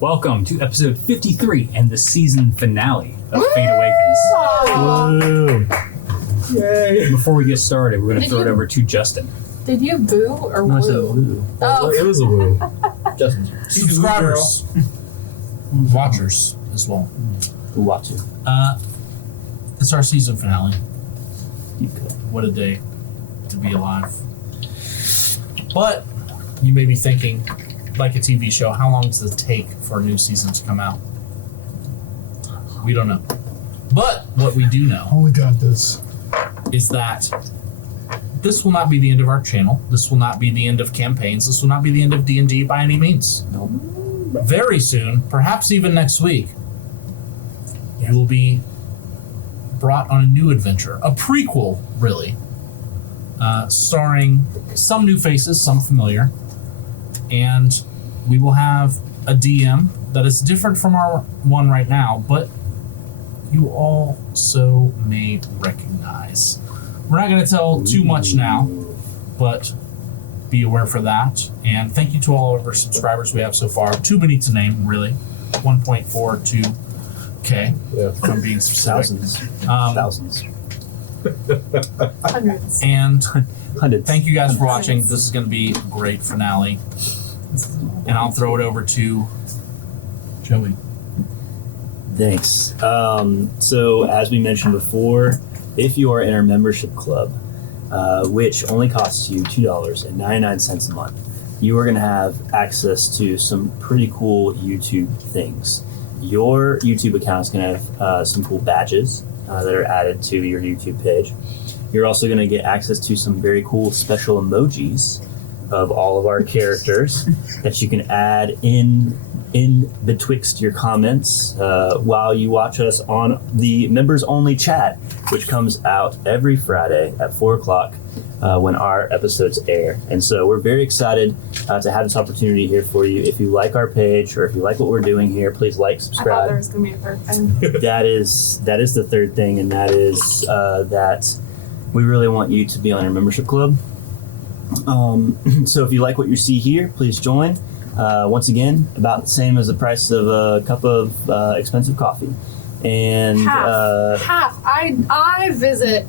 Welcome to episode 53 and the season finale of Fate Awakens. Woo! Yay! Before we get started, we're going to throw it over to Justin. Did you boo or woo? I said woo. Oh, It was a woo. Justin. Subscribers. Watchers as well. Uatu. It's our season finale. What a day to be alive. But you may be thinking, like a TV show, how long does it take for a new season to come out? We don't know. But what we do know Only God does. is that this will not be the end of our channel. This will not be the end of campaigns. This will not be the end of D&D by any means. Nope. Very soon, perhaps even next week, you will be brought on a new adventure. A prequel, really. Starring some new faces, some familiar. And we will have a DM that is different from our one right now, but you also may recognize. We're not going to tell too much now, but be aware for that. And thank you to all of our subscribers we have so far. Too many to name, really. 1.42K, if I'm being specific. Thousands. hundreds. And Hundreds. thank you guys for watching. This is going to be a great finale. And I'll throw it over to Joey. Thanks. So, as we mentioned before, if you are in our membership club, which only costs you $2.99 a month, you are going to have access to some pretty cool YouTube things. Your YouTube account is going to have some cool badges that are added to your YouTube page. You're also going to get access to some very cool special emojis of all of our characters that you can add in betwixt your comments while you watch us on the members only chat, which comes out every Friday at 4:00 when our episodes air. And so we're very excited to have this opportunity here for you. If you like our page or if you like what we're doing here, please like, I thought subscribe. there was going to be a third thing. That is the third thing, and that is that we really want you to be on our membership club. So if you like what you see here, please join. Once again, about the same as the price of a cup of expensive coffee. And Half. I visit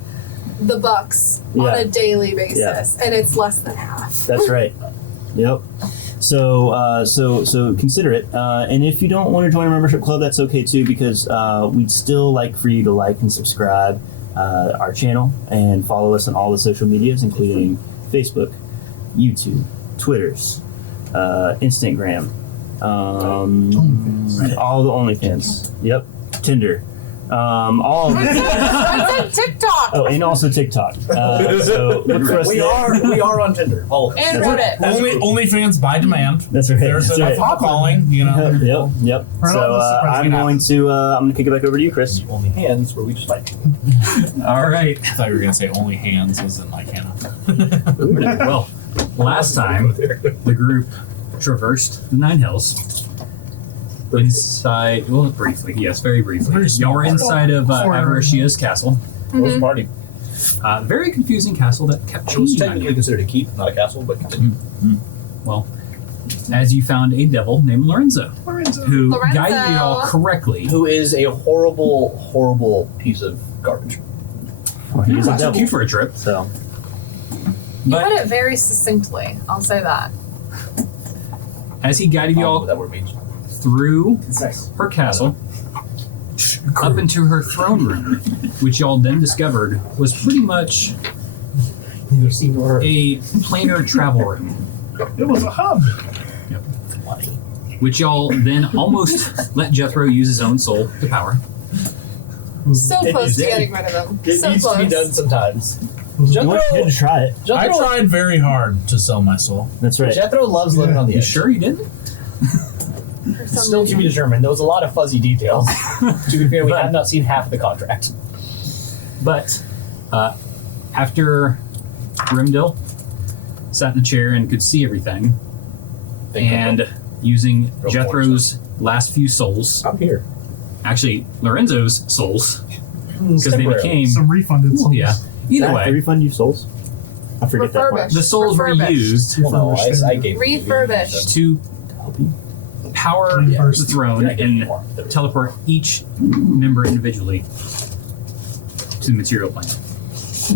the Bucks on a daily basis, and it's less than half. that's right. Yep. So consider it. And if you don't want to join a membership club, that's okay too, because we'd still like for you to like and subscribe our channel and follow us on all the social medias, including Facebook, YouTube, Twitters, Instagram, all the OnlyFans. Yep. Tinder. All of I said TikTok and also TikTok. So look for us We are on Tinder. All of us. and Reddit. OnlyFans by demand. That's right. There's That's a right. calling, you know. Yep. We're So not I'm going to kick it back over to you, Chris. Only hands where we just fight. All right. I thought you were going to say only hands, as in like Hannah. Well, last time the group traversed the Nine Hills. Inside, well, briefly, yes, very briefly. Very small Y'all were inside of Avaricia's castle. What was the party? Very confusing castle that kept It was changing on technically you. considered a keep, not a castle, but continue. Well, as you found a devil named Lorenzo, who Lorenzo. guided you all correctly. Who is a horrible, horrible piece of garbage. Well, he's a Took devil. you for a trip. So You But- put it very succinctly. I'll say that. As he guided you I don't know all what that word means. through It's nice. her castle, up into her throne room, which y'all then discovered was pretty much Neither seen nor heard. a planar travel room, It was a hub. which y'all then almost let Jethro use his own soul to power. So It close is to it. getting rid of them. It So needs close. to be done sometimes. you want to try it. I tried very hard to sell my soul. That's right. Jethro loves living on the You edge. sure you didn't? For some Still to be reason. determined. There was a lot of fuzzy details. To be fair, we have not seen half of the contract. But after Grimdil sat in the chair and could see everything, and using Real Jethro's last few souls, I'm here. actually Lorenzo's souls, because they Temporarily. became Some refunded souls. yeah. Either They way, refund you souls. I forget that part. Refurbished. the souls were Refurbished. used Well, no, I gave Refurbished. to Help you. power the throne and teleport each member individually to the material plane.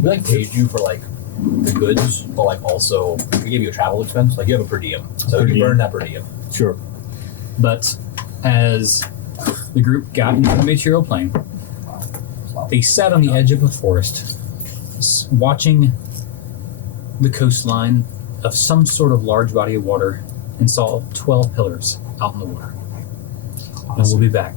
We like paid you for like the goods, but like also we gave you a travel expense. Like you have a per diem, so Per you diem. burn that per diem. Sure. But as the group got into the material plane, they sat on the edge of a forest, watching the coastline of some sort of large body of water, and saw 12 pillars out in the water. And we'll be back.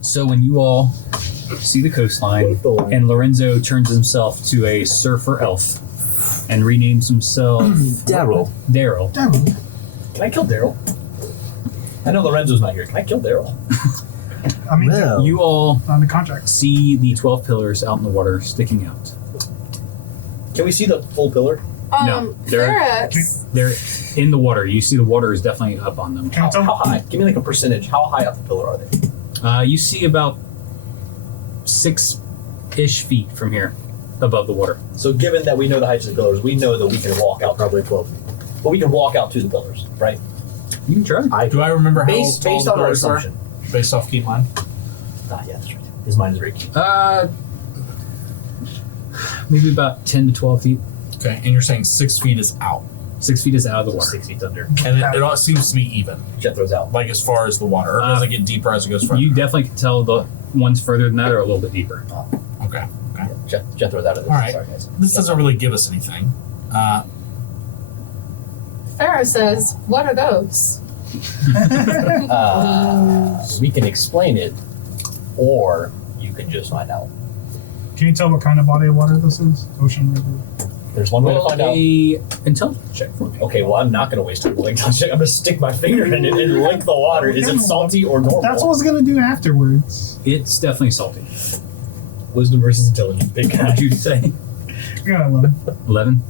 So when you all see the coastline, and Lorenzo turns himself to a surfer elf and renames himself Daryl. Daryl. Can I kill Daryl? I know Lorenzo's not here. Can I kill Daryl? I mean, Well, You all on the contract. see the 12 pillars out in the water sticking out. Can we see the full pillar? No, they're- Ferris. They're in the water. You see the water is definitely up on them. Can I tell How high? Give me like a percentage. How high up the pillar are they? You see about 6-ish feet from here above the water. So given that we know the heights of the pillars, we know that we can walk out probably 12 feet. But we can walk out to the pillars, right? You can try. Do I remember how Based tall the on our pillars are? assumption. Based off key line? Ah, yeah, that's right. His mind is very keen. Maybe about 10 to 12 feet. Okay, and you're saying 6 feet is out. 6 feet is out of the water. 6 feet under. And it all seems to be even, Jethro's out. like as far as the water. Or does it get deeper as it goes further? You definitely can tell the ones further than that are a little bit deeper. Okay. Jethro's out of this. All right. Sorry, guys. This doesn't really give us anything. Ferris says, "What are those?" We can explain it, or you can just find out. Can you tell what kind of body of water this is? Ocean, river? There's one way to Roll find out. a intelligence check for me. Okay, well, I'm not going to waste time with intelligence check. I'm going to stick my finger in it and lick the water. Is it salty or normal? That's what I was gonna do afterwards. It's definitely salty. Wisdom versus intelligence. Big guy. What'd you say? I got 11. 11?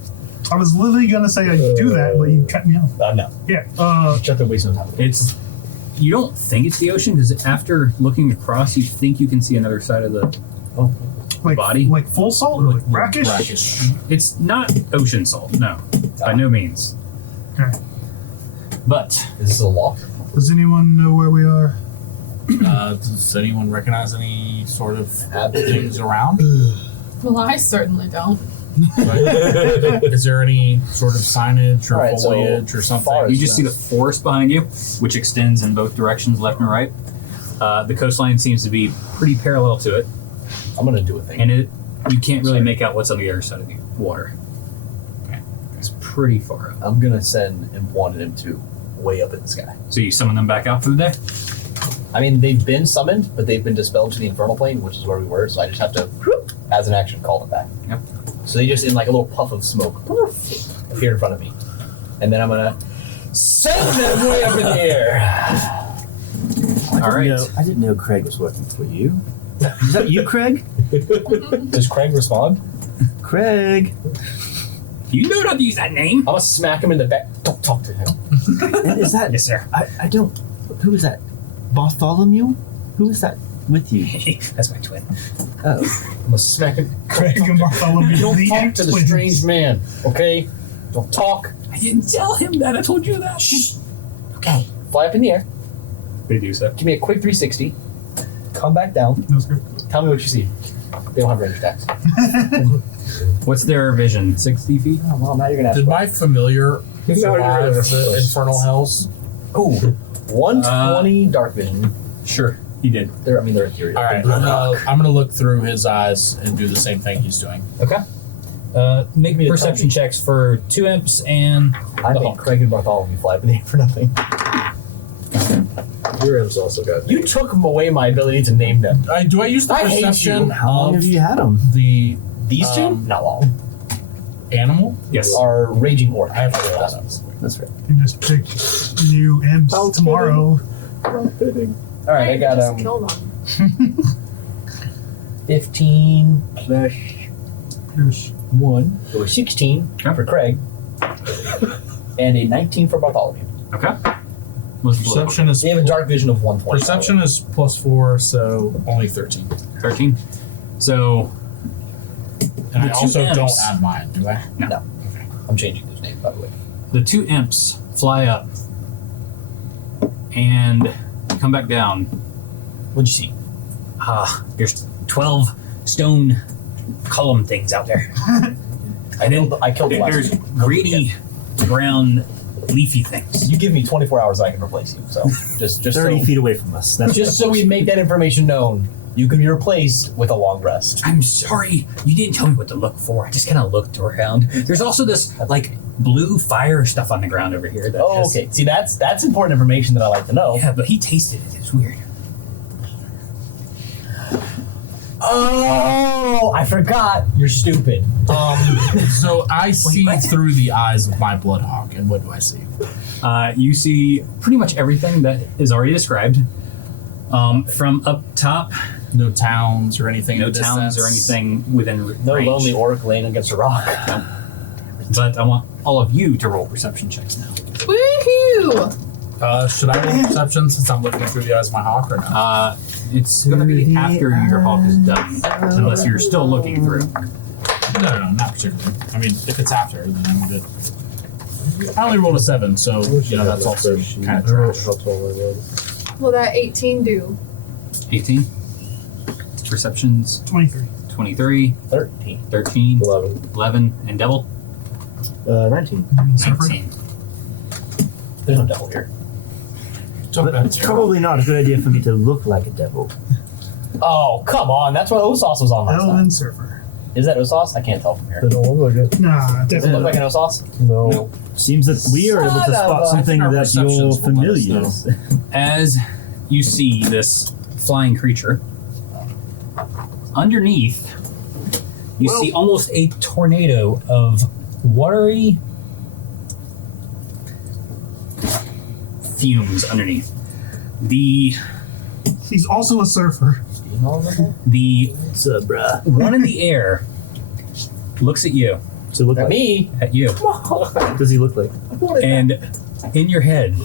I was literally gonna say I'd do that, but you cut me off. No. Yeah. Jethro wastes no time. It's. You don't think it's the ocean because after looking across, you think you can see another side of the. Like Body? like full salt or like brackish? Brackish. It's not ocean salt, no, by no means. Okay. But Is this a lock? Does anyone know where we are? Does anyone recognize any sort of Absolutely. things around? Well, I certainly don't. Is there any sort of signage or All right, so foliage or something? far you just see the forest behind you, which extends in both directions, left and right. The coastline seems to be pretty parallel to it, I'm going to do a thing. and you can't really make out what's on the other side of the water. Okay. It's pretty far up. I'm going to send M1 and M2 way up in the sky. So you summon them back out for the day? I mean, they've been summoned, but they've been dispelled to the infernal plane, which is where we were, so I just have to, as an action, call them back. Yep. So they just, in like a little puff of smoke, appear in front of me. And then I'm going to send them way up in the air. All right. I didn't know Craig was working for you. Is that you, Craig? Does Craig respond? Craig. You know not to use that name. I'm going to smack him in the back. Don't talk to him. And is that? Yes, sir. I don't. Who is that? Bartholomew? Who is that with you? That's my twin. Oh, I'm going to smack him. Craig and Bartholomew. Don't the talk to the twins. strange man, okay? Don't talk. I didn't tell him that. I told you that. Shh. Okay. Fly up in the air. They do so. Give me a quick 360. Come back down. That was good. Tell me what you see. They don't have range attacks. What's their vision? 60 feet? Oh, well, now you're going to Did my familiar No, survive you're the right. infernal hells? Oh, 120 dark vision. Sure, he did. They're ethereal. All right, I'm gonna look through his eyes and do the same thing he's doing. Okay. Make me the perception checks for 2 imps and I the made Hawk. Craig and Bartholomew fly up in the air for nothing. Your M's also got You took away my ability to name them. Do I use the I hate perception you. How long of have you had them? the These two? Not long. animal? Yes. Are raging orc. I have to roll That's that. That's right. You can just pick new imps tomorrow. All right, I got Just kill them. 15 plus There's 1, so 16 Okay. for Craig, and a 19 for Bartholomew. Okay. What's the blow? Perception is They have a dark vision of 120. perception is +4, so only 13. 13. So And I The two also don't imps. add mine, do I? No. I'm changing those names, by the way. the 2 imps fly up and come back down. What'd you see? There's 12 stone column things out there. And then I killed the last there's two. greedy brown leafy things. You give me 24 hours, I can replace you. So just 30 so, feet away from us. That's just so we make that information known, you can be replaced with a long rest. I'm sorry, you didn't tell me what to look for. I just kind of looked around. There's also this like blue fire stuff on the ground over here. That Oh, has- okay. See, that's important information that I like to know. Yeah, but he tasted it. It's weird. Oh, I forgot. You're stupid. So I see what? through the eyes of my bloodhawk, and what do I see? You see pretty much everything that is already described. From up top, No towns or anything. no in the towns or distance? anything within No range. lonely orc laying against a rock. But I want all of you to roll perception checks now. Woohoo! Should I roll perception since I'm looking through the eyes of my hawk or not? It's going to be after your hawk is done, unless you're still looking through. No, not particularly. I mean, if it's after, then I'm good. I only rolled a 7, so that's also kind of trash. How tall I was. Will that 18 do? 18. Perceptions 23. 23, 13. 13, 11. 11, and devil 19. Surfer. 19. There's no devil here. But it's probably not a good idea for me to look like a devil. Oh, come on. That's what Osos was on last time. Elven surfer. Is that Osos? I can't tell from here. They don't look like it. Nah, Does it definitely. look like an Osos? No. Nope. Seems that we are able to Son of spot a- something I think our that you're perceptions will let us familiar with. As you see this flying creature, underneath, you see almost a tornado of watery fumes underneath. The He's also a surfer. the What's up, bruh? one in the air looks at you, To look At like? me? at you, What does he look like? and in your head,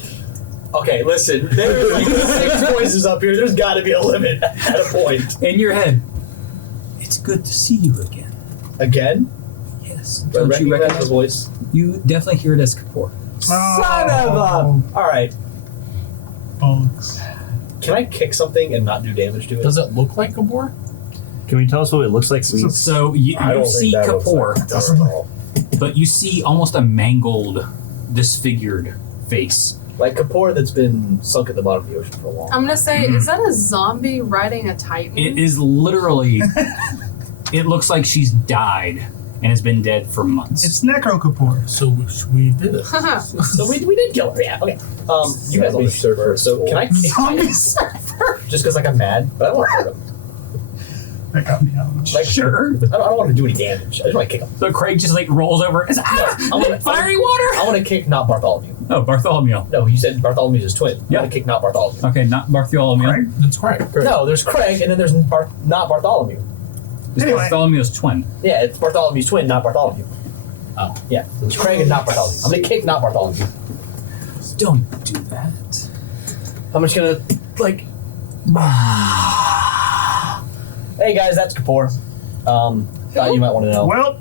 Okay, listen. There's like 6 voices up here. There's got to be a limit at a point. in your head, it's good to see you again. Again? Yes. Do I Don't you recognize the recognize? voice? You definitely hear it as Keapor. Son of a... All right. Bugs. Can I kick something and not do damage to it? Does it look like a boar? Can we tell us what it looks like? please? So you I don't see think that looks Keapor, like it does at all. but you see almost a mangled, disfigured face. Like Keapor that's been sunk at the bottom of the ocean for a long I'm gonna say, is that a zombie riding a titan? It is literally. It looks like she's died and has been dead for months. It's Necrocapor. So we did it. So we did kill her, yeah, okay. You guys all Zombie just surfer, so can I kick Zombie surfer. just because like I'm mad, but I don't want to hurt him. That got me out. Like, Sure. I don't want to do any damage. I just want to kick him. So Craig just like rolls over. It's, I wanna- fiery water. I want to kick not Bartholomew. Oh, Bartholomew. No, you said Bartholomew's his twin. Yeah. I want to kick not Bartholomew. Okay, not Bartholomew. That's correct. No, there's Craig, and then there's not Bartholomew. It's Anyway. Bartholomew's twin. Yeah, it's Bartholomew's twin, not Bartholomew. Oh. Yeah, it's Craig and not Bartholomew. I'm gonna kick not Bartholomew. Don't do that. I'm just gonna like. Hey guys, that's Keapor. Thought you might want to know. Well,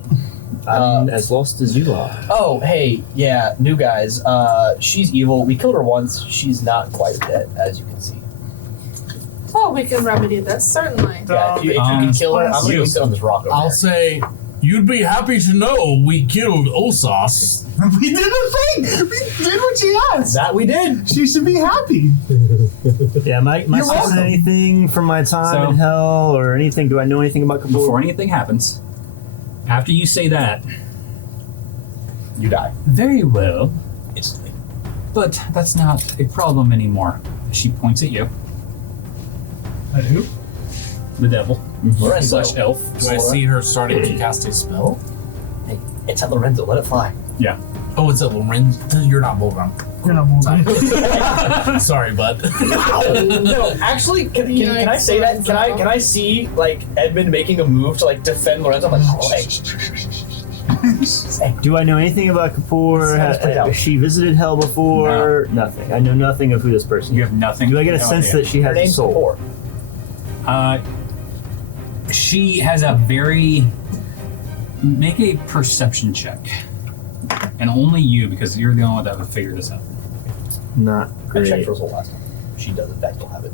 I'm as lost as you are. Oh, hey, yeah, new guys. She's evil. We killed her once. She's not quite dead, as you can see. Oh, we can remedy this, certainly. Yeah, if you can kill her, I'm gonna go you. sit on this rock over I'll there. say, you'd be happy to know we killed Osos. we did the thing. We did what she asked. That we did. She should be happy. Yeah, am I You're missing welcome. anything from my time So- in hell or anything? Do I know anything about Keapor? Before anything happens, after you say that, You die. very well, Instantly. but that's not a problem anymore. She points at you, At who? the devil Lorenzo. slash elf. Do I see her starting to cast a spell? Hey, it's at Lorenzo. Let it fly. Oh, it's at Lorenzo. You're not Volgrim. You're not moving. Sorry, bud. No, actually, can I say that? Can I see like Edmund making a move to like defend Lorenzo? I'm like, oh, hey. Do I know anything about Keapor? Sounds pretty Has she visited Hell before? Nothing. I know nothing of who this person You is. have nothing. Do I get a no sense idea. that she Her has a name's soul? Keapor. She has a very. Make a perception check. And only you, because you're the only one that would figure this out. Not I checked great. her soul last time. She does, in fact, will have it.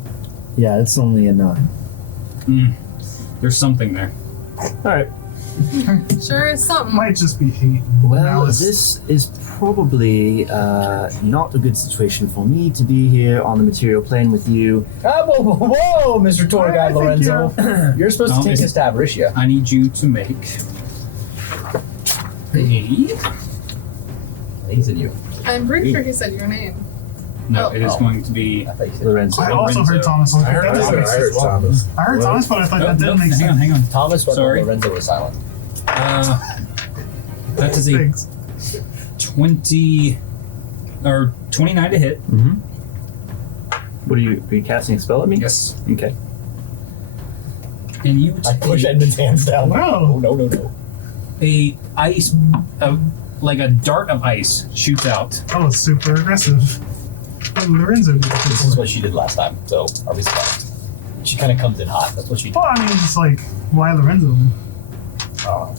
Yeah, it's only a 9. There's something there. Alright. Sure is something. Might just be hate. Well, Malice. this is probably not a good situation for me to be here on the material plane with you. Whoa, Mr. Tour I Guide think Lorenzo. You're supposed to take it's- us to Avaricia. I need you to make a. He's in you. I'm pretty sure he said your name. No, Oh. it is going to be. I thought you said Lorenzo. I also heard Thomas. I heard that Thomas. doesn't make I sense. heard Thomas. I heard Thomas, but I thought that didn't make hang sense. on, hang on. Thomas, but Sorry. Lorenzo was silent. That is a Thanks. 20 or 29 to hit. Mm-hmm. What are you casting a spell at me? Yes. Okay. And you I push take Edmund's hands down. Wow. Oh, no. a ice, like a dart of ice shoots out. That was super aggressive. But Lorenzo did This is it. what she did last time, so are we surprised? She kind of comes in hot. That's what she did. Well, I mean, it's like, why Lorenzo? Oh.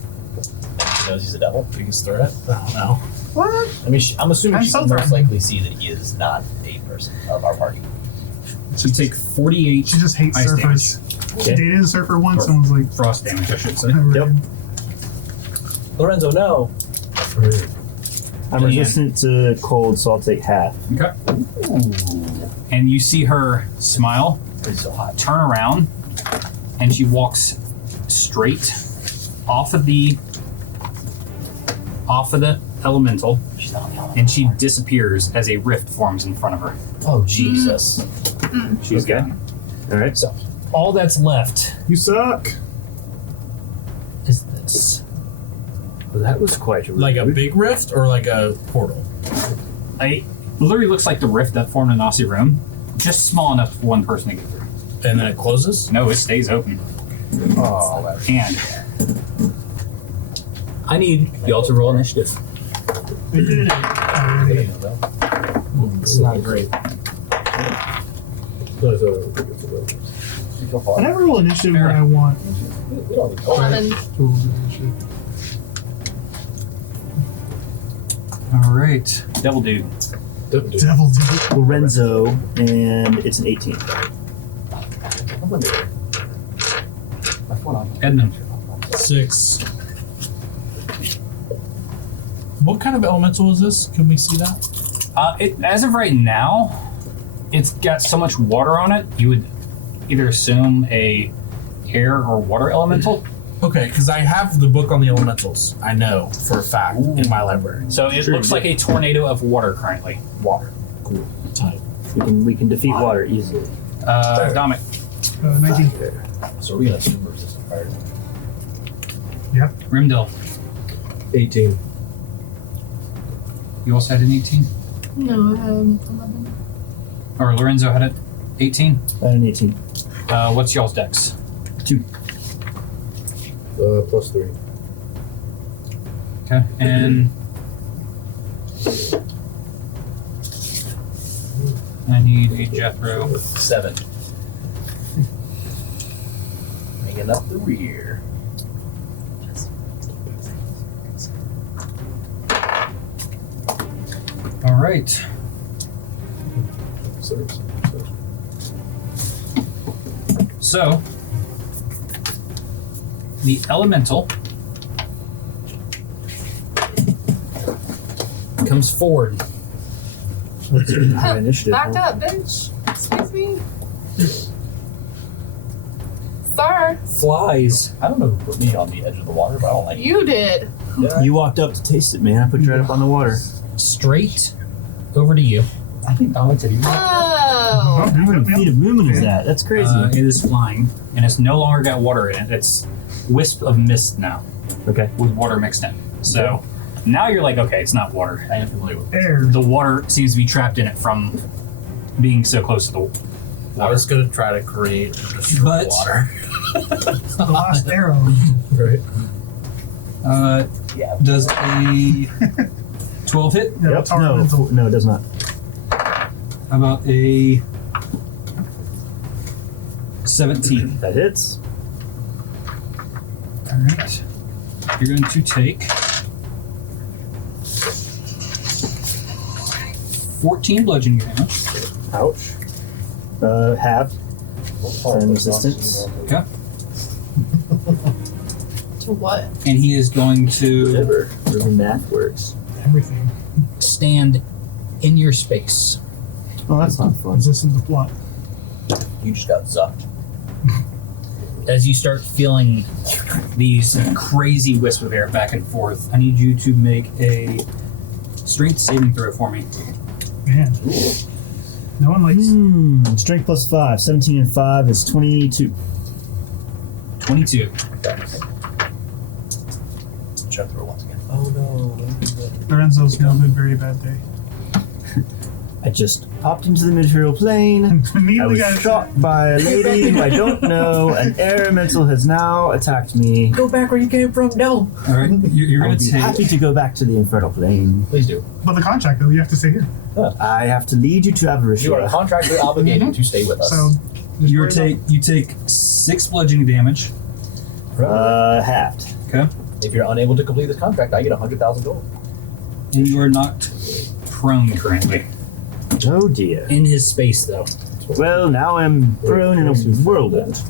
She knows he's a devil. Biggest threat? I don't know. What? I mean, I'm assuming I'm she so can most threatened. likely see that he is not a person of our party. So you take 48 She just hates ice surfers. She Okay. dated a surfer once and was like, frost damage, I should say. never Yep. again. Lorenzo, no. I'm resistant to cold, so I'll take half. Okay. And you see her smile, It's so hot. turn around, and she walks straight off of the elemental, She's not on the island. and she disappears as a rift forms in front of her. Oh, Jesus. She's Okay. gone. All right. So, All that's left You suck. is this. Well, that was quite a Like a rude. big rift or like a portal? It literally looks like the rift that formed in Nazi room, just small enough for one person to get through. And then it closes? No, it stays open. oh, And I need y'all to roll initiative. They did it already. It's not great. I never roll initiative when I want. 11. All right, devil dude. Devil did it. Lorenzo, and it's an 18. My phone on. Edmund. 6. What kind of elemental is this? Can we see that? As of right now, it's got so much water on it. You would either assume a air or water elemental. Okay, because I have the book on the elementals. I know for a fact in my library. So it Sure. looks like a tornado of water currently. Water. Cool. Type. We can defeat water easily. Dominic. 19. So are we going to super resistant fire? Rimdil. 18. You also had an 18? No, 11. Or Lorenzo had it 18? I had an 18. What's y'all's dex? +3. Okay. And I need a Jethro. 7. Bringing up the rear. All right. 6. So the elemental comes forward. Let's do high initiative. Back huh? up, bitch. Excuse me. Sir, Flies. I don't know who put me on the edge of the water, but I don't like it. you did. Did I? You walked up to taste it, man. I put you right up on the water. Straight over to you. I think Dominic said he was. Oh. How many feet of movement is that? That's crazy. It is flying, and it's no longer got water in it. It's wisp of mist now Okay. with water mixed in. So now you're like, okay, it's not water. I am familiar with Air. The water seems to be trapped in it from being so close to the I was gonna try to create just But- water. The last arrow. Right. Does a 12 hit? Yeah, Yep. that's our No, it does not. How about a 17? That hits. All right. You're going to take 14 bludgeoning damage. Ouch. Half. And resistance. Okay. To what? And he is going to Whatever. Whatever math works. Everything. stand in your space. Oh, that's not fun. This is the plot. You just got zucked. As you start feeling these crazy wisps of air back and forth, I need you to make a strength saving throw for me. Man. No one likes. Strength plus 5. 17 and 5 is 22. 22. Check through once again. Oh no. Lorenzo's having a very bad day. I just popped into the material plane. I Immediately was got shot by a lady who I don't know. An air elemental has now attacked me. Go back where you came from. No. All right, you're I going would to be take. happy to go back to the infernal plane. Please do. But the contract, though, you have to stay here. I have to lead you to Avernus. You are contractually obligated to stay with us. So, just You worry take 6 bludgeoning damage. Halved. Okay, If you're unable to complete this contract, I get 100,000 gold. and you are knocked prone currently Oh dear. in his space though. Well, now I'm thrown in a whirlwind.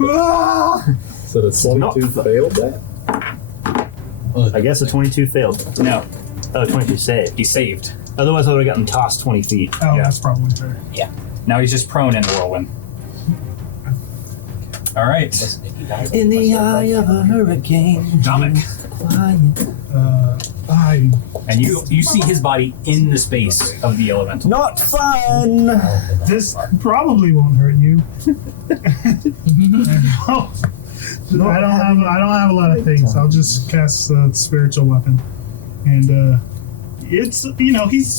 Ah! So the Not 22 fun. failed that? I guess a 22 failed. No, Oh, 22 saved. he saved. Otherwise, I would have gotten tossed 20 feet. Oh, Yeah. that's probably fair. Now he's just prone in the whirlwind. All right, Listen, if he dies, In the eye of a hurricane. Dominic, Quiet. and you see his body in the space of the elemental. Not fun! This probably won't hurt you. Oh, I don't have a lot of things. I'll just cast a spiritual weapon, and it's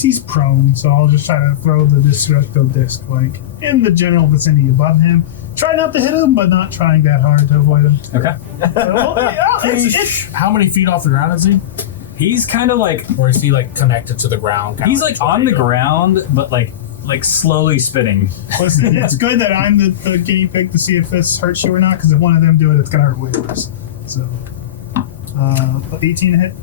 he's prone, so I'll just try to throw the destructo disc like in the general vicinity above him. Try not to hit him, but not trying that hard to avoid him. Okay, It's How many feet off the ground is he? he's kind of like Or is he like connected to the ground? kinda he's like on the tornado? ground, but like slowly spinning. listen. It's good that I'm the guinea pig to see if this hurts you or not. Because if one of them do it, it's gonna hurt way worse. So, 18 to hit.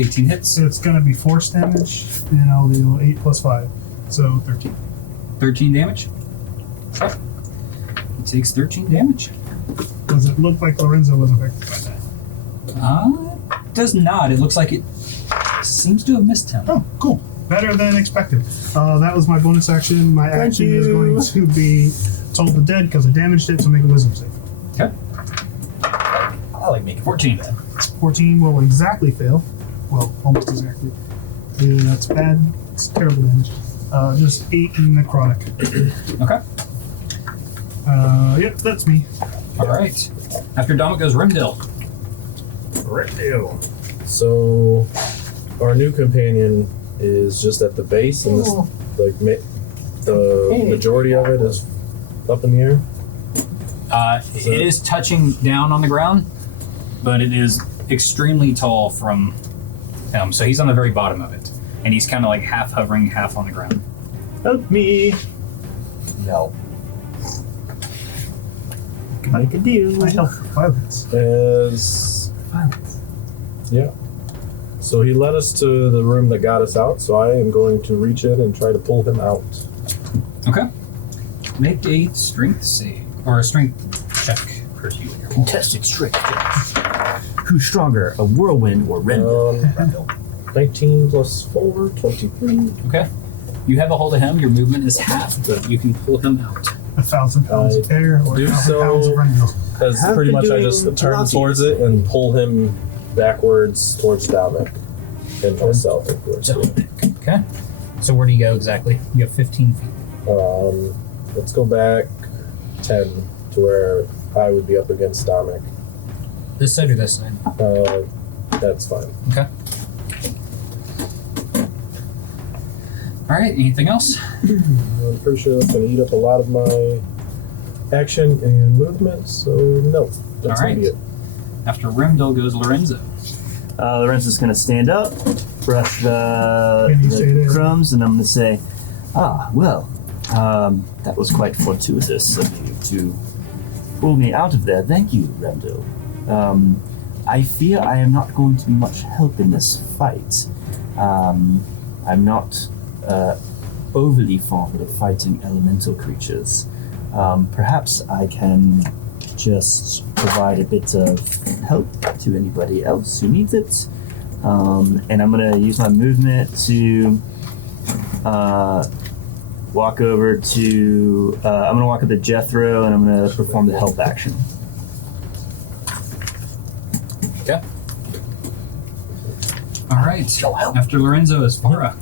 18 hits, So it's gonna be force damage, and I'll do 8 plus 5, so 13. 13 damage. Okay. He takes 13 damage. Does it look like Lorenzo was affected by that? Does not. It looks like it seems to have missed him. Oh, cool. Better than expected. That was my bonus action. My Thank action you. is going to be Toll the Dead because I damaged it, so make a wisdom save. Okay. I like making 14. 14 will exactly fail. Well, almost exactly. Yeah, that's bad. It's terrible damage. Just 8 necrotic. Okay. Yep, that's me. All right. After Dominic goes Rimdale. So, our new companion is just at the base, and this, the majority of it is up in the air. It is touching down on the ground, but it is extremely tall from him. So he's on the very bottom of it. And he's kind of like half hovering, half on the ground. Help me! No. Can make a deal. I help for violence. Yeah. So he led us to the room that got us out, so I am going to reach in and try to pull him out. Okay. Make a strength save. Or a strength check for you and your roll. Contested strength. Who's stronger, a whirlwind or red? 19 plus 4, 23. Okay. You have a hold of him. Your movement is half, but you can pull him out. 1,000 pounds of air or do 1,000 so. pounds of Renville. Because Have pretty been much I doing just turn Pilates. towards it and pull him backwards towards Dominic and myself, of course. Okay. So where do you go exactly? You have 15 feet. Let's go back 10 to where I would be up against Dominic. This side or this side? That's fine. Okay. All right. Anything else? I'm pretty sure that's going to eat up a lot of my action and movement, so no. That's All right. going to be it. After Rimdil goes Lorenzo. Lorenzo's going to stand up, brush Can you say the that? crumbs, and I'm going to say, that was quite fortuitous of you to pull me out of there. Thank you, Remdo. I fear I am not going to be much help in this fight. I'm not overly fond of fighting elemental creatures. Perhaps I can just provide a bit of help to anybody else who needs it. And I'm going to use my movement to walk over to... I'm going to walk up to Jethro, and I'm going to perform the help action. Okay. All right. After Lorenzo is Farah.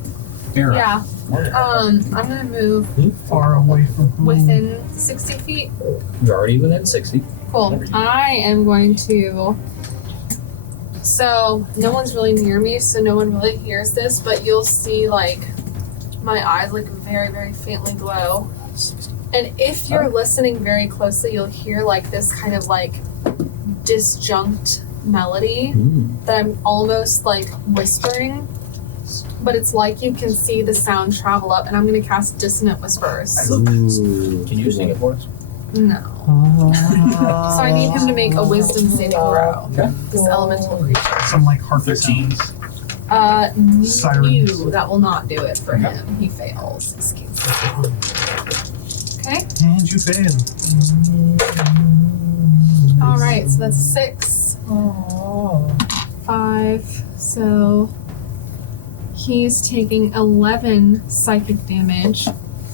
Farah. Yeah. I'm gonna move Far away from home. within 60 feet. You're already within 60. Cool. I am going to. So no one's really near me, so no one really hears this, but you'll see like my eyes like very, very faintly glow. And if you're listening very closely, you'll hear like this kind of like disjunct melody that I'm almost like whispering. But it's like you can see the sound travel up, and I'm going to cast Dissonant Whispers. Ooh. Can you sing it for us? No. So I need him to make a wisdom saving throw. Okay. This elemental creature. Some like harp 13. sounds. No, that will not do it for him. He fails. Excuse me. Okay. And you fail. All right. So that's 6. 5. So he's taking 11 psychic damage,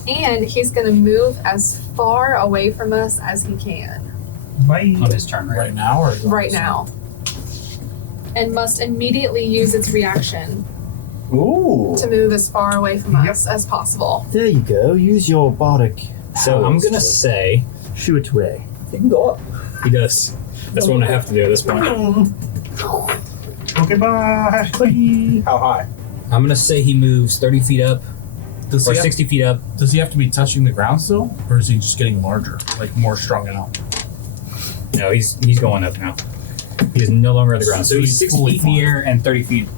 and he's going to move as far away from us as he can Bye. On his turn, right? Right now, or right now, and must immediately use its reaction Ooh. to move as far away from Yep. us as possible. There you go. Use your bardic So I'm powers going to to say shoo it away. You can go up. he does. That's what I'm going to have to do at this point. Okay, bye. Bye. How high? I'm going to say he moves 30 feet up does or he, have, 60 feet up. does he have to be touching the ground still, or is he just getting larger, like more strung out? No, he's going up now. He is no longer on the ground. So he's 60 fully feet in the fine. air and 30 feet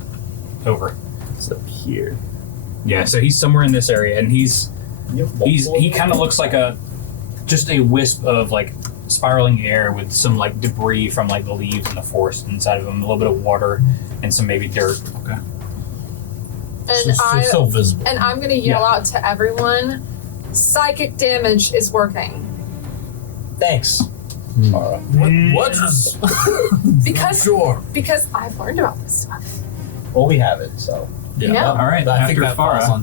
over. It's up here. Yeah, so he's somewhere in this area, and he kind of looks like just a wisp of like spiraling air with some like debris from like the leaves in the forest inside of him, a little bit of water and some maybe dirt. Okay. And so still visible. And I'm going to yell out to everyone, psychic damage is working. Thanks. Alright. What is? Because Sure. because I've learned about this stuff. Well, we have it, so. Yeah. All right, I think after that falls Farah, on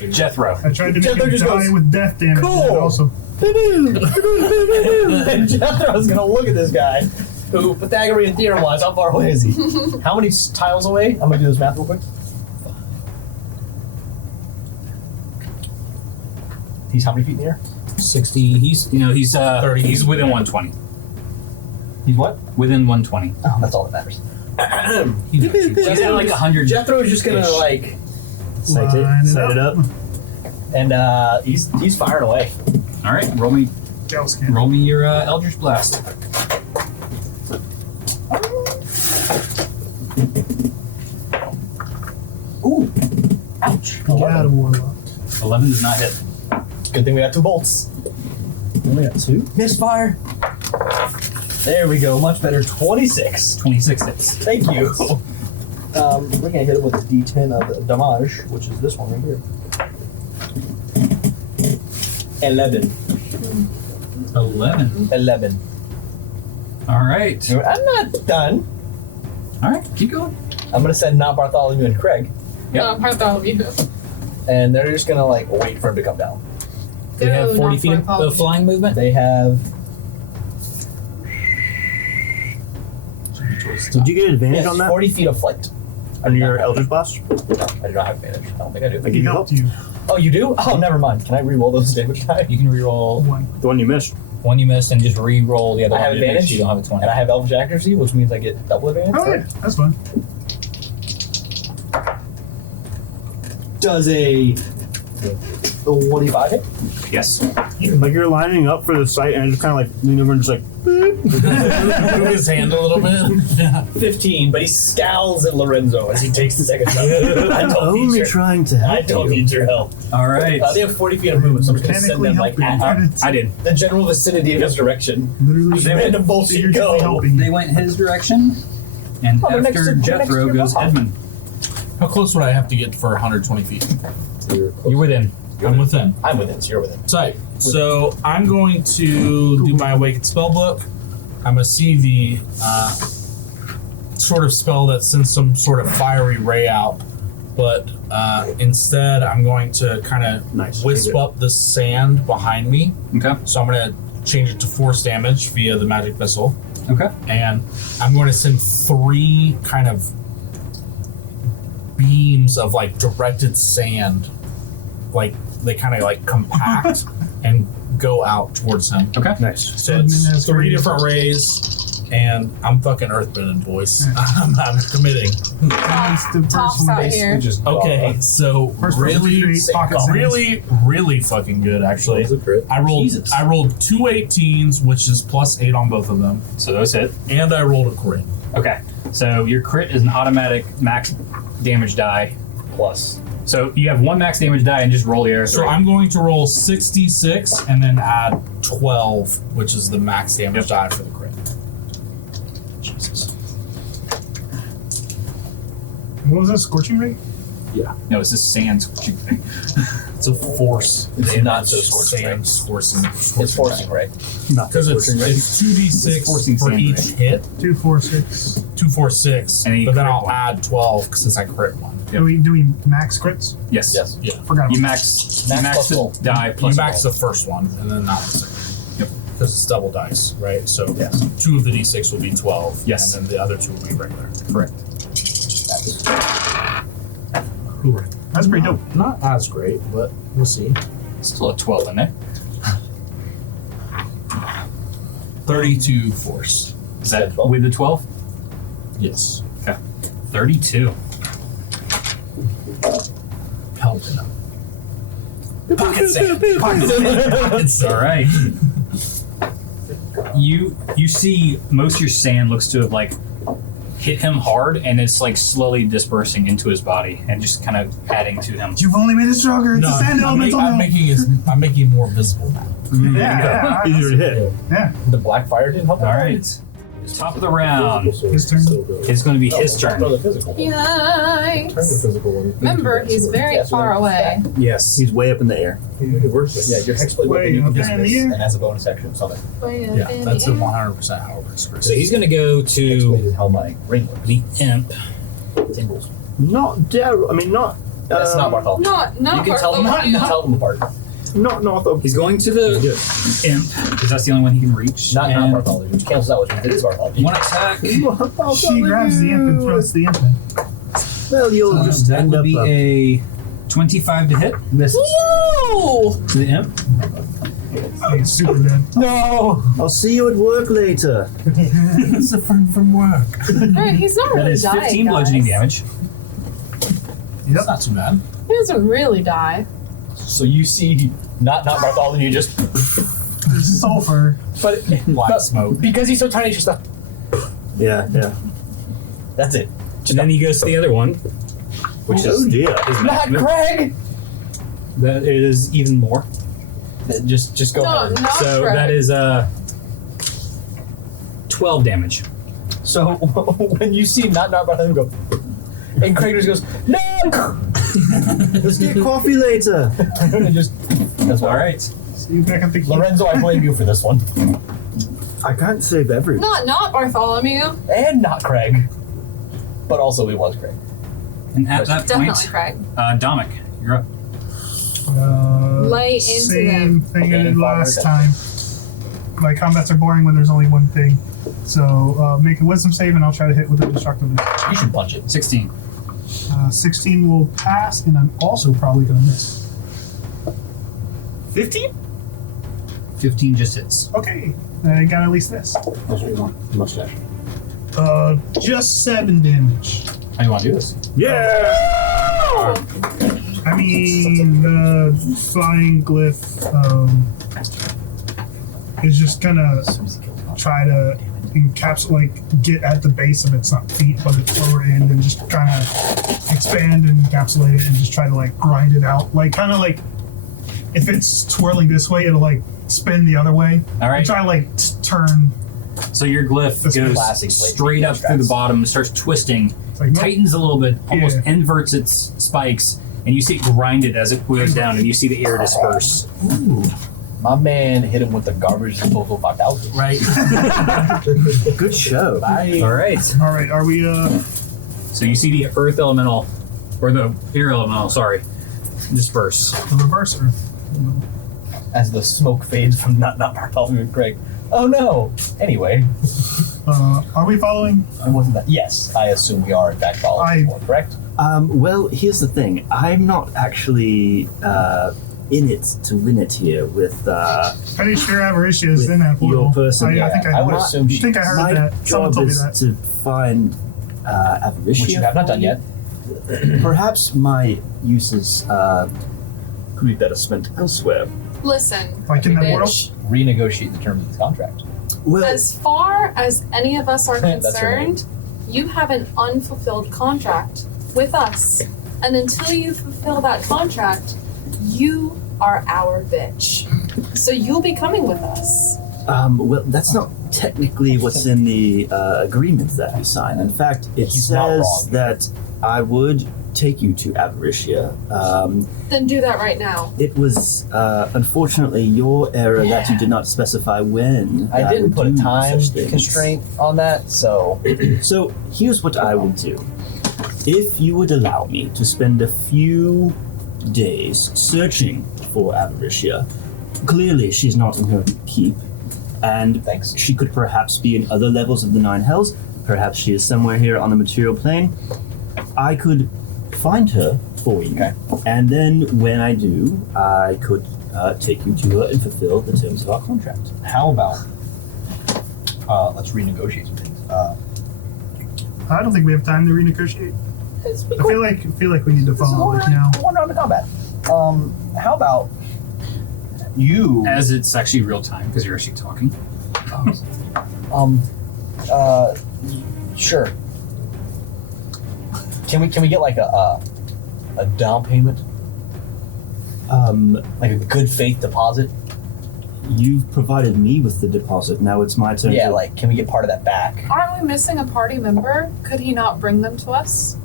10. Jethro. I tried to make Jethro him just die goes, with death damage. "Cool." And also, And Jethro's gonna look at this guy, who Pythagorean theorem wise, how far away is he? How many tiles away? I'm gonna do this math real quick. He's how many feet in the air? 60. He's 30. He's within 120. He's what? Within 120. Oh, that's all that matters. He knows you. He's at like 100. Jethro's just gonna Ish. like, Sight it up. and he's firing away. All right, roll me Gelscan. your Eldritch Blast. Ooh, ouch! You got a warlock. 11 does not hit. Good thing we got 2 bolts. Only got 2. Misfire. There we go. Much better. 26. 26 hits. Thank you. We're gonna hit it with a D10 of damage, which is this one right here. 11. 11. 11. All right. I'm not done. All right, keep going. I'm gonna send not Bartholomew and Craig, Yep. Bartholomew. and they're just gonna like wait for him to come down. They have Go, 40 not feet of Bartholomew. flying movement. They have. Did you get advantage Yes, on that? 40 feet of flight. On your Eldritch Blast? No, I do not have advantage. I don't think I do. I give He you helped help. you. Oh, you do? Oh, never mind. Can I re-roll those damage die? You can re-roll One. The one you missed. one you missed and just re-roll the other I one. have just make advantage. sure you don't have a 20. And I have Elvish accuracy, which means I get double advantage. Oh, yeah. correct? That's fun. Does a 25 hit? Yes. Like you're lining up for the sight, and I just kind of like lean over and just like. Move his hand a little bit. 15, but he scowls at Lorenzo as he takes the second shot. I I'm don't need only your, trying to I help don't you. need your help. All right. They have 40 feet of movement, so I'm just going to send Mechanically them like helping. at I did. the general vicinity of his direction. Literally. They random bullshit figuratively go. helping. They went his direction, and Oh, they're next after to- they're next to Jethro your goes boss. Edmund. How close would I have to get for 120 feet? You're within. I'm within. I'm within, so you're within. Tight. So I'm going to do my Awakened spellbook. I'm going to see the sort of spell that sends some sort of fiery ray out, but instead I'm going to kind of Nice. wisp up the sand behind me. Okay. So I'm going to change it to force damage via the magic missile, Okay. and I'm going to send 3 kind of beams of like directed sand, like they kind of like compact and go out towards him. Okay. Nice. So Edmund it's has 3 rays. different rays, and I'm fucking earthbending, boys. I'm committing. It's the first Tops one. out here. Just Okay, so First one to really, create pocket sands. really fucking good actually. That's a crit. I rolled Jesus. 2 18s, which is +8 on both of them, So those hit. and I rolled a crit. Okay. So your crit is an automatic max damage die. plus. So you have 1 max damage die and just roll the other So 3. I'm going to roll 66 and then add 12, which is the max damage die for the crit. Jesus. What was that? Scorching ray? No, it's this sand scorching thing. It's a force. It's damage, not so scorching ray. sand forcing. It's forcing, right? Because it's It's 2d6 forcing for sand each ray. hit. 2, 4, 6. 2, 4, 6. And then you But then crit I'll one. add 12 because since I crit one. Do we max crits? Yes. Yes. Forgot. You about max Max the plus roll. die plus You max roll. the first one and then not the second. Yep. Because it's double dice, right? So Yes. 2 of the d6 will be 12. Yes. And then the other 2 will be regular. Correct. That's pretty dope. Not as great, but we'll see. Still a 12 in there. 32 force. Is that with the 12? Yes. 32. Helping him. Pocket sand. Pocket sand. All right. You see most of your sand looks to have like hit him hard, and it's like slowly dispersing into his body and just kind of adding to him. You've only made it stronger. It's No, a sand elemental I'm now. making it more visible now. Yeah. Easier to hit. Yeah. The black fire didn't help. All right. Top of the round. His turn. It's going to be his turn. The physical. Turn the Yikes. physical one. Remember, he's very Yeah, so far then- away. Yes. He's way up in the air. It works. Yeah, your hexblade Way weapon you can up in the dismiss, air. and as a bonus action, summon. Yeah, that's a 100% how it works, Chris. So he's going to go Hexblade to is how my ring works. the imp. Tingles. Not Dar. I mean, not. That's not Bartholomew. Not You can tell them. Bartholomew. You can tell them apart. Not North of. He's going to the imp because that's the only one he can reach. Not and Bartholomew. Which cancels out, which means it is Bartholomew. one attack. She grabs the imp and throws the imp in. Well, you'll just That end would up be a 25 to hit misses. Whoa! to the imp. He's super dead. No. I'll see you at work later. It's a friend from work. Alright, he's not That really is dying, 15 guys. bludgeoning damage. That's not too bad. He doesn't really die. So you see, not Bartholomew, just. There's sulfur. But Black smoke. because he's so tiny, it's just a. Yeah, yeah. That's it. And then he goes to the other one, which Oh is dear. his Not maximum. Craig. That is even more. Just go No, ahead. not So Fred. that is 12 damage. So when you see not Bartholomew go, and Craig just goes, no. Let's get coffee later. And just. That's All why. right. So you back up the Lorenzo, I blame you for this one, I can't save everyone. Not Bartholomew. and not Craig, but also it was Craig. And at that point, Definitely Craig. Dominic, you're up. Lay into same thing I Okay, did fire last time. My combats are boring when there's only one thing. So make a wisdom save and I'll try to hit with a destructive. You should punch it. 16. 16 will pass, and I'm also probably going to miss. 15? 15 just hits. Okay, I got at least this. That's what you want. Mustache. Just 7 damage. How do you want to do this? Yeah! I mean, the flying glyph is just gonna try to get at the base of its not feet, but its lower end, and just kind of expand and encapsulate it, and just try to grind it out, kind of if it's twirling this way, it'll spin the other way. All right. And try to turn. So your glyph This goes classic blade straight up through the straps. bottom, starts twisting, It's like, nope. tightens a little bit, almost Yeah. inverts its spikes, and you see it grind it as it goes down, and you see the air disperse. My man hit him with the garbage disposal 5000. Right. Good show. All right. All right, are we? So you see the earth elemental, or the air elemental, sorry, disperse. The reverse earth. As the smoke fades from not following Greg. Oh no! Anyway, Are we following? it wasn't that. Yes, I assume we are in fact following more, correct? Well, here's the thing. I'm not actually in it to win it here with Pretty sure Avaricia is with in that portal. your person. I think I would heard. assume I think I My heard that. Someone job told me is that. to find Avaricia. Which you have not done yet. Perhaps my uses could be better spent elsewhere. Listen, Like in that world? bitch. Renegotiate the terms of the contract. Well, As far as any of us are That's right. concerned, you have an unfulfilled contract with us. And until you fulfill that contract, you are our bitch. So you'll be coming with us. well, that's not technically what's in the agreement that we signed. In fact, it He's not says wrong. that I would take you to Avaricia. Then do that right now. It was unfortunately your error that you did not specify when. I didn't would put a do time such things. constraint on that, so So here's what I would do. If you would allow me to spend a few days searching for Avaricia, clearly she's not in her keep, and thanks. she could perhaps be in other levels of the Nine Hells. Perhaps she is somewhere here on the material plane. I could find her for you, Okay. and then when I do, I could take you to her and fulfill the terms of our contract. How about let's renegotiate some things. I don't think we have time to renegotiate. It's I feel like we need to follow it now. One round of combat. How about you? As it's actually real time, because you're actually talking. Sure. Can we get like a down payment, like a good faith deposit? You've provided me with the deposit. Now it's my turn. Yeah, to like can we get part of that back? Aren't we missing a party member? Could he not bring them to us?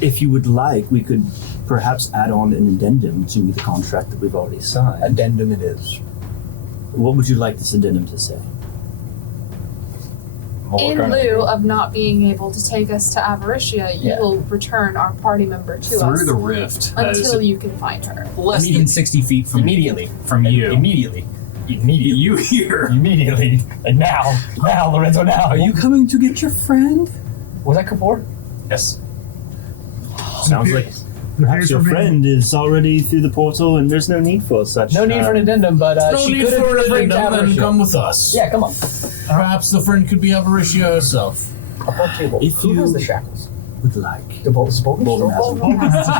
If you would like, we could perhaps add on an addendum to the contract that we've already signed. Addendum it is. What would you like this addendum to say? In lieu of not being able to take us to Avaricia, you Yeah. will return our party member to Through us the rift, until you can find her. less than 60 feet from Immediately. from you. Immediately. You here. Immediately. Like now, Lorenzo, now. Are you coming to get your friend? Was that Keapor? Yes. Sounds like perhaps your friend is already through the portal, and there's no need for such. No need for an addendum, but No she need could have for an bring addendum, then Avaricia. come with us. Yeah, come on. Perhaps the friend could be Avaricia herself. Up on table. If Who you- has the shackles? would like. The bolts. Bolton has them. Bolton has the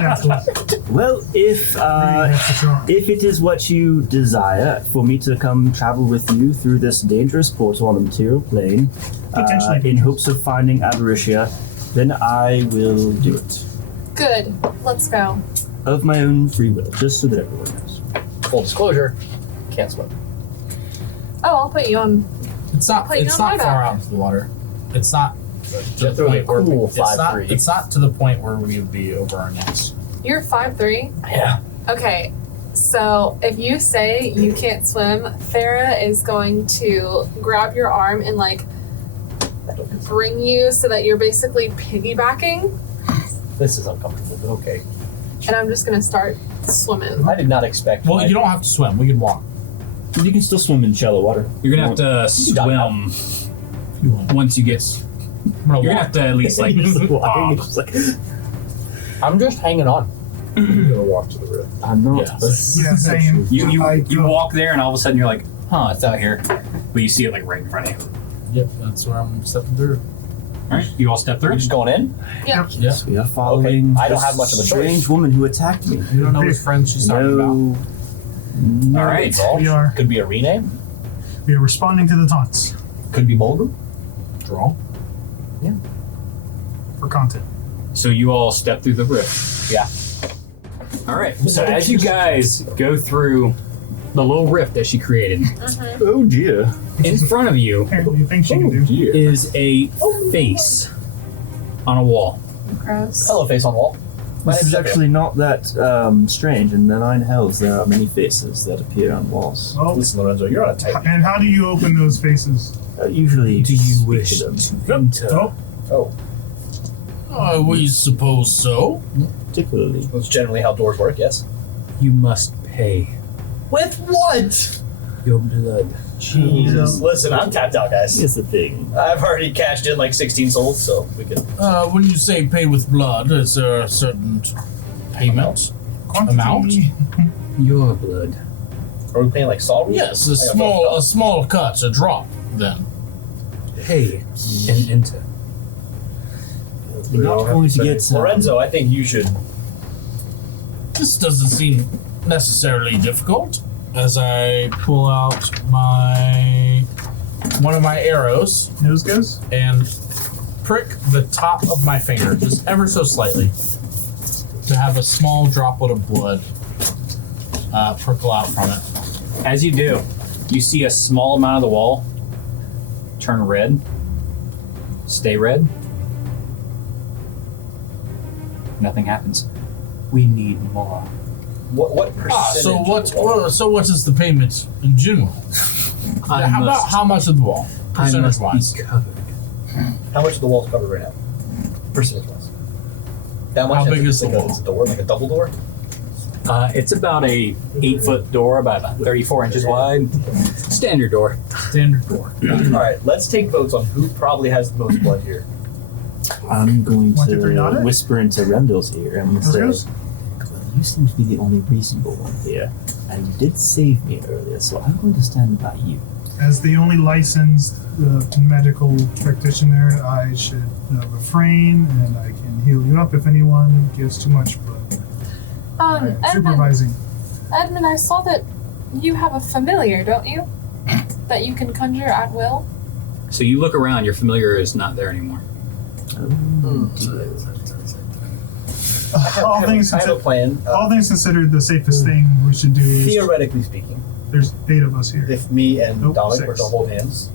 shackles. Well, if Bree has the charm. if it is what you desire for me to come travel with you through this dangerous portal on the material plane, Potentially in hopes of finding Avaricia, then I will do it Good. Let's go. of my own free will, just so that everyone knows. Full disclosure, can't swim. Oh, I'll put you on. It's not. Wait, It's no, not my far bad. out into the water. It's not. To Just the throw point a where cool it's not. 5'3". It's not to the point where we would be over our necks. You're 5'3". Yeah. Okay. So if you say you can't swim, Farah is going to grab your arm and bring you so that you're basically piggybacking, This is uncomfortable, but okay. and I'm just gonna start swimming. I did not expect. Well, you don't have to swim. We can walk. You can still swim in shallow water. You're gonna have to You can dive swim If you want. once you get gonna You're gonna walk. have to at least like Walking, bob. just like, I'm just hanging on. I'm gonna walk to the rift. I'm not. Yeah. Yeah, same. You walk there and all of a sudden you're like, huh, it's out here. But you see it like right in front of you. Yep, that's where I'm stepping through. Alright, you all step through. We're just going in. Yeah. We are following. I don't this have much of a choice. strange woman who attacked me. You don't know which friend she's talking about. No. Alright. We are Could be a rename. responding to the taunts Could be Mulgrew. Draw. for content. So you all step through the rift. Yeah. Alright, so as you guys go through the little rift that she created, Oh dear. in front of you Apparently, you think she can Oh do. dear. is a face on a wall. Gross. Hello, face on wall. My This name's is actually not that strange. In the Nine Hells, there are many faces that appear on walls. Well, Listen, Lorenzo, you're on a tight. and how do you open those faces? Usually, Do you speak wish to them. to enter? Oh, Oh, We suppose so. Particularly, that's generally how doors work. Yes. You must pay With what? your blood. Jesus. Listen, I'm tapped out, guys. here's the thing. I've already cashed in like 16 souls, so we can. When you say pay with blood, is there a certain payment? Amount? Your blood. Are we paying like Saul? Yes, I got a small cut, a drop. Then Pay and enter. You're not going to get Lorenzo, I think you should. this doesn't seem necessarily difficult. As I pull out one of my arrows nose goes. and prick the top of my finger just ever so slightly to have a small droplet of blood prickle out from it. As you do, you see a small amount of the wall turn red, stay red. Nothing happens. We need more. What percentage? So what is the payment in general? How much of the wall? I Percentage must wise. be covered. How much of the wall's covered right now? Percentage wise. That much. How big is the like a, wall? is a door, like a double door? It's about a 8-foot door, about 34 inches wide. Standard door. Standard door. All right, let's take votes on who probably has the most blood here. I'm going 1, 2, 3, not to it? whisper into Remdil's ear and Nose say, goes. well, you seem to be the only reasonable one here, and you did save me earlier, so I'm going to stand by you. As the only licensed medical practitioner, I should refrain, and I can heal you up if anyone gives too much blood. I am Edmund, supervising. Edmund, I saw that you have a familiar, don't you? That you can conjure at will. So you look around, your familiar is not there anymore. All things I have a considered, plan. all things considered, the safest thing we should do is Theoretically speaking, there's 8 of us here. if me and Nope, Dominic were 6. to hold hands,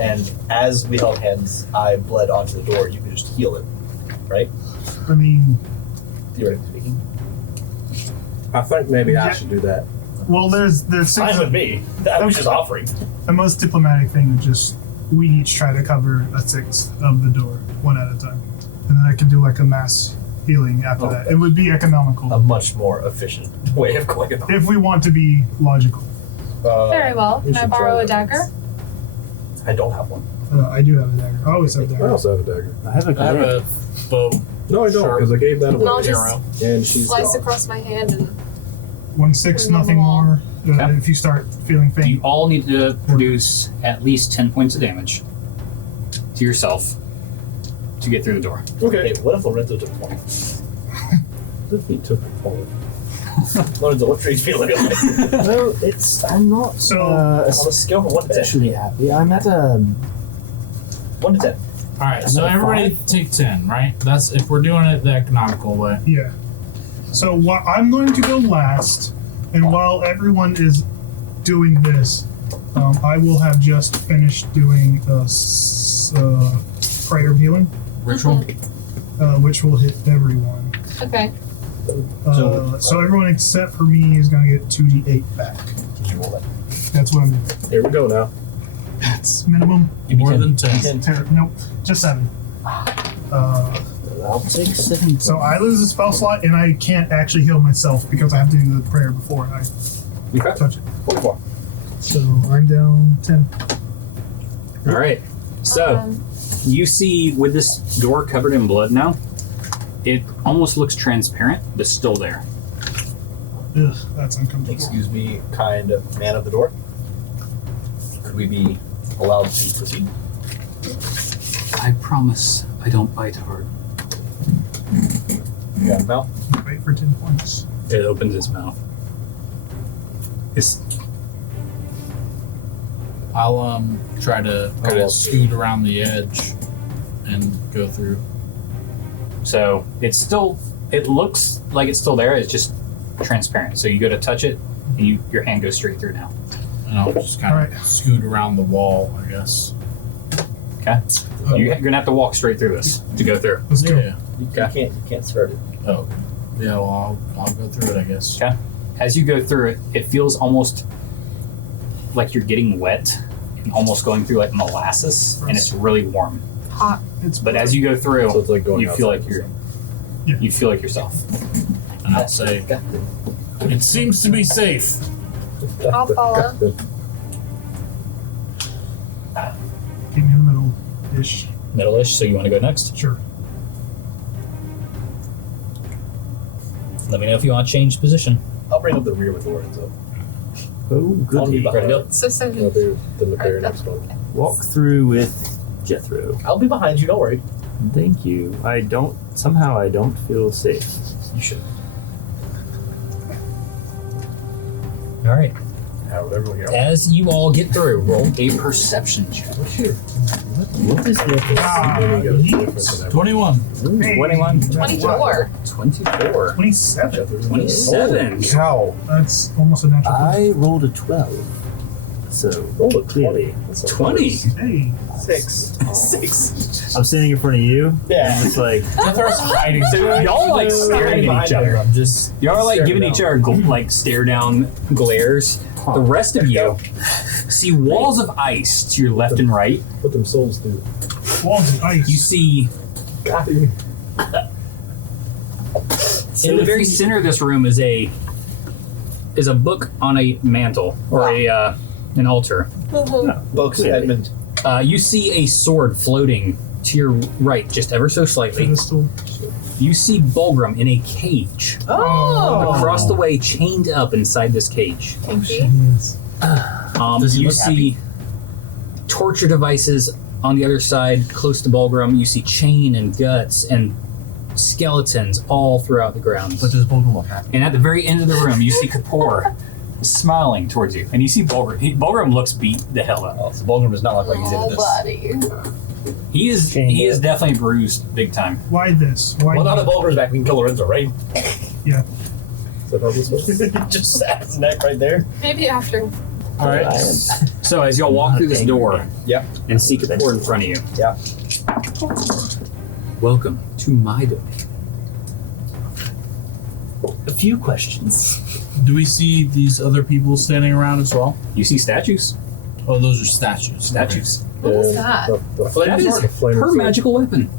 and as we held hands, I bled onto the door, you could just heal it, right? I mean, Theoretically speaking. I think maybe I Yeah. should do that. well, there's Fine 6. with me. I was just offering. The most diplomatic thing is just we each try to cover a 1/6 of the door, one at a time, and then I can do like a mass healing after that. It would be economical A much more efficient way of going about it. if we want to be logical. Very well. we Can I should borrow try a that. dagger? I don't have one. I do have a dagger. I always have a I dagger. also have a dagger. I have a I have glaive. a bow. No, I don't, Sure. because I gave that And I'll away. just Arrow. And she's slice gone. across my hand and 1/6, Put it on nothing the wall. more. Okay. If you start feeling You faint, all need to produce at least 10 points of damage to yourself to get through the door. Okay. Hey, what if Lorenzo took 20? If he took a fall. Lorenzo, what trees feel looking like? Well, I'm not So- On a scale from 1 to 10. especially happy. I'm at a 1 to 10. Alright, so Another everybody take 10, right? That's if we're doing it the economical way. yeah. So I'm going to go last, and while everyone is doing this, I will have just finished doing prayer of healing, Ritual. which will hit everyone. okay. So everyone except for me is going to get 2d8 back. Did you roll that? That's what I'm doing. Here we go now. That's minimum. More than 10. Nope, just 7. I'll take 7. So I lose a spell slot, and I can't actually heal myself because I have to do the prayer before I Okay. touch it. 44. So I'm down 10. All right. So Um, You see, with this door covered in blood now, it almost looks transparent, but still there. Ugh, that's uncomfortable. Excuse me, kind man of the door. Could we be allowed to proceed? I promise I don't bite hard. You got him out? Wait for 10 points. It opens its mouth. It's I'll try to kind of scoot around the edge and go through. so it's still. It looks like it's still there. It's just transparent. So you go to touch it, and your hand goes straight through now. And I'll just kind of Alright. scoot around the wall, I guess. Okay. You're gonna have to walk straight through this to go through. Let's go. Yeah. Okay. You can't start it. Oh. Yeah, well, I'll go through it, I guess. Okay. As you go through it, it feels almost like you're getting wet and almost going through like molasses, and it's really warm. Hot. It's But as you go through, So it's like going you feel outside. like you're. Yeah. You feel like yourself. And I'll say, it seems to be safe. I'll follow. Keep me in the middle ish. Middle-ish. So you want to go next? Sure. Let me know if you want to change position. I'll bring up the rear with Lorenzo. Oh, I'll be goody. behind. Ready to go? So That'll be the very next one. Walk through with Jethro. I'll be behind you, don't worry. Thank you. Somehow I don't feel safe. You should. All right. Everyone here. As you all get through, roll a perception check. What is this? Ah, yeet. 21. Hey, 21. 24. 24. 27. 27. Cow. That's almost a natural. I rolled a 12. So, Roll a clearly. 20. Hey. 6. 6. I'm standing in front of you. Yeah. It's like, Jethro's hiding. So y'all like staring at each other. I'm just. Y'all are like staring giving down. each other like stare down glares. The rest of you see walls of ice to your left and right. What them souls do. Walls of ice. You see Got him. in the very center of this room is a book on a mantle or an altar. Books, Clearly. Edmund. You see a sword floating to your right, just ever so slightly. Pedestal. You see Bulgrim in a cage Oh! across the way, chained up inside this cage. Pinky. Yes. Does he You look see torture devices on the other side, close to Bulgrim. You see chain and guts and skeletons all throughout the grounds. But does Bulgrim look happy? And at the very end of the room, you see Keapor smiling towards you, and you see Bulgrim. Bulgrim looks beat the hell up. Oh, so Bulgrim does not look like he's into Oh, this. buddy. He is definitely bruised big time. Why this? Why? Well, now that Bulgrim's back, we can kill Lorenzo, right? Yeah. Is that how this works? Just sat his neck right there. Maybe after. All right. I am So as y'all walk through this door Yep. and see Keapor in front of you, Yeah. welcome to my domain. a few questions. Do we see these other people standing around as well? You see statues. Oh, those are statues. Statues. What is that? That is flaming her sword. magical weapon.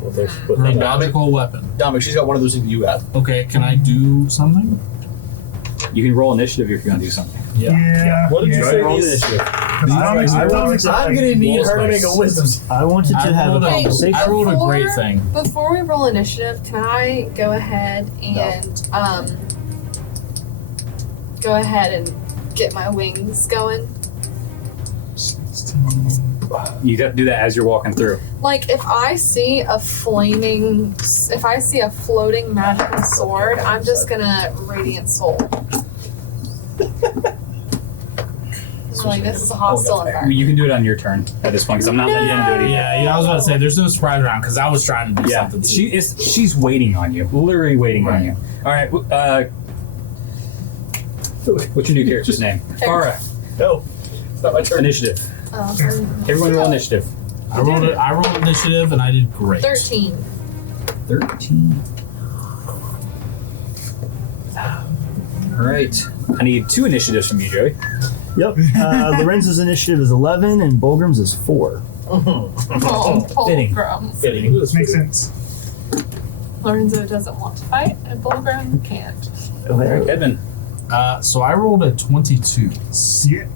Well, thanks for Her putting that. magical weapon. Dominic, she's got one of those things you got. Okay, can I do something? You can roll initiative if you're gonna do something. Yeah. What did you yeah. say? Roll These? initiative. I'm gonna need Walls her to of make a ice. wisdom. I wanted to have a rolled conversation. I rolled a great Before- thing. Before we roll initiative, can I go ahead and get my wings going? You have to do that as you're walking through. Like if I see a floating magical sword, I'm just gonna radiant soul. Like this is a hostile environment. You can do it on your turn at this point because I'm not letting you do it. Yeah, I was about to say, there's no surprise round because I was trying to do Yeah, something too. she's waiting on you, literally waiting on you. All right, what's your new character's name? Farah. No, it's not my turn. Initiative. Everyone roll initiative. I rolled initiative and I did great. 13. 13. All right, I need 2 initiatives from you, Joey. Yep. Lorenzo's initiative is 11 and Bulgrim's is 4. Oh, Fitting. Bulgrim. Fitting. Makes sense. Lorenzo doesn't want to fight, and Bulgrim can't. All right, Edmund. So I rolled a 22. Sick.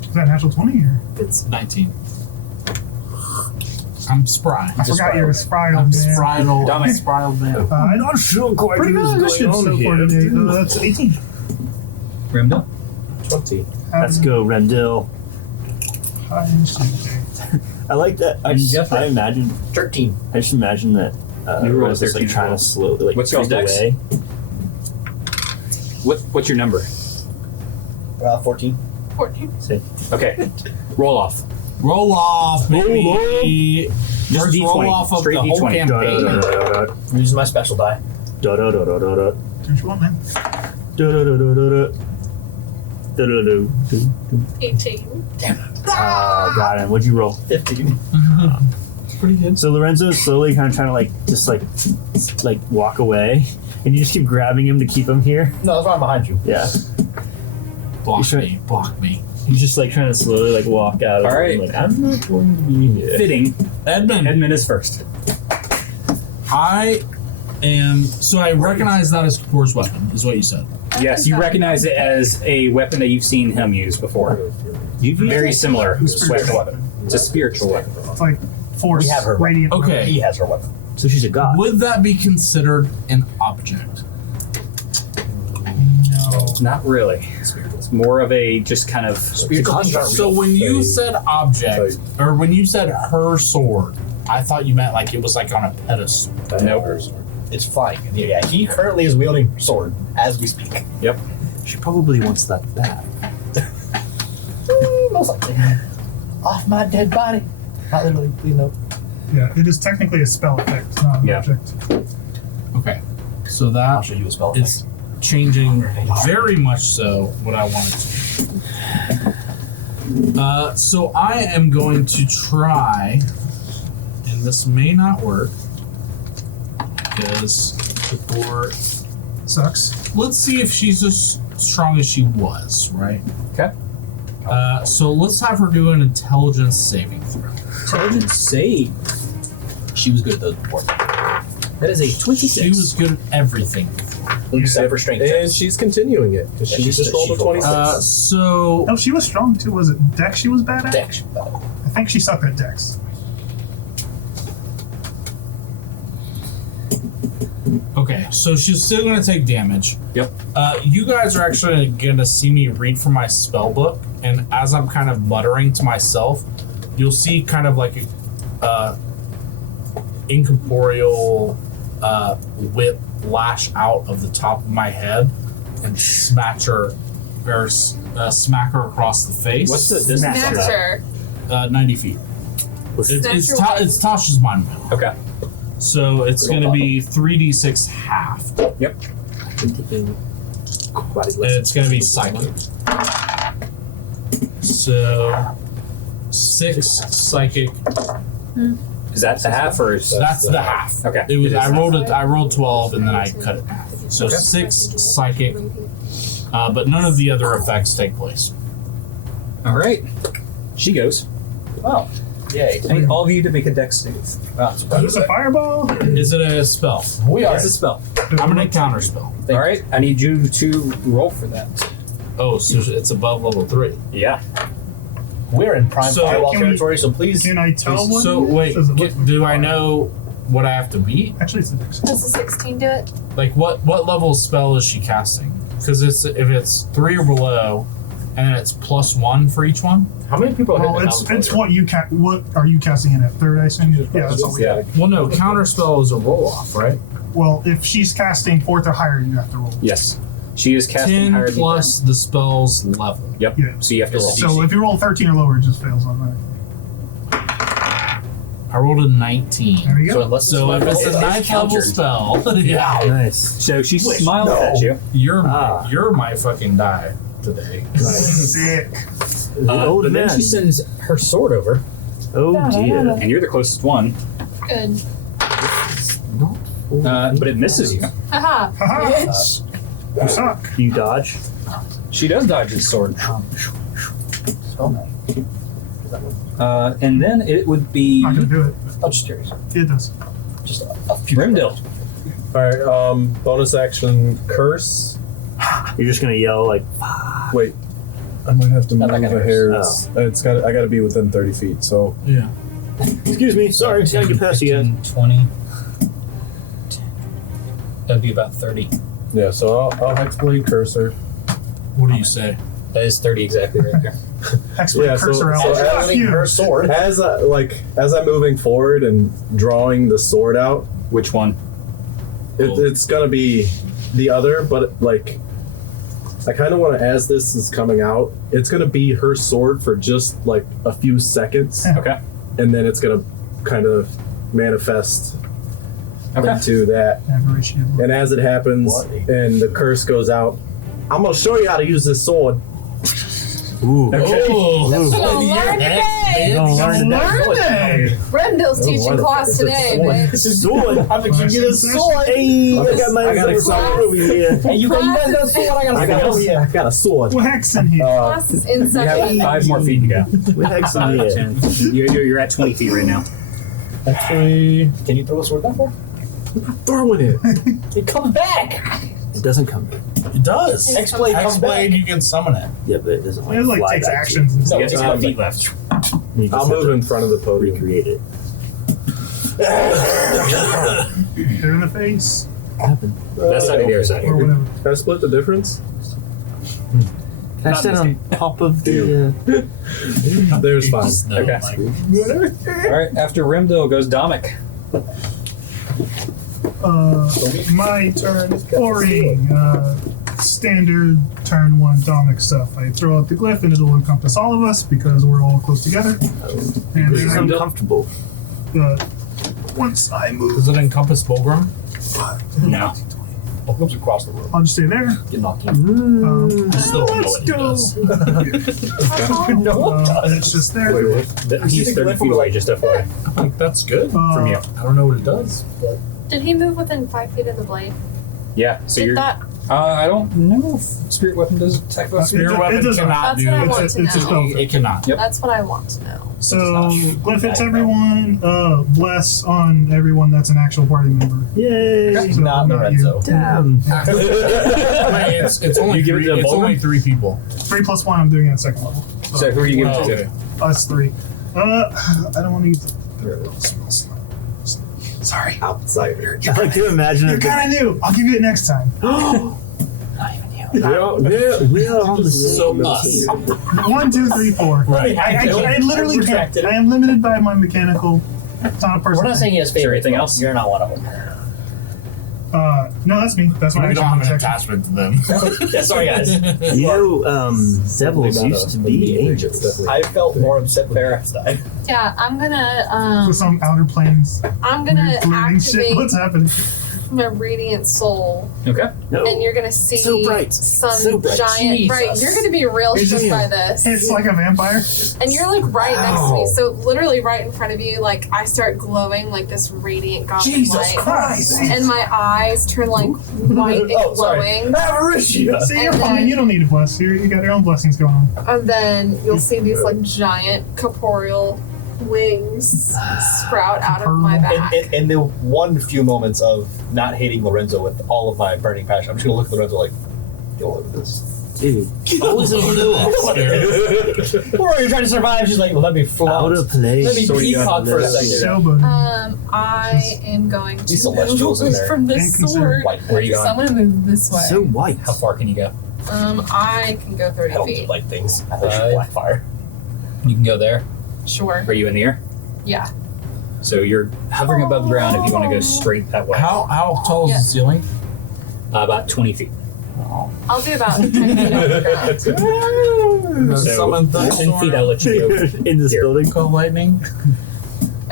Is that natural 20 or? It's 19. I'm spry. I forgot you were spry I'm old man. spry-old Dominic. man. I'm not sure quite pretty what good is going so on far here. today. That's 18. Remdil? 20. Let's go, Rendil. I like that. I imagine. 13. I just imagine that. You rolled Rose is 13 like trying as to slowly like What's y'all's creep dex? away. What's your number? 14. 14. Okay. Roll off. Roll off, baby. Just First D20. roll off of Straight the whole D20. campaign. I'm using my special die. Do what you want, man. 18. Got him. What'd you roll? 15. Pretty good. So Lorenzo's slowly kind of trying to like walk away, and you just keep grabbing him to keep him here. No, that's why I'm behind you. Yeah. Block me. He's just like trying to slowly like walk out. Of All right. Like, I'm not going to be here. Fitting. Edmund, is first. I recognize that as Keapor's weapon, is what you said. Yes, you recognize it as a weapon that you've seen him use before. Very similar weapon. It's a spiritual weapon. It's like force, We have her. radiant. Okay. He has her weapon. So she's a god. Would that be considered an object? No. Not really. It's more of a just kind of So when you said object, or when you said her sword, I thought you meant like it was like on a pedestal. Nope. It's flying. Yeah, he currently is wielding her sword as we speak. Yep. She probably wants that back. Most likely. Off my dead body. Not literally, please no. Yeah, it is technically a spell effect, not an Yeah. object. Okay, so I'll that show you a spell. is changing very much so what I wanted to. So I am going to try, and this may not work because Keapor. Sucks. Let's see if she's as strong as she was, right? Okay. So let's have her do an intelligence saving throw. Intelligence save. She was good at those before. That is a 26. She was good at everything before. Except for strength And checks. she's continuing it because Yeah, she she's- just rolled a she's rolled 26. So No, she was strong too. Was it Dex she was bad at? Dex. I think she sucked at Dex. okay, so she's still going to take damage. Yep. You guys are actually going to see me read from my spell book, and as I'm kind of muttering to myself, you'll see kind of like a incorporeal whip lash out of the top of my head and smack her across the face. What's the distance of that? Snatcher. 90 feet. It's Tasha's mind. Okay. So it's going to be 3d6 half. Yep. And it's going to be psychic. So 6 psychic. Is that the half or is That's the half. Okay. It was. It is I rolled 12 and then I cut it in half. So 6 psychic, but none of the other effects take place. All right. She goes. Wow. Yay. I need all of you to make a dex save. Wow, Is this a fireball? Is it a spell? we are. It's a spell. I'm gonna counter spell. All right. I need you to roll for that. Oh, so it's above level 3. Yeah. We're in prime So firewall can we- territory, so please. Can I tell one? So wait, Does it look like do I fire? know what I have to beat? Actually, it's a Dex. Does the 16 do it? Like what level spell is she casting? Because if it's 3 or below, and then it's +1 for each one. How many people are Oh, hitting it's what you What are you casting it at? Third, I assume. Yeah, that's all we Yeah. Well, no, counter spell is a roll off, right? Well, if she's casting 4th or higher, you have to roll. Yes. She is casting 10 higher than plus the spell's level. Yep. Yeah. So you have to roll. So if you roll 13 or lower, it just fails on that. I rolled a 19. There you So go. unless So if it's a 9th level spell, yeah, Nice. So she smiles at you. you're Ah. you're my fucking die today. Sick. Old But then man. she sends her sword over, Oh dear. and you're the closest one. Good. But it misses you. Haha. Haha. Bitch. You suck. You dodge. She does dodge his sword. Oh, And then it would be Not gonna do it. I'm just curious. It does. Just a few. Rimdil. Alright, bonus action curse. You're just gonna yell like, Wait. I might have to Not move that a kind of hair. curse. I gotta be within 30 feet, so Yeah. Excuse me. Sorry, just gotta get past you guys. 20. That'd be about 30. Yeah, so I'll Hexblade Cursor. What do you say? That is 30 exactly right there. Hexblade Yeah, so- cursor out. so Fuck Holding you. her sword. As I'm moving forward and drawing the sword out, Which one? it's gonna be the other, but like I kind of want to, as this is coming out, it's gonna be her sword for just like a few seconds, Okay. and then it's gonna kind of manifest Okay. into that. Aberration. And as it happens, and the curse goes out, I'm gonna show you how to use this sword. Ooh. Oh, Gonna learn today. Learn today. Brendil's teaching class today, bitch. Sword. I'm gonna give you the sword. Hey, I got my I got a sword over here. Hey, you can bend that sword. I got a sword. What hex in here? Class is in You have session. 5 more feet to go. With hex in here. 10. You're at 20 feet right now. Actually, Can you throw a sword back for? throwing it. It comes back. It doesn't come. it does. Hexblade comes back. Hexblade, you can summon it. Yeah, but it doesn't It like fly takes back to actions and You stuff. have 6 feet left. you. You just I'll have move to in front of the podium. recreate it. They're in the face That side or the other side? or whatever. Can I split the difference? Can I stand on top of the? There's fine. Just know, Okay. like, Alright, after Rimdil goes Domik. My turn. Boring. Standard turn 1 Dominic stuff. I throw out the glyph and it'll encompass all of us because we're all close together. And This is then uncomfortable. once I move, does it encompass Fulgrim? No. Goes across the room. I'll just stay there. Get knocked. I still don't know Let's what he go. does. It's just there. Wait, what? He's 30 feet away, just FYI. Like, that's good From you. I don't know what it does. But Did he move within 5 feet of the blade? Yeah, so Did you're. that? I don't know if Spirit Weapon does attack us. Spirit it weapon doesn't- cannot That's do what I it. want It's to a know. spell. It cannot. Yep. That's what I want to know. So glyph hits everyone. Bless on everyone that's an actual party member. Yay! So, Not Lorenzo. Damn. I mean, it's only You give it three. to It's Fulgrim? only 3 people. 3 + 1. I'm doing it at second level. So who are you giving Oh, it to? okay. Us 3. I don't want to use the third level spell slot. Sorry. Outsider. I like to imagine You're it. kind of new. I'll give you it next time. We are on the same. So us. 1, 2, 3, 4. Right. I literally can't. Retracted. I am limited by my mechanical. It's not a person. We're not saying he has Is there favorites. anything but else? You're not one of them. No, that's me. That's my We don't action have an section. attachment to them. Yeah, sorry guys. You know, devils Not used a- to be a- angels. definitely. I felt more upset when Ferris died. Yeah, I'm gonna For some outer planes. I'm gonna Weird floating shit. activate What's happening? my radiant soul, Okay. No. and you're gonna see So bright. some So bright. giant. Jesus. Right, you're gonna be real It's shook just- by this. It's like a vampire. And you're like right next to me, Wow. so literally right in front of you, like I start glowing like this radiant goblin Jesus light. Christ! And my eyes turn like white and Oh, sorry. glowing. Avaricia! See, you're And fine. then- You don't need to bless. You got your own blessings going on. And then you'll see these like giant corporeal wings sprout out of my back. In the one few moments of not hating Lorenzo with all of my burning passion, I'm just gonna look at Lorenzo like, get over this. Dude, always a little Or you're trying to survive. She's like, well, let me out flout. of place. Let me So what do you peacock got? for a second. So, buddy. I am going to These celestials in move there. from this Inconsiderate. sword. White. Where are you So going? I'm gonna move this way. So white. How far can you go? I can go 30 I don't do feet. like things. I thought you black fire. You can go there. Sure. Are you in the air? Yeah. So you're hovering above the ground if you want to go straight that way. How tall is Yeah. the ceiling? About 20 feet. I'll be about 10 feet off the ground. So Summon 10 feet, I'll let you go. In this Here. building. Call lightning.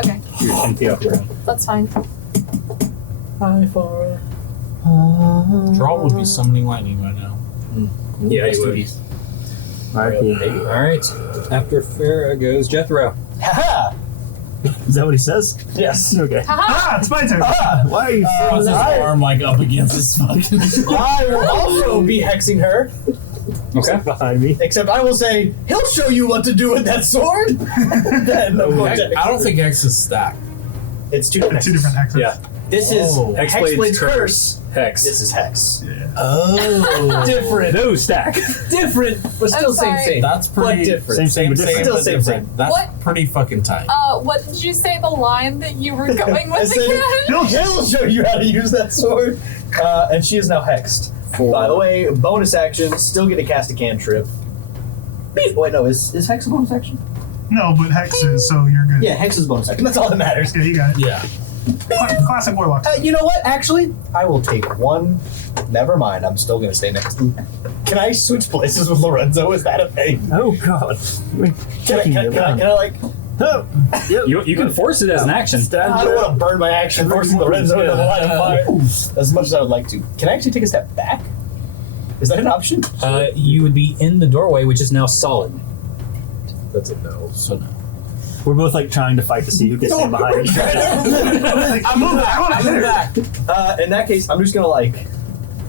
Okay, You're 10 feet off the ground. that's fine. Draw would be summoning lightning right now. Yeah, you would. RP. All right. After Farah goes Jethro. Haha! Is that what he says? Yes. Okay. Ah, it's my turn. Why are you What's his arm like up against his fucking? I will also be hexing her, Okay. behind me? except I will say, he'll show you what to do with that sword. Then I'm going to- I don't think X is stacked. It's two Two different different hexes. Yeah. This is Oh. Hexblade's Hexblade's Curse, Hex. This is Hex. Oh. Different. No stack. Different, but still I'm same, sorry. same. That's But pretty different. Same, but different. Still same, same. That's What? pretty fucking tight. What did you say the line that you were going I with said, again? he'll show you how to use that sword. And she is now hexed. By the way, bonus action, still get to cast a cantrip. Wait, no, is Hex a bonus action? No, but Hex is, so you're good. Yeah, Hex is bonus action. That's all that matters. Yeah, you got it. Yeah. Classic Warlock. You know what? Actually, I will take one. Never mind. I'm still gonna stay next to. Can I switch places with Lorenzo? Is that a thing? Oh God! Can I like? Oh, yep. You can force it as an action. I don't want to burn my action forcing Lorenzo into the line of fire as much as I would like to. Can I actually take a step back? Is that an option? You would be in the doorway, which is now solid. That's a no. So no. We're both like trying to fight to see who can stand behind. I move back. I I'm back. In that case, I'm just gonna like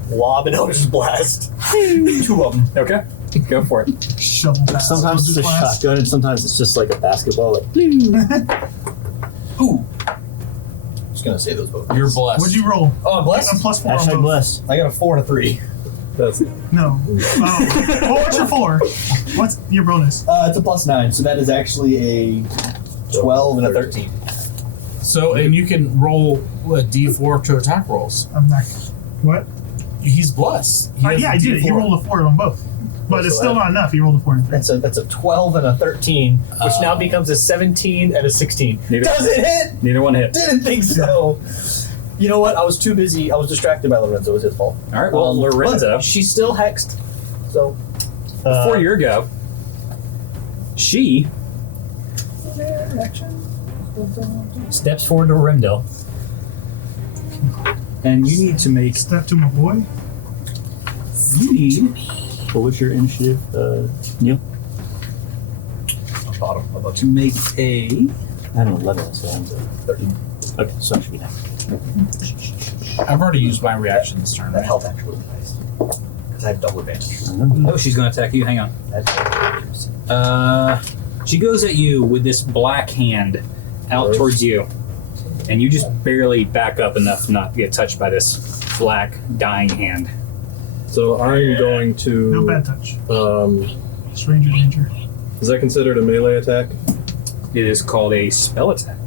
lob an Eldritch Blast. Two of them. Okay, go for it. Shovel pass. Sometimes it's a Blast. shotgun, and sometimes it's just like a basketball. Like, Ooh. Just gonna say those both. You're blessed. What'd you roll? Oh, I'm A blessed. +4 on hashtag both. bless. I got a 4 and a 3. That's No. Well, what's your 4? What's your bonus? It's a +9, so that is actually a 12 and a 13. So, and you can roll a D4 to attack rolls. I'm not. What? He's blessed. He has Yeah, a I did it. He D4. rolled a 4 on both. But it's So still that- not enough. He rolled a 4 and 3. That's a 12 and a 13, which now becomes a 17 and a 16. Neither- Does it hit? Neither one hit. Didn't think so. You know what? I was too busy. I was distracted by Lorenzo. It was his fault. All right. Well, Lorenzo, But she's still hexed. So before your go, she steps forward to Remdel, and you need to make. Step to my boy. You need. What was your initiative, Neil? bottom above To make a. I had an 11, so I'm 13. okay. So I should be next. I've already used my reaction this turn, That right? health actually would be nice. Because I have double advantage. Oh, she's going to attack you. Hang on. That's accuracy. She goes at you with this black hand out Gross. towards you, and you just barely back up enough to not get touched by this black dying hand. so. I'm going No to. bad touch. Um, Stranger danger. is that considered a melee attack? It is called a spell attack.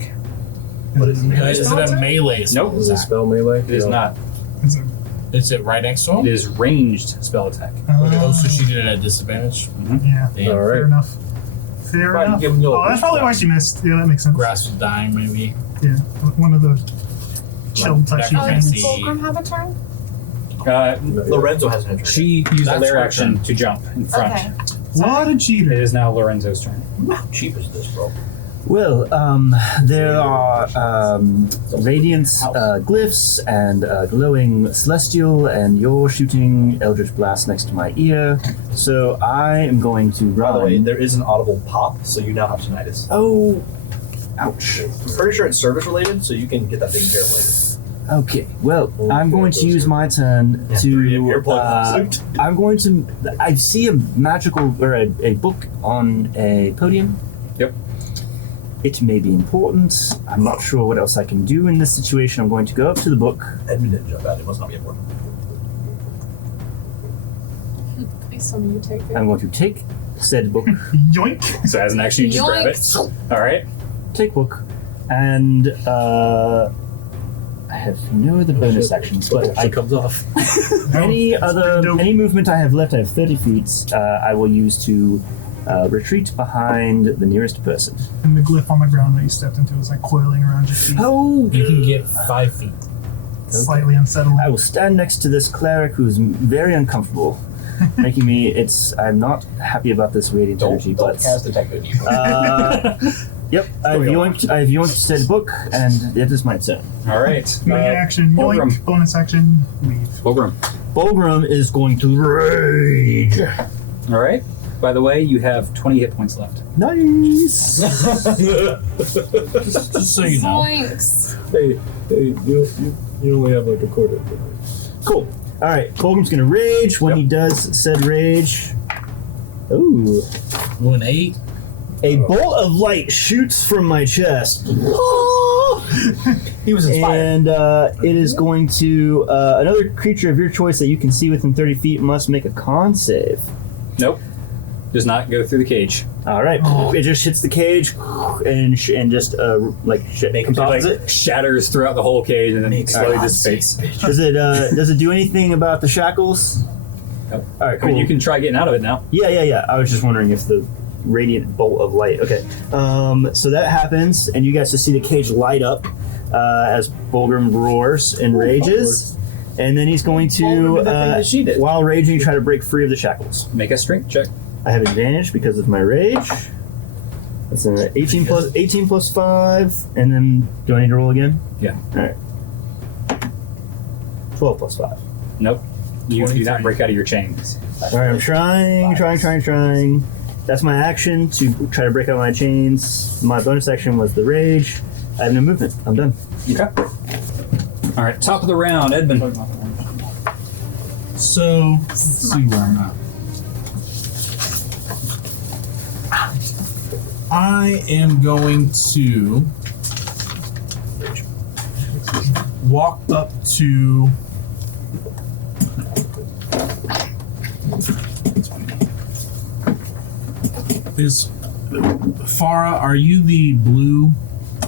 What is it? Is it a melee spell Nope. Is it attack? spell melee? It is No. not. Is it? Is it right next to him? It is ranged spell attack. Oh, so she did it at disadvantage? Yeah. Damn. All Fair right. enough. Fair Probably enough. give him Oh, that's probably why she missed. Yeah, that makes sense. Grasp of dying, maybe. Yeah, one of the chill touchy That Oh, kind of things. does Fulgrim have a turn? Lorenzo has an entry. She used a That's lair her action turn. to jump in front. Okay. What a It cheater. is now Lorenzo's turn. How cheap is this, bro? Well, there are radiant glyphs and glowing celestial, and you're shooting Eldritch Blast next to my ear. So I am going to By the way, run. there is an audible pop, so you now have tinnitus. Oh, ouch. I'm pretty sure it's service related, so you can get that taken care of later. Okay, well, I'm going to use my turn to. Earplug. I'm going to. I see a magical or a book on a podium. Yep. It may be important. I'm not sure what else I can do in this situation. I'm going to go up to the book. Edmund didn't jump out. It must not be important. Please tell me you take it. I'm going to take said book. Yoink. So as an action, you just grab it. All right. Take book, and I have no other bonus actions, but It comes off. any That's other pretty dope. any movement I have left, I have 30 feet. I will use to retreat behind the nearest person. And the glyph on the ground that you stepped into is like coiling around your feet. Oh! You can get 5 feet. Slightly unsettling. I will stand next to this cleric who's very uncomfortable, making me. I'm not happy about this radiant energy, Don't but. cast detect good evil. Yep, I've yoinked said book, and it is my turn. All right. Main action, Fulgrim. yoink. Bonus action, leave. Fulgrim. Fulgrim is going to rage. All right. By the way, you have 20 hit points left. Nice. Just so you know. Zoinks. Hey, you only have like a quarter. Cool. All right, Fulgrim's gonna rage. When he does said rage, ooh, Ooh, an 8. a bolt of light shoots from my chest. He was inspired. And it is going to another creature of your choice that you can see within 30 feet must make a con save. Nope. Does not go through the cage. All right, it just hits the cage and just Shatters throughout the whole cage and then slowly dissipates. Does it do anything about the shackles? Nope. All right, I cool. mean, you can try getting out of it now. Yeah. I was just wondering if the radiant bolt of light. Okay, so that happens, and you guys just see the cage light up as Bulgrim roars and rages, and then he's going to, Bulgrim did the thing that she did. while raging, try to break free of the shackles. Make a strength check. I have advantage because of my rage. That's an 18 plus 5, and then do I need to roll again? Yeah. All right. 12 plus 5. Nope. You do not break out of your chain. All right, I'm trying. That's my action to try to break out my chains. My bonus action was the rage. I have no movement. I'm done. Okay. All right, top of the round, Edmund. So let's see where I'm at. I am going to walk up to Farah, are you the blue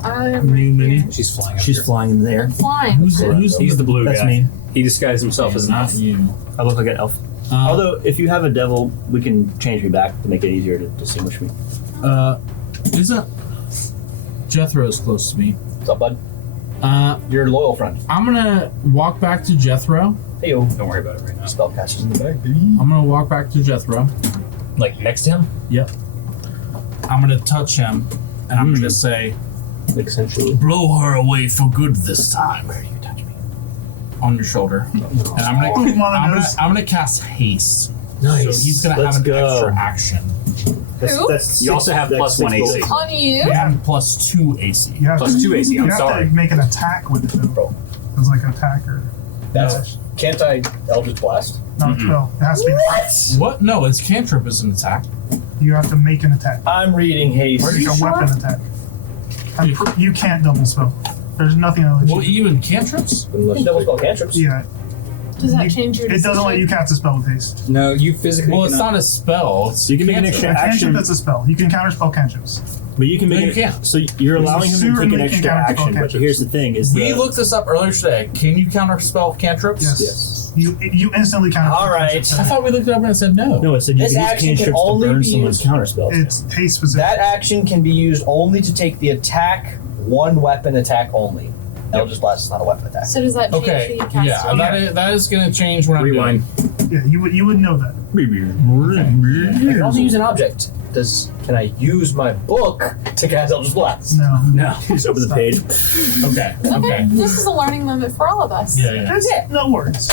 I am new right mini? here. She's flying. She's flying in the air. I'm flying. Who's He's the blue That's guy. me. He disguised himself as an not elf. you? I look like an elf. Although, if you have a devil, we can change me back to make it easier to distinguish me. Isn't Jethro's close to me? What's up, bud? Your Your loyal friend. I'm gonna walk back to Jethro. Hey, yo. Don't worry about it right now. Spellcasters in the back, baby. I'm gonna walk back to Jethro. Like next to him? Yep. I'm gonna touch him, and I'm gonna say, Essentially. "Blow her away for good this time." Where do you touch me? On your shoulder. And I'm gonna cast haste. Nice. So he's gonna Let's have an go. extra action. Who? You also have plus 1 AC. On you? And plus 2 AC. You have Plus to, 2 AC, you I'm have sorry. to make an attack with it, though. Bro. It's like an attacker. That's can't I Eldritch Blast? No, spell. It has to be. What? No, it's cantrip is an attack. You have to make an attack. I'm reading haste. Or it's a weapon attack. You can't double spell. There's nothing that lets Well, you. even cantrips? You double spell cantrips. Yeah. Does that change your It decision? doesn't let you cast a spell with haste. No, you physically Well, it's cannot. not a spell. It's You can make an cantrip. extra A action, cantrip is a spell. You can counterspell cantrips. but you can No, make you it. can't. So you're allowing him to take an Certainly extra can counterspell action. But cantrips. here's the thing: is We the, looked this up earlier today. Can you counterspell cantrips? Yes. You instantly counterspell. All right. cantrips. I thought we looked it up and it said no. No, it said you This can use action can cantrips to only burn be someone's used- counter spells. It's haste specific. That action can be used only to take the attack, one weapon attack only. Eldritch Blast is not a weapon attack. So does that change Okay, who you cast yeah, on? that is going to change when Rewind. Yeah, you would know that. I can also use an object. Can I use my book to cast Eldritch Blast? No. No. Just open the page. Okay. Okay, this is a learning moment for all of us. Yeah. That's no worries.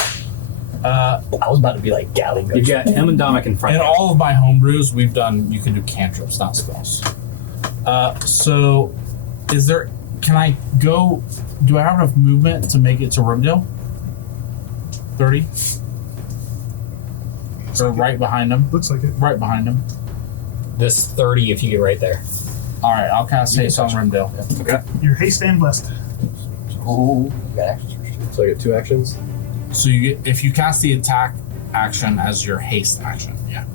I was about to be like Gallagher. You've got him and Dominic in front In of you. all of my homebrews, we've done, you can do cantrips, not spells. So, do I have enough movement to make it to Rundale? 30? Or right behind him? Looks like it. Right behind him. This 30 if you get right there. Alright, I'll cast haste on Rundale. You're haste and blessed. Oh, you got actions first. So I get 2 actions. So if you cast the attack action as your haste action, yeah.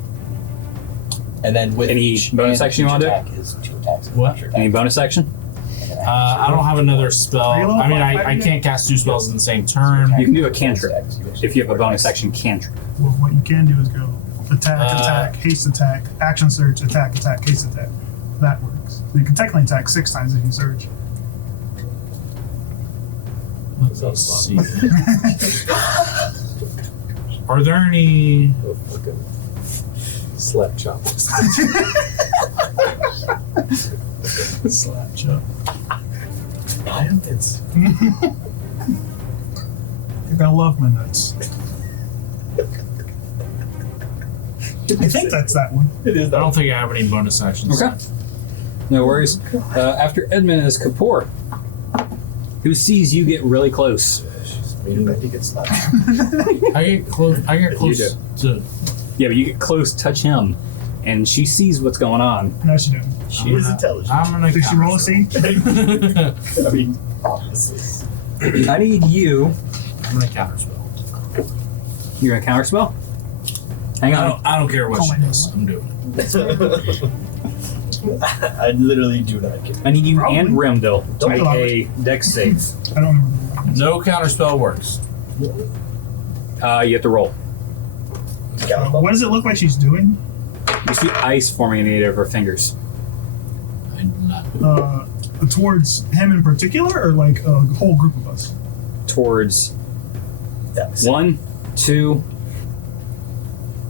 And then with Any each bonus and action you each wanna do? attack is 2 attacks. What? Each Any attack. bonus action? I don't have another spell. Are you I mean, allowed- I can't cast 2 spells in the same turn. You can do a cantrip if you have a bonus action cantrip. Well, what you can do is go attack, Uh, attack, haste attack, action surge, attack, attack, haste attack. That works. So you can technically attack 6 times if you surge. Let's see. Are there any? Oh, fucking slap chop. Slap chop. It's You're gonna love my nuts. I think that's that one. It is I don't think I have any bonus actions. Okay. No worries. After Edmund is Keapor, who sees you get really close. He gets slapped. I get close. You do. To. Yeah, but you get close, touch him, and she sees what's going on. No, she didn't. She is intelligent. I'm gonna. Did she roll a scene? I mean, Oh, this is. I need you. I'm gonna counterspell. You're gonna counterspell? Hang on. I don't care what Oh she my does. I'm doing it. I literally do not care. I need you Probably. and Remdil to Don't make allow a dex save. I don't remember. No counterspell works. You have to roll. What does it look like she's doing? You see ice forming in the end of her fingers. I'm not. Towards him in particular, or like a whole group of us? Towards That's 1, 2.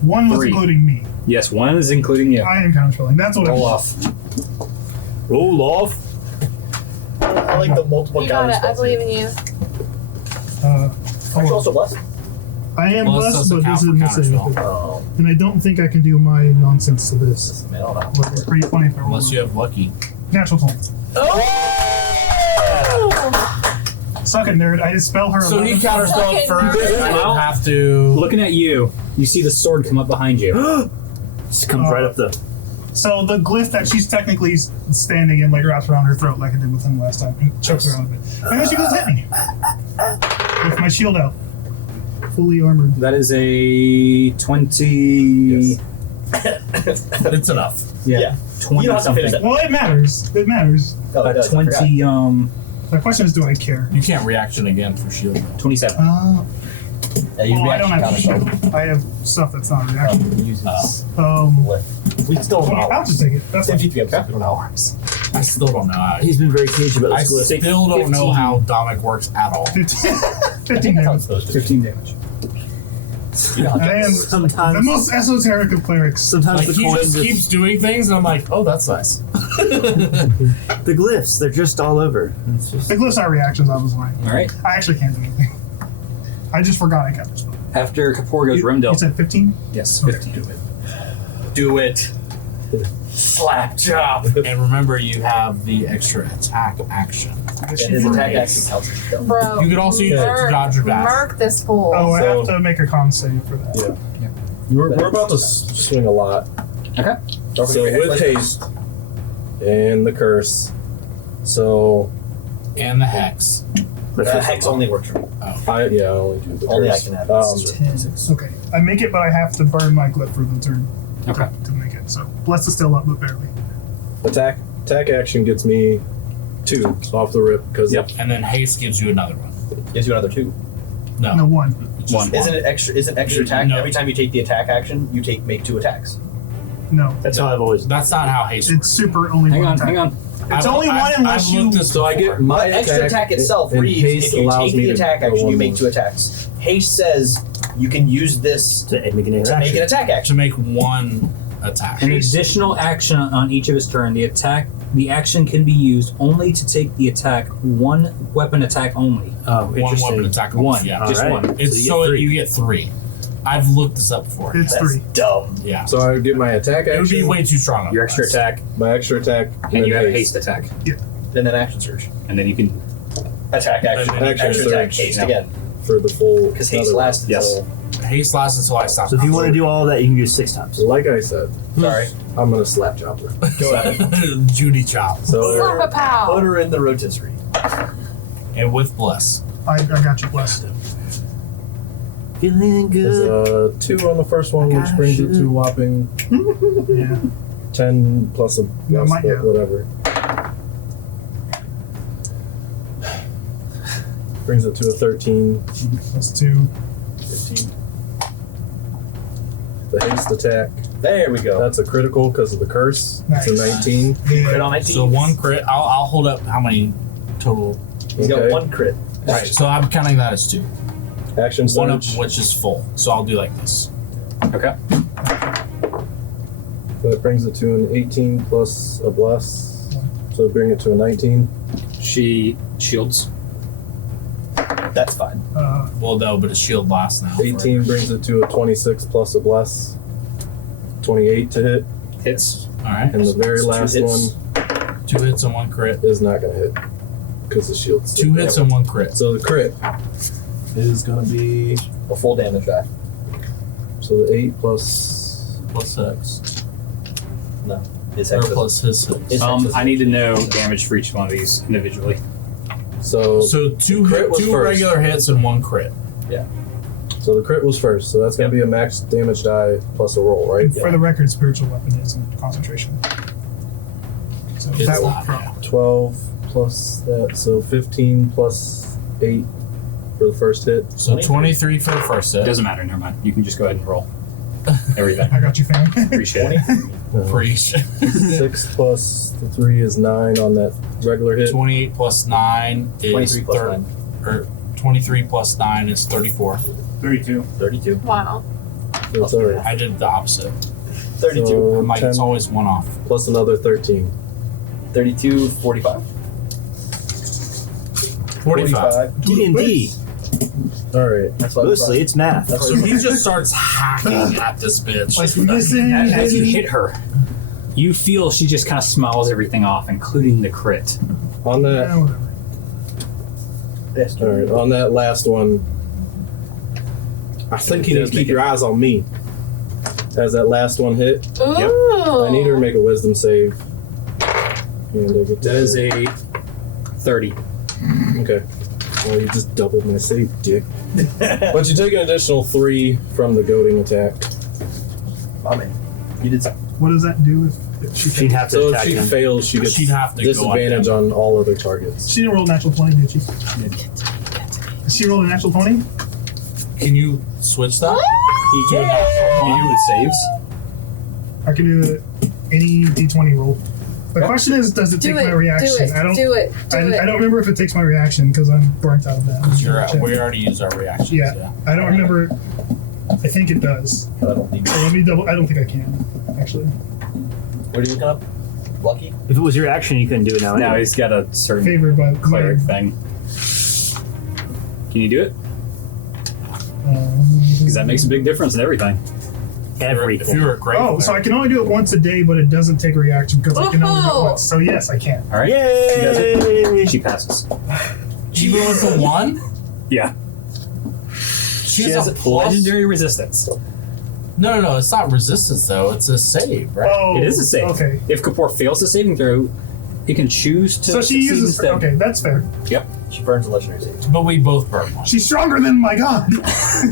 One was 3. including me. Yes, 1 is including you. I am counterspelling. That's what Roll I off. Roll off. I like the multiple You got it. I counterspells. believe in you. Aren't you also blessed? I am Bless blessed, doesn't but count this for is missing. counterspell. Oh, And I don't think I can do my nonsense to this. this is mail now. But it's pretty funny if I roll. Unless you have lucky. Natural 20. Suck it, nerd. I just spell her. So he 11. counterspelled Fucking first. nerd. I didn't have to. Looking at you, you see the sword come up behind you. Just comes right up the. So the glyph that she's technically standing in, like, wraps around her throat, like I did with him last time, and chokes her out of it. And then she goes hit me with my shield out, fully armored. That is a 20. It's enough. Yeah. 20 You don't have to something. finish it. Well, it matters. It matters. Oh, it does, I forgot. 20, The question is, do I care? You can't reaction again for shield. 27. Yeah, you Well, I reaction don't have counterspell. shield. I have stuff that's not a reaction. Uses We still don't know. I'll just take it. That's fine. 50 okay. We don't know how it works. I still don't know how. He's been very cagey about I this glyph. still don't know 15. how Domic works at all. 15 That's how damage. it's supposed to be. 15 damage. You know how I am Jack's- the Sometimes, most esoteric of clerics. sometimes Like the he coins, just keeps doing things, and I'm like, oh, that's nice. the glyphs, they're just all over. It's just, The glyphs are reactions, I was lying. All right. I actually can't do anything. I just forgot I kept this spell. After Keapor goes You Remdil. said 15? Yes, Okay. 15. Do it. Slap chop. And remember, you have the extra attack action. And his attack action counts as kill. Bro. You could also use it to dodge or dash. Murk this fool. Oh, I So- have to make a con save for that. Yeah. We're about to swing a lot. Okay. Don't So forget with haste and the curse, so And the hex. Hex only works for me. I only do the Only I curse. can have Um, this. Okay. I make it, but I have to burn my glyph for the turn Okay. to make it. So, blessed is still up, but barely. attack action gets me 2 off the rip because Yep. And then haste gives you another one. Gives you another 2. No. No, 1. It's just One. Isn't extra attack No. every time you take the attack action, you make 2 attacks. No. that's how I've always. That's not how haste It's works. super only Hang one on, attack. hang on. It's only one unless I've looked you- this So I before. get my But extra attack itself and reads haste if you allows take me the to attack go action, you one make more. 2 attacks. Haste says you can use this To make an to make an attack To action. make one attack. An additional action on each of his turn. The action can be used only to take the attack, one weapon attack only. Oh, One interesting. weapon attack. One, Yeah. just Alright. one. It's So you get so three. you get 3. I've looked this up before. It's That's 3. dumb. Yeah. So I get my attack It would be action, way too strong. Your extra otherwise. attack, my extra attack, and you have a then haste attack. And then action surge. And then you can. Attack action. And then extra action attack. surge. Haste Yeah. again. for the full. Because haste another lasts Yes. until. Haste lasts until I stop. So if you want to do all of that, you can do 6 times. Like I said, Sorry. I'm gonna slap chopper. Go ahead. Judy chop. So Slap a Put pow. her in the rotisserie. And with bless. I got you blessed. Feeling there's good. a 2 on the first one, which brings it to a whopping Yeah. 10 plus a Yeah, plus, might but go. whatever. Brings it to a 13, Plus 2. 15. The haste attack. There we go. That's a critical because of the curse. Nice. It's a 19. Crit on 19. So 1 crit. I'll hold up how many total. He's got Okay. 1 crit. Right. So I'm counting that as 2. Action One of surge. which is full. So I'll do like this. Okay. That brings it to an 18 plus a bless. So bring it to a 19. She shields. That's fine. Well, no, but a shield lasts now. 18 brings it to a 26 plus a bless. 28 to hit. Hits. All right. And the very Two last hits. one 2 hits and 1 crit. is not going to hit because the shield's 2 hits and 1 crit. So the crit is going to be A full damage die. so the 8 plus Plus 6. His Or hex. plus his 6. His hex is- I need to know damage for each one of these individually. So two crit was first. regular hits and 1 crit. So the crit was first. So that's gonna be a max damage die plus a roll, right? For the record, spiritual weapon isn't concentration. So It's that not, will yeah. 12 plus that, so 15 plus 8 for the first hit. So 23 for the first It hit. doesn't matter. Never mind. You can just go ahead and roll everything. I got you, fam. Appreciate it. Preach. 6 plus the 3 is 9 on that regular hit. 28 plus 9 is 23 plus 9. Or 23 plus 9 is 34. 32. 32. Wow. So it's alright. I did the opposite. 32. So I'm like, 10 it's always one off. plus another 13. 32, 45. 45. D&D. Alright. That's what Mostly it's math. That's So he just starts hacking at this bitch. Like, listen, As you hit her, you feel she just kind of smiles everything off, including the crit. On that, Yeah, whatever. alright, on that last one, I think you need to keep your eyes on me. As that last one hit, Ooh. I need her to make a wisdom save. And That is a 30. Okay. Well, you just doubled my save, dick. But you take an additional 3 from the goading attack. Oh, man. You did something. What does that do if she She'd have to So if attack she him. fails, she gets She'd have to go disadvantage on all other targets. She didn't roll a natural 20, did she? Did she roll a natural 20? Can you switch that? You can you do with saves. I can do any d20 roll. The question is, does it Do take it. my reaction? Do it. I don't. Do it. Do I it. don't remember if it takes my reaction because I'm burnt out of that. We already used our reactions. Yeah. I don't remember. I think it does. I don't think. So let me double. I don't think I can actually. What are you looking up? Lucky? If it was your action, you couldn't do it now. Now anyway. he's got a certain Favored by cleric thing. Can you do it? Because that makes a big difference in everything. If Everything. you were a great Oh, so I can only do it once a day, but it doesn't take a reaction because I can only do it Woohoo! once. So yes, I can. All right. She does it. Yay! She passes. Even with the 1? Yeah. She She has a plus. legendary resistance. No, it's not resistance though. It's a save, right? Oh, It is a save. Okay. If Keapor fails the saving throw, it can choose to So she succeed uses. instead. Okay, that's fair. Yep. She burns a legendary save. But we both burn one. She's stronger than my god.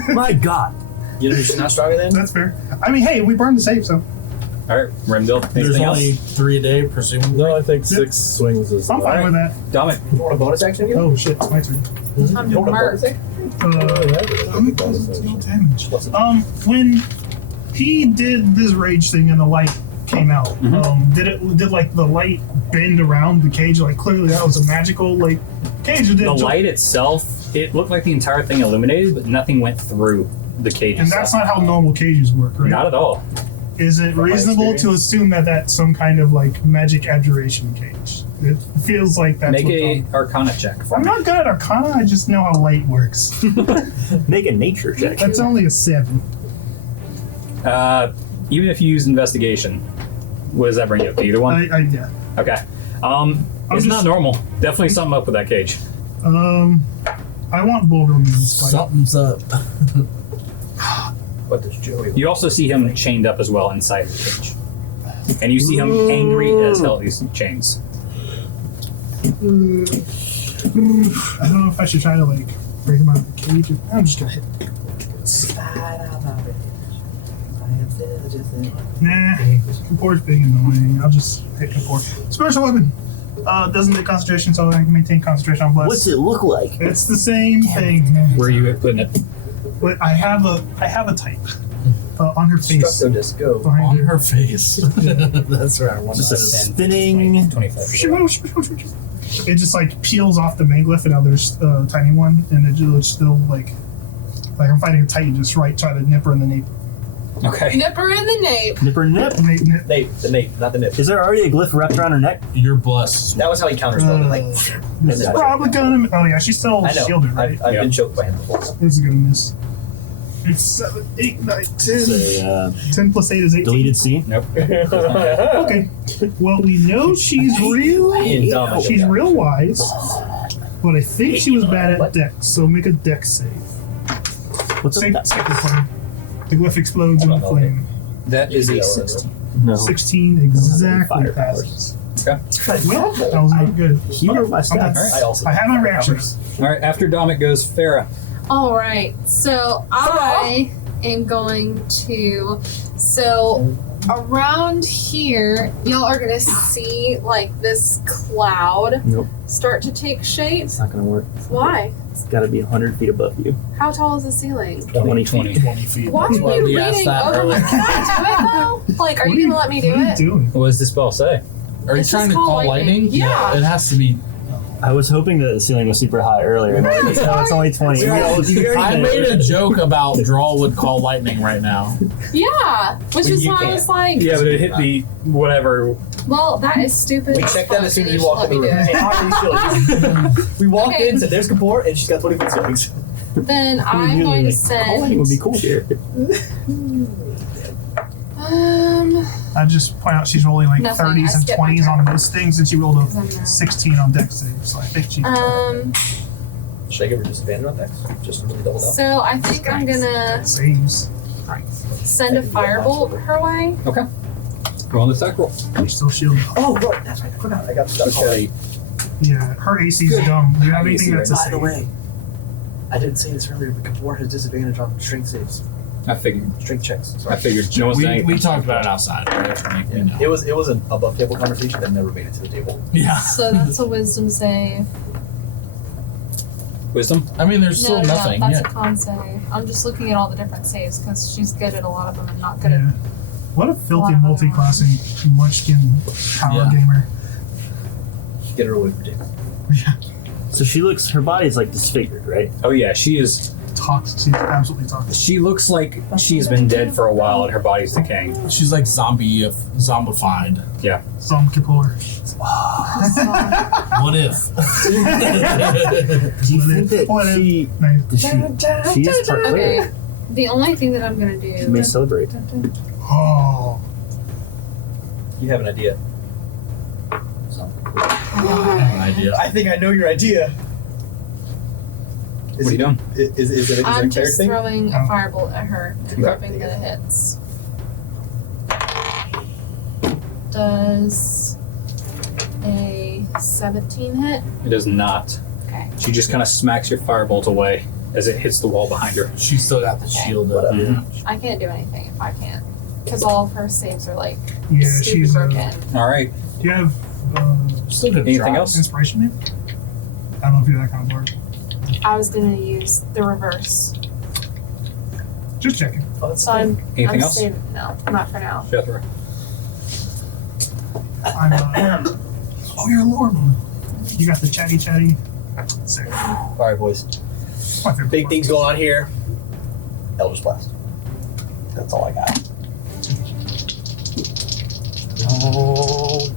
My God. You know who's not stronger than? That's fair. I mean, hey, we burned the save, so All right, Remdil. There's Anything only else? 3 a day, presumably. No, I think 6 swings is. I'm fine Alright. with that. Dominic. You want a bonus action again? Oh shit, it's my turn. I'm You want a bonus Mark. action? I'm gonna deal damage. When he did this rage thing and the light came out, did like the light bend around the cage? Like clearly that was a magical like cage. Or did The it light itself, it looked like the entire thing illuminated, but nothing went through the cage and itself. that's not how normal cages work, right? Not at all. Is it From my reasonable to experience. assume that that's some kind of like magic abjuration cage? It feels like that's Make what's a on. Arcana check for I'm me. not good at Arcana. I just know how light works. Make a nature check. That's only a 7. Even if you use investigation, what does that bring you up to? Either one? Yeah. Okay. It's just- not normal. Definitely something up with that cage. I want Bulgrim in this fight. Something's up. What does Joey? You also see him chained up as well inside the cage. And you see him angry as hell at these chains. I don't know if I should try to like break him out of the cage. I'm just gonna hit. Nah, Keapor's big and annoying. I'll just hit Keapor. Special weapon. Doesn't take concentration, so I can maintain concentration on bless. What's it look like? It's the same thing. Where are you putting it? But I have a type on her face. Structo disco. On Behind her. her face. That's right. I want Just a to 10, Spinning. 25. It just like peels off the maglyph, and now there's a tiny one, and it just still like I'm fighting a titan, just try to nip her in the nape. Okay. Nipper in the nape. Nipper nip. Nip. Nape, the nape, not the nip. Is there already a glyph wrapped around her neck? You're blessed. That was how he counterspelled it. Like, This is probably gonna. Oh yeah, she's still I know. shielded, right? I've Yeah. been choked by him before. This is gonna miss. It's 7, 8, 9, 10. It's a 10 plus 8 is 18. deleted scene. Nope. Okay. Well, we know she's real. She's real wise, but I think she was bad at dex. So make a dex save. What's up? Sacred flame. The glyph explodes in the flame. That is a 16. No. 16 exactly Fire passes. Okay. Well, that was not good. He wrote my Okay. stats. I also. I have my reactions. All right. After Dominic goes Farah. All right, so I am going to. So around here, y'all are gonna see like this cloud Nope. start to take shape. It's not gonna work. Why? It's gotta be 100 feet above you. How tall is the ceiling? 20 feet. 20 feet. Why are That's why you we asked reading that over my? earlier. Can I do it though? Like, are you gonna let me do What are you it? doing? What does this spell say? Are you It's trying just to called call lightning? lightning. Yeah. It has to be. I was hoping that the ceiling was super high earlier. No, it's only 20. I made a joke about Draw would call lightning right now. Yeah, which is You why I can't. was like, Yeah, but it hit the whatever. well, that is stupid. We as checked that fuck. as soon as You you walked should in the let room. me Hey, how are these ceilings? We walked Okay. in, said there's Keapor, and she's got 20 foot ceilings. do it. Then I'm going to Calling would be send. cool here. I just point out she's rolling like Nothing, 30s I and skipped my 20s on turn. most things, and she rolled I'm a not. 16 on dex save. So I think she. Should I give her disadvantage on dex? Just to really double down? So I think I'm gonna saves. send a firebolt her way. Roll the attack roll. She's still shielded. Oh, right, that's right. I forgot. I got stuck. Okay. Yeah, her AC's dumb. Do you have Her anything AC, that's a by the save? way, I didn't say this earlier, but Keapor has disadvantage on strength saves, I figured. strength checks. I Sorry. figured. No one's saying. We talked about it outside. Right? We know. It was an above table conversation that never made it to the table. Yeah. So that's a wisdom save. Wisdom. I mean, there's still No, nothing. that's Yeah. a con save. I'm just looking at all the different saves because she's good at a lot of them and not good Yeah. at. What a filthy Wow. multi-classing munchkin power Yeah. gamer. Get her away from the table. Yeah, So she looks, her body's like disfigured, right? Oh yeah, she is. she's absolutely toxic. She looks like she's been dead for a while and her body's decaying. She's like zombified. Some Keapor. What if? Do you think that What if- she, Nice. she is part Okay. clear? The only thing that I'm gonna She do. may celebrate. Oh, You have an idea. I have an idea. I think I know your idea. What are you doing? Is it a I'm cleric just thing? throwing a firebolt at her and Okay. hoping that it hits. Does a 17 hit? It does not. Okay. She just kind of smacks your firebolt away as it hits the wall behind her. She's still got the shield up. Whatever. Yeah. I can't do anything if I can't. Because all of her saves are like yeah, stupid she's. broken. All right. Do you have Still gonna Anything try. else? inspiration maybe? I don't know if you're that kind of word. I was gonna use the reverse. Just checking. Oh, that's So I'm Anything else? saving. No, not for now. Jethro. I'm. Oh, you're a lord. You got the chatty. Sick. All right, boys. My favorite Big word. things going on here. Eldritch Blast. That's all I got. Oh.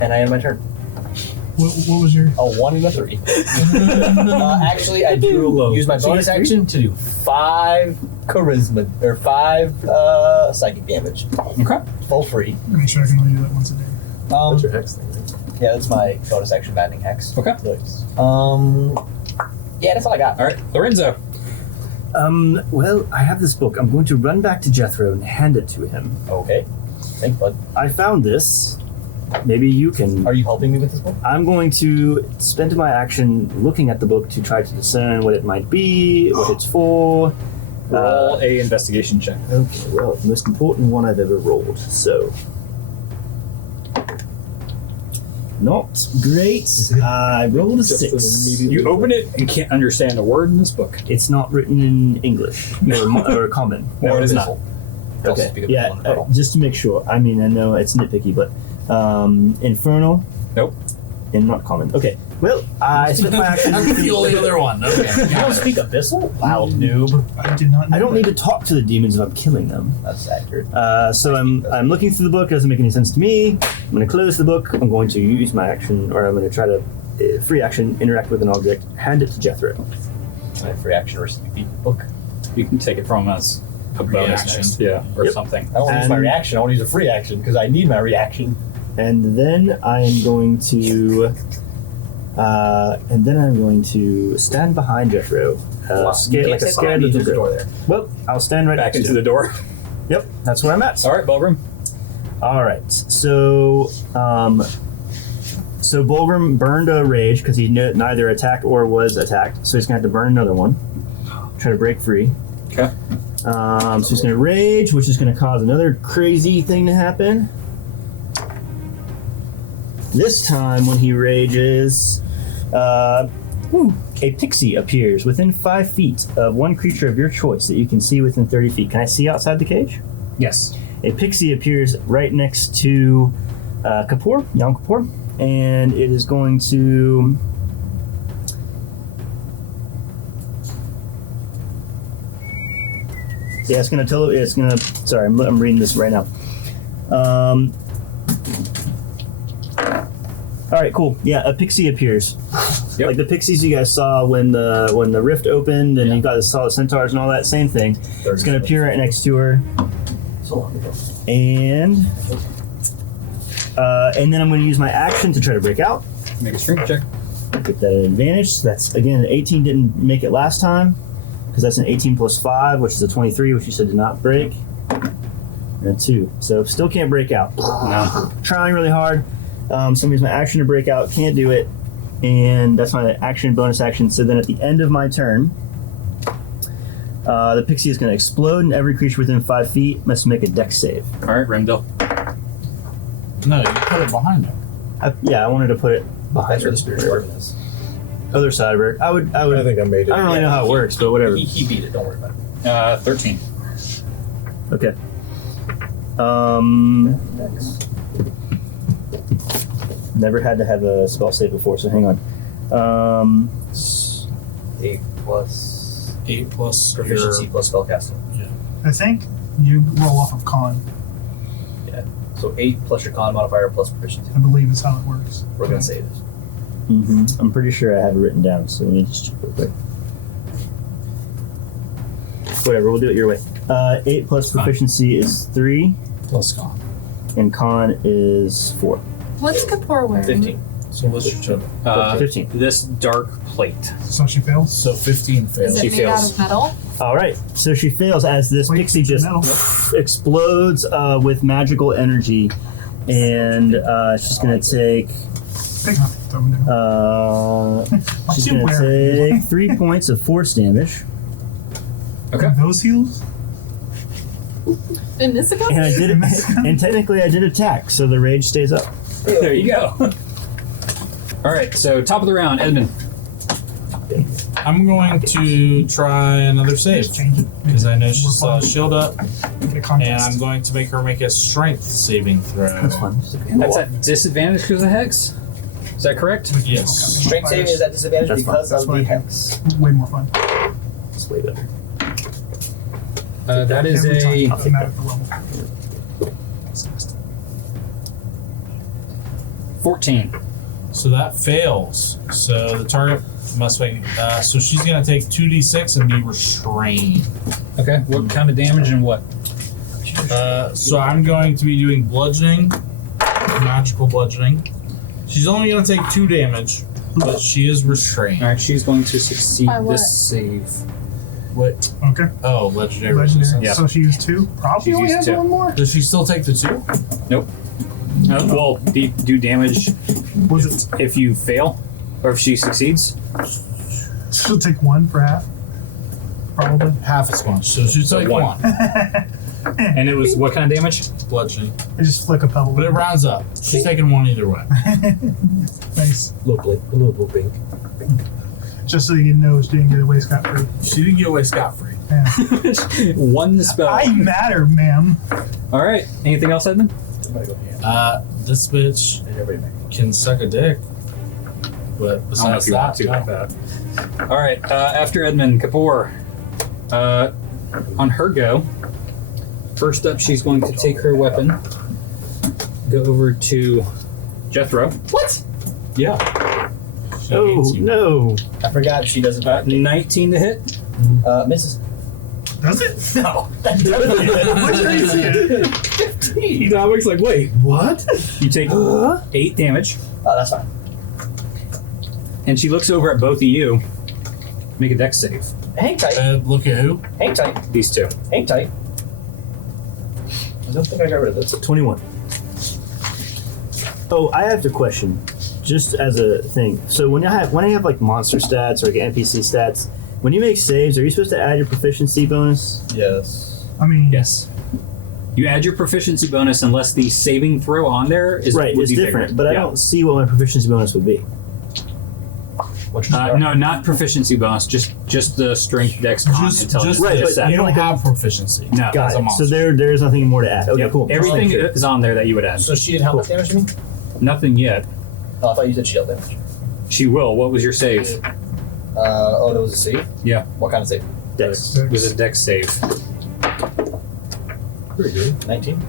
And I end my turn. What was your? A 1 and a 3. Actually, I do use my bonus action to do 5 charisma or 5 psychic damage. Okay. Full free. Make sure I can only do that once a day. That's your hex thing, right? Yeah, that's my bonus action maddening hex. Okay. Yeah, that's all I got. All right. Lorenzo. Well, I have this book. I'm going to run back to Jethro and hand it to him. Okay. Thanks, bud. I found this. Maybe you can. Are you helping me with this book? I'm going to spend my action looking at the book to try to discern what it might be, what it's for. Roll a investigation check. Okay, well, the most important one I've ever rolled, so. Not great. I rolled a Just an 6. immediate- You open it and can't understand a word in this book. It's not written in English or common. No, it is not. Okay, yeah, just to make sure. I mean, I know it's nitpicky, but infernal? Nope. And not common. Okay, well, I spent my action. I'm the only other one. Okay. You don't speak abyssal? Wow, noob. I did not. Know I don't that. need to talk to the demons if I'm killing them. That's accurate. So I'm looking through the book. It doesn't make any sense to me. I'm going to close the book. I'm going to use my action, or I'm going to try to free action, interact with an object, hand it to Jethro. My free action receive the book. You can take it from us. A bonus Reaction. next. Yeah. Or Yep. something. I don't want to use my And- reaction. I want to use a free action because I need my reaction. And then I am going to stand behind Jethro, scared, like a scared little girl. there. Well, I'll stand right Back next into to the him. door. Yep, that's where I'm at. All right, Ballroom. All right. So Bulgrim burned a rage because he neither attacked or was attacked. So he's gonna have to burn another one. Try to break free. Okay. So he's gonna rage, which is gonna cause another crazy thing to happen. This time, when he rages, a pixie appears within 5 feet of one creature of your choice that you can see within 30 feet. Can I see outside the cage? Yes. A pixie appears right next to Keapor, young Keapor, and it is going to. Yeah, it's gonna tell. It's gonna. Sorry, I'm reading this right now. All right, cool. Yeah, a pixie appears. Yep. Like the pixies you guys saw when the rift opened, and you guys saw the centaurs and all that. Same thing. It's gonna appear right next to her. So long ago. And then I'm going to use my action to try to break out. Make a strength check. Get that at advantage. So that's, again, an 18 didn't make it last time, because that's an 18 plus 5, which is a 23, which you said did not break. And a 2. So still can't break out. No. Trying really hard. So I'm going to use my action to break out. Can't do it. And that's my action, bonus action. So then at the end of my turn, the pixie is going to explode, and every creature within 5 feet must make a dex save. All right, Remdil. No, you put it behind her. I wanted to put it behind That's where her. the spiritual weapon is. Other side of her. I I think I made it. don't really know how it works, but whatever. He beat it. Don't worry about it. 13. Okay. Never had to have a spell save before, so hang on. 8 plus 8 plus proficiency plus spellcasting. I think you roll off of con. So 8 plus your con modifier plus proficiency. I believe is how it works. We're gonna say it is. Mm-hmm. I'm pretty sure I have it written down, so let me just check real quick. Whatever, we'll do it your way. 8 plus proficiency is 3, plus con. and con is 4. What's Keapor wearing? 15. So what's your total? 15. This dark plate. So she fails. So 15 Is fails. it She made fails. out of metal? All right, so she fails as this Wait, pixie just metal. explodes with magical energy, and she's gonna take. Pick up. Don't know. She's What's you gonna wearing? take 3 points of force damage, Okay. Those heals? In this account? and I did, and technically I did attack, so the rage stays up. There you go. All right, so top of the round, Edmund. I'm going to try another save Just change it. because I know We're she's fine. shield up, Make it a and contest. I'm going to make her make a strength saving throw. That's fine. That's at disadvantage because of the hex. Is that correct? Yes. Strength saving is at disadvantage That's fine. because That's of fine. the hex. Way more fun. It's way better. That is Every time. a Doesn't matter the level. 14. So that fails. So the target must make. So she's gonna take 2d6 and be restrained. Okay, what kind of damage and what? So I'm going to be doing bludgeoning, magical bludgeoning. She's only gonna take 2 damage, but she is restrained. All right, she's going to succeed By what? this save. What? Okay. Oh, legendary Legendary. resistance. Yeah. So she used 2. Probably She's only used has 2. one more. Does she still take the 2? Well, do damage Was it? if you fail, or if she succeeds. She'll take 1 for half. Probably. Half as much. So she'll take one. 1 And it was what kind of damage? bludgeoning. I just flick a pebble. But it rounds up. She's taking 1 either way. Nice. Little pink. Just so you know, she didn't get away scot free. She didn't get away scot-free. Yeah. One spell. I matter, ma'am. All right. Anything else, Edmund? Somebody go hand. This bitch And everybody make. can suck a dick. But I don't know besides if you want that, to like that. All right. After Edmund, Keapor. On her go. First up, she's going to take her weapon. Go over to Jethro. What? Yeah. she Oh hates you. no! I forgot she doesn't. 19 to hit. Misses. Does it? No. What's crazy? 15. Domic's like, wait, what? You take 8 damage, Oh, that's fine. and she looks over at both of you. Make a dex save. Hang tight. Look at who? Hang tight. These two. Hang tight. I don't think I got rid of this. 21. Oh, I have a question, just as a thing. So when I have like monster stats or like NPC stats, when you make saves, are you supposed to add your proficiency bonus? Yes. I mean, Yes. You add your proficiency bonus unless the saving throw on there is Right, would it's be different, bigger. but I Yeah. don't see what my proficiency bonus would be. What's your No, not proficiency bonus. Just the strength, dex, con, intelligence. Right, just but that. You don't have proficiency. No. Got as a it. monster. So there's nothing more to add. Okay, Yep. cool. Everything Sure. is on there that you would add. So she did how much damage to me? Nothing yet. Oh, I thought you said she dealt damage. She will. What was your save? Oh, that was a save? Yeah. What kind of save? Dex. It was a dex save. Pretty good. 19?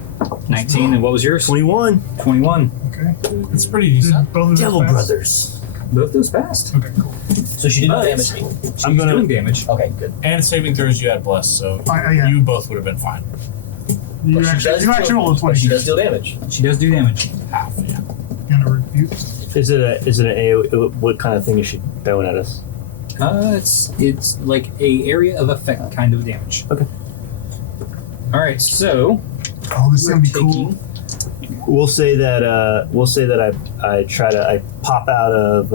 19, and what was yours? 21. 21. okay. It's pretty decent. Did both of Devil those pass? Brothers. Both those passed. Okay, cool. So she did not But- damage me. I'm gonna. doing damage. Okay, good. And saving throws you had blessed, so Yeah. you both would have been fine. You But she actually, does you actually deal- rolled a but 20. she does deal damage. She does do damage. Half, yeah. Gonna rebuke. Is it an AoE? What kind of thing is she throwing at us? It's like a area of effect kind of damage. Okay. All right, so Oh, this is we're gonna be taking cool. We'll say that I pop out of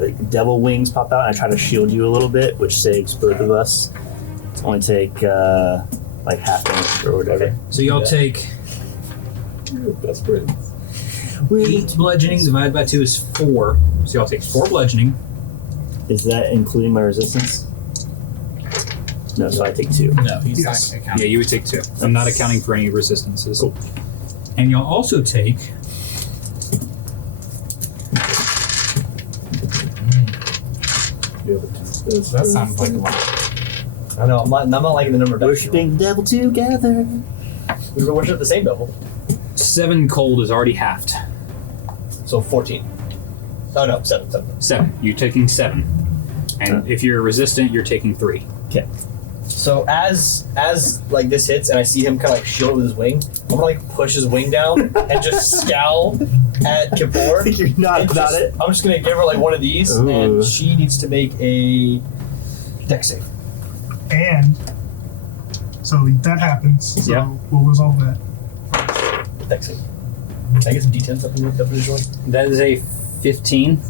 like devil wings pop out and I try to shield you a little bit, which saves both of us. It's only take like half damage or whatever. Okay. So y'all Yeah. take Best friends. 8 bludgeoning divided by 2 is 4. So y'all take 4 bludgeoning. Is that including my resistance? No, so I take 2. No, he's Yes. not Yeah, accounting. you would take 2. I'm not accounting for any resistances. And you'll also take That sounds like a lot. I know, I'm not liking the number of dice. Worshipping the devil together. We were worshiping the same devil. 7 cold is already halved. So 14. Oh no, 7. 7. You're taking 7. And if you're resistant, you're taking 3. So as like this hits and I see him kind of like shield with his wing, I'm gonna like push his wing down and just scowl at Keapor. You're not And about just- it. I'm just gonna give her like one of these, Ooh. and she needs to make a dex save. And so that happens. So Yeah. we'll resolve that. Dex save. Can I get some d10s up in the joint? That is a 15.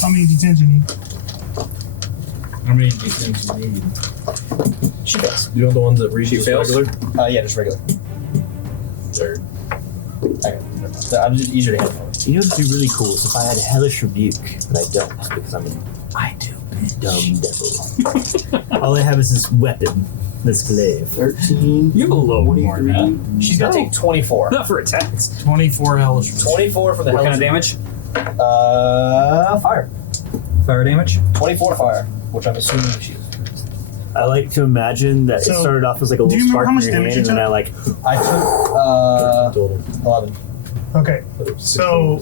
How many d10s you need? How many do you think you need? She fails. You know the ones that read She just fails? regular? Yeah, just regular. Third. Okay, never mind. I'm just easier to handle. You know what would be really cool is if I had Hellish Rebuke, but I don't because I do. Dumb devil. All I have is this weapon, this glaive. 13. You have a little more than that. She's gonna take 24. Not for attacks. 24 hellish. 24 for the What kind hellish. of damage? Fire. Fire damage? 24 fire, which I'm assuming she is. I like to imagine that it So, started off as like a do you little remember spark how in much your damage hand, you and then took? I like I took Total. 11. Okay. So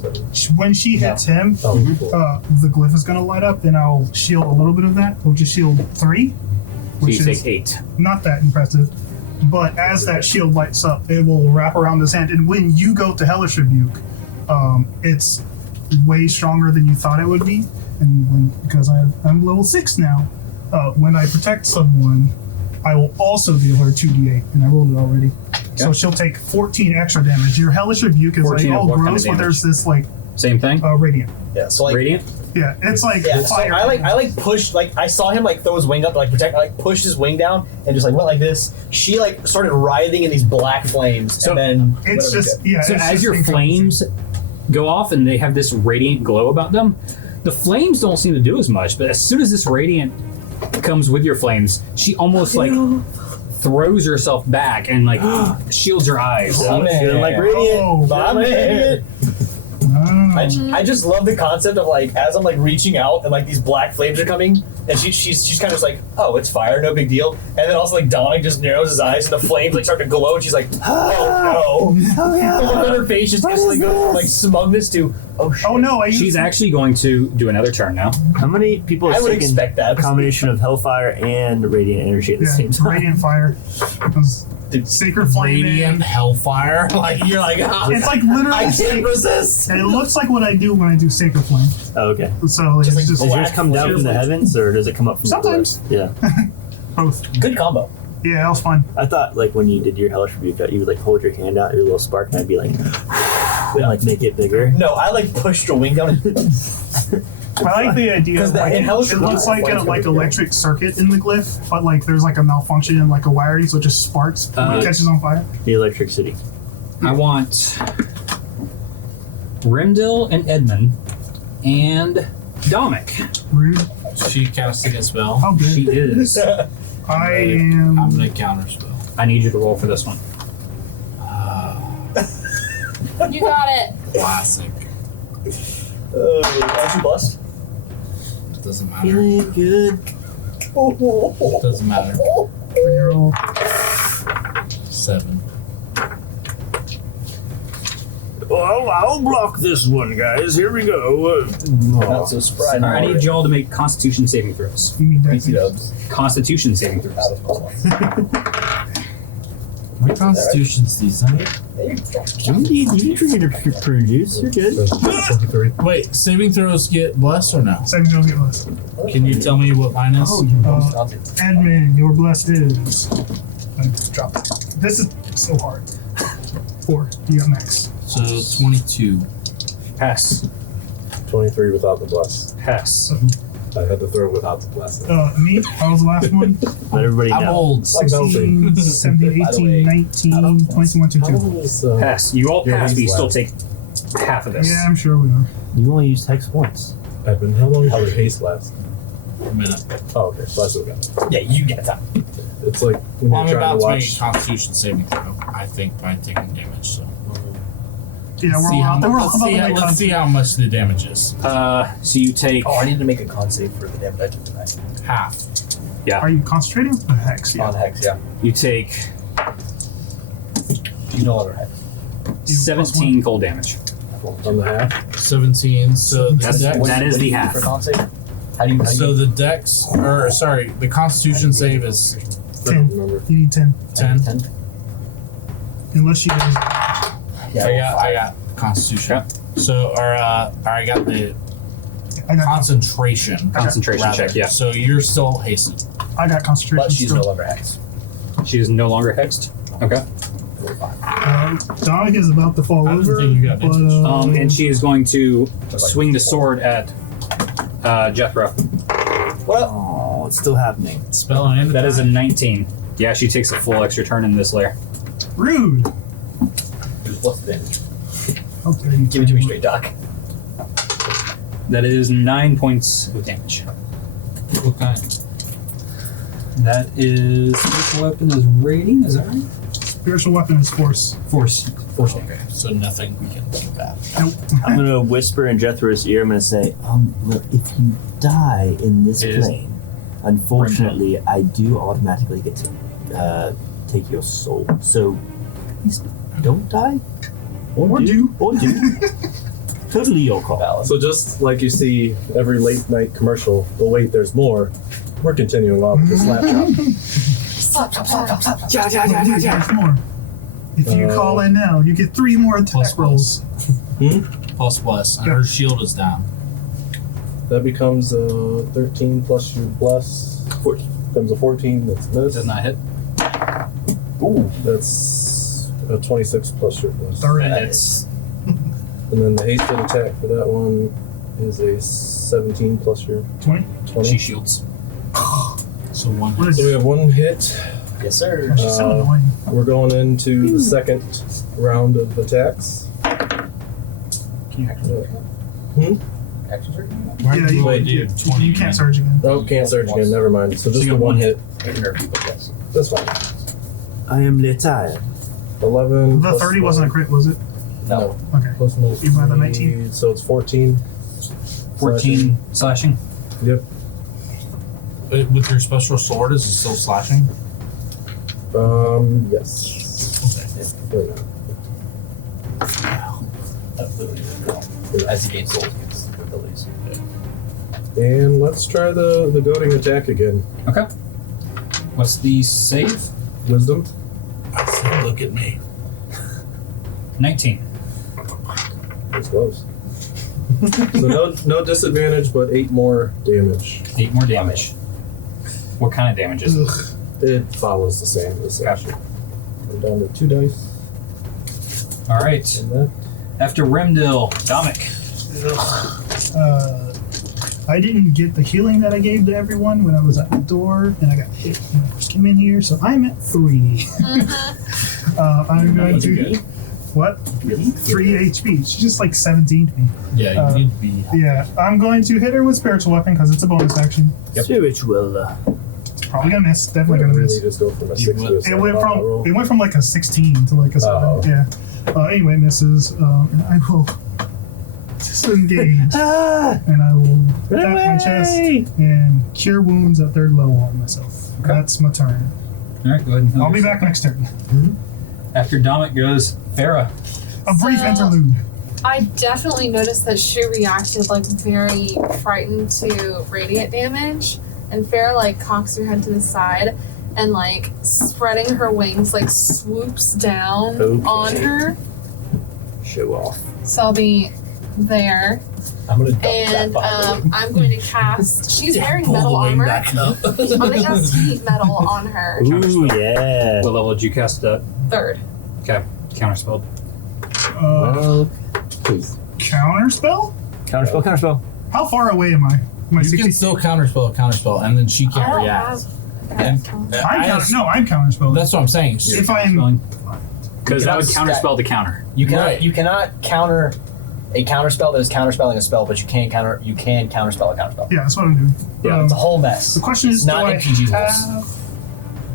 when she hits him, Oh, the glyph is gonna light up. Then I'll shield a little bit of that. We'll just shield 3, So which you is take 8. not that impressive. But as that shield lights up, it will wrap around this hand. And when you go to Hellish Rebuke, it's way stronger than you thought it would be. And because I'm level 6 now, when I protect someone, I will also deal her 2d8, and I rolled it already. So she'll take 14 extra damage. Your Hellish Rebuke is 14 like of all what kind of gross, but damage? there's this like Same thing? radiant. Yeah, so like Radiant? Yeah, it's like yeah, so fire. I like pushed like I saw him like throw his wing up to like protect. I like pushed his wing down and just like went like this. She like started writhing in these black flames, So and then It's whatever just did. yeah. So it's as just your incredible. flames go off and they have this radiant glow about them, the flames don't seem to do as much, but as soon as this radiant comes with your flames, she almost like throws herself back and like shields her eyes. My man. feeling like radiant. Oh, My man. oh. I just love the concept of like as I'm like reaching out and like these black flames are coming and she's kind of just like, oh, it's fire, no big deal. And then also like Dominic just narrows his eyes and the flames like start to glow and she's like, oh no. Oh The look on her face just What like is goes from like this? smugness to oh shit. Oh no! She's actually going to do another turn now. How many people I have would taken expect that. a combination of hellfire and radiant energy at the yeah, same time? radiant fire. Because Sacred flame. Radiant hellfire. Like you're like, It's like literally. I can't resist. It looks like what I do when I do sacred flame. Oh, okay. So it's Just like just Does yours black come down from the flames. heavens, or does it come up from Sometimes. the floor? Yeah. both. Good combo. Yeah, that was fun. I thought like when you did your hellish rebuke, that you would like hold your hand out, your little spark, and I'd be like, and like make it bigger. No, I like pushed your wing down. I like the idea. Because Of, like, it helps it your looks life. like a like electric circuit in the glyph, but like there's like a malfunction in like a wiring, so it just sparks when it catches on fire. The electricity. I want Rimdil and Edmund and Dominic. Rude. She casting a spell. How good. She is. I am. I'm gonna counter spell. I need you to roll for this one. You got it. Classic. Aren't you blessed? Doesn't matter. Feeling good. Doesn't matter. 3-year-old. 7. Well, I'll block this one, guys. Here we go. Not so spry. All right, I need y'all to make Constitution saving throws. You mean PC that? dubs. Constitution saving throws. Out of plus My constitution's decent. You triggered your prune juice. You're good. 23. Wait, saving throws get blessed or no? Saving throws get blessed. Can you tell me what mine is? Admin, your blessed is. I dropped it. This is so hard. 4. You got max. So 22. Pass. 23 without the bless. Pass. I had to throw without the bless. Me, I was the last one. Let everybody I'm know. old. 16, 17, 18, 19, 21, 22. Pass. You all Yeah, pass, but you he's still left. take half of this. Yeah, I'm sure we are. You only used hex once. Evan, how long does your haste last? A minute. Oh, okay. So I still got it. Yeah, you get that. It's like when Well, I'm you're trying about to to make a watch. constitution saving throw, I think, by taking damage. So Yeah, we're see all how, out there. We're all let's, about see to how, make let's see how much the damage is. So you take Oh, I need to make a con save for the damage I took tonight. Half. Are you concentrating? The hex, yeah. On hex, yeah. you take You no longer hex. 17 cold damage. On the half. 17. So the That's- dex. that is What do the you need half. for con save? How do you? So the dex, or sorry, the constitution save is I don't remember. You need 10. 10. Unless you guys. Yeah, I got constitution. So, or I got the I got, concentration. Concentration rather. check, yeah. So you're still hasted. I got concentration. but she's no still. longer hex. She is no longer hexed. Okay. Dominic is about to fall I didn't over. think you got but, vintage. And she is going to swing the sword at Jethro. What up? Oh, it's still happening. Spell and That is a 19. Yeah, she takes a full extra turn in this layer. Rude. What's the damage? How dare you. Give it to me straight, Doc. That is 9 points of damage. What kind? That is special weapon is rating, is that right? Spiritual weapon is force. Force damage. Okay, so nothing we can do about. Nope. I'm gonna whisper in Jethro's ear. I'm gonna say, well, if you die in this It is plane, unfortunately, I do automatically get to take your soul. So please don't die, Or do. or do. Totally your call. Valid. So just like you see every late night commercial, oh wait, there's more. We're continuing on with this laptop. Slap, slap, slap, slap, slap. There's more. If you call in now, you get 3 more attack Plus rolls. Plus bless, and her shield is down. That becomes a 13 plus your bless. 14. Becomes a 14. That's a miss. Does not hit. Ooh, that's a 26 plus your bless. 30. And it's And then the hasted attack for that one is a 17 plus your 20. 20. she shields. So one. What is So we have one hit. Yes, sir. She's so annoying. We're going into the second round of attacks. Can you actually? Action surge? Why Yeah, did you- I do 20 You can't surge again. Oh, can't surge again. Never mind. So just you the got one one hit. Nerf people, yes. That's fine. I am retired. 11. The plus 30 wasn't a crit, was it? No. Okay. Plus my Even by the 19? So it's 14. 14 slashing. Yep. With your special sword, is it still slashing? Yes. Wait, no. As he gains souls, he gets super abilities. And let's try the goading attack again. Okay. What's the save? Wisdom. I said, look at me. 19. It's close. So no disadvantage, but 8 more damage. 8 more damage. What kind of damage is it? Ugh. It follows the same as Gotcha. I'm down to 2 dice. All right. And that. After Remdil, Dominic. I didn't get the healing that I gave to everyone when I was at the door, and I got hit when I first came in here, so I'm at 3. I'm going to... What? 3 HP. She's just like 17 to me. Yeah, you need to be. Yeah, I'm going to hit her with Spiritual Weapon because it's a bonus action. Spiritual. Probably gonna miss. Definitely gonna really miss. just go from a 6 to a It 7 went roll. from like a 16 to like a 7. Oh. Yeah. Anyway, misses. And I will disengage. And I will tap my chest and cure wounds at 3rd level on myself. Okay. That's my turn. All right, go ahead and heal I'll be yourself. back next turn. After Dominic goes Farah. A brief So- interlude. I definitely noticed that she reacted like very frightened to radiant damage, and Farah like cocks her head to the side and like spreading her wings like swoops down Okay. on her. Show off. So I'll be there, I'm gonna dump and that bottle. I'm going to cast. She's wearing metal armor. I'm going to cast heat metal on her. Ooh, yeah. What level did you cast that? 3rd. Okay, counterspelled. Counterspell? Counterspell. How far away am I? Am I You 60? can still counterspell, and then she I can't don't react. have. And- I'm counterspell. That's what I'm saying. If I'm Because that would cannot counterspell the counter. You cannot Right. you cannot counter a counterspell that is counterspelling a spell, but you can counterspell a counterspell. yeah, that's what I'm doing. Yeah, it's a whole mess. The question It's is, not do I in PG rules. have...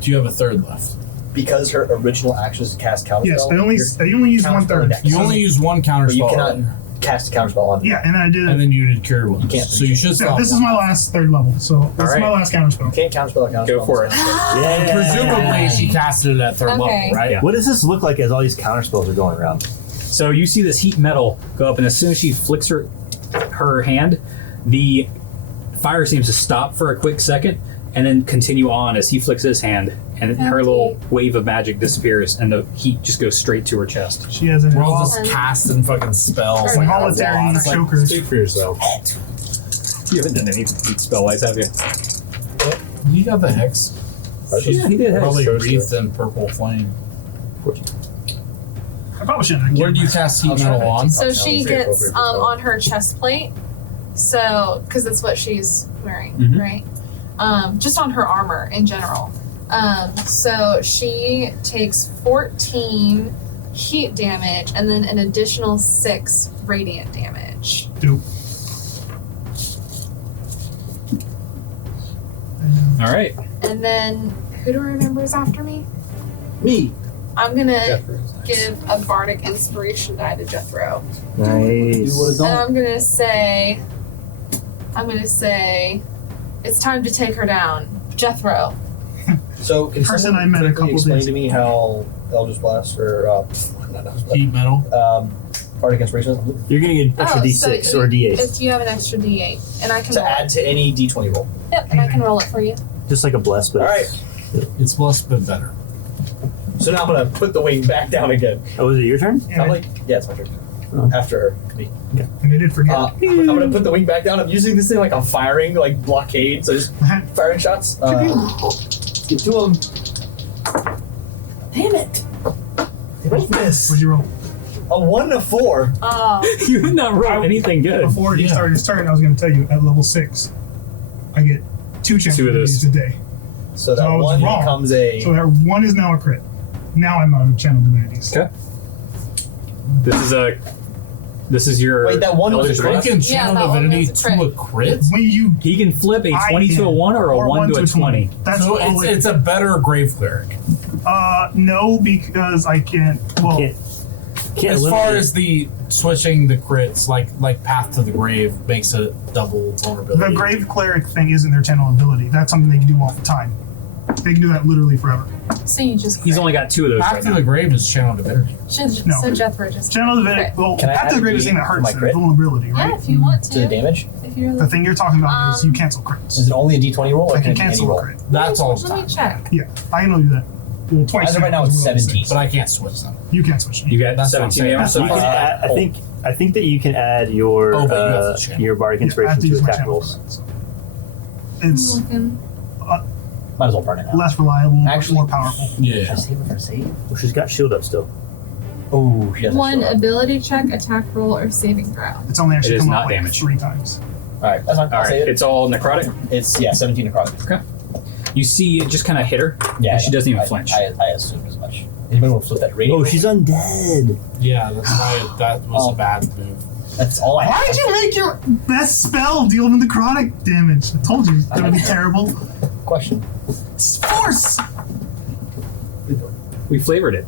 Do you have a 3rd left? Because her original action is to cast counterspell. Yes, I only you're use 1/3. counterspelling You only use one but you counterspell, cannot cast a counterspell on. Yeah, and I did. and then you did cure wounds. can't- So you should So still. this is my last 3rd level, so this is my Alright. last counterspell. You can't counterspell a counterspell. Go for it. Yeah. Presumably, she casted it at 3rd Okay. level, right? Yeah. What does this look like as all these counterspells are going around? So you see this heat metal go up, and as soon as she flicks her hand, the fire seems to stop for a quick second, and then continue on as he flicks his hand, and her little wave of magic disappears, and the heat just goes straight to her chest. She has an We're all just casting fucking spells. Or like involuntary robots. Like, chokers. Speak for yourself. You haven't done any heat spell-wise, have you? you got the hex. I just he did. Probably Cursor. wreathed in purple flame. I probably shouldn't. Where do you cast heat metal on? So she Very gets appropriate for on her chest plate. So, because that's what she's wearing, Mhm. right? Just on her armor in general. So she takes 14 heat damage and then an additional 6 radiant damage. Dope. All right. And then who do I remember is after me? Me. I'm gonna give a bardic inspiration die to Jethro. Nice. And I'm gonna say, it's time to take her down. Jethro. So can Person someone I met a quickly couple explain days to me how Eldritch Blast or not Eldritch Heat metal. Blast, Bardic Inspiration is? You're gonna get an extra D6 so or D8. If you have an extra D8, and I can To roll add to any D20 roll. it. Yep, and I can roll it for you. Just like a bless, but. All right. It's blessed but better. So now I'm gonna put the wing back down again. Oh, is it your turn? And, I'm like, yeah, it's my turn. Oh. After her, me. and I did forget. I'm gonna put the wing back down. I'm using this thing like I'm firing like blockade, so just firing shots. Get to him. Damn it! They both miss. What'd you roll? A 1 and a 4. Oh, You did not roll anything good. Before he started his turn, I was going to tell you at level 6, I get 2 chance Two of those. a day. So that So I was one wrong. becomes a. So that 1 is now a crit. Now I'm out of channel divinities. Okay. This is your. Wait, that one was a Eldritch crit? Blast. You can Yeah, channel that one divinity was a to crit. a crit. When you He can flip a I 20 to a can. 1 or a 1 to a 20. That's So all it's a better grave cleric. no, because I can't. Well, Can't As limit far it. as the switching the crits, like Path to the Grave makes a double vulnerability. the grave cleric thing isn't their channel ability. That's something they can do all the time. They can do that literally forever. so you just He's crit. only got 2 of those Path right to now. the Grave is channel divinity. No. So Jethro just Channel divinity. crit. Well, Can I after add the grave a is the thing that D8 for hurts my them, crit? vulnerability, right? Yeah, if you want to. To the damage? If you're The thing you're talking about is you Um, cancel crits. Is it only a D20 roll or I can can it be any cancel a roll? crit. That's all. Let me check. Yeah, I can do that. Well, twice. As of right now, it's 17. But I can't switch them. You can't switch. You got That's what I'm 17 saying. damage so You can far. add, I think that you can add your Oh, but you have to channel. your bardic Yeah, I inspiration have to to use my attack channel rolls. for that, so. It's Might as well burn it now. less reliable, Actually- more powerful. Yeah. Should I save it for save? Well, she's got shield up still. Oh, she doesn't One show up. ability check, attack roll, or saving throw. It's only actually It is come not up like damage. 3 times. All right, that's fine. All I'll right, say it. it's all necrotic. It's 17 necrotic. You see it just kind of hit her. Yeah, and she doesn't even I- flinch. I assumed as much. Anybody want to flip that radiant? Oh, she's undead. Yeah, that's why that was a bad move. That's all I Why have. did you make your best spell deal with necrotic damage? I told you that would be terrible. Question. It's force! We flavored it.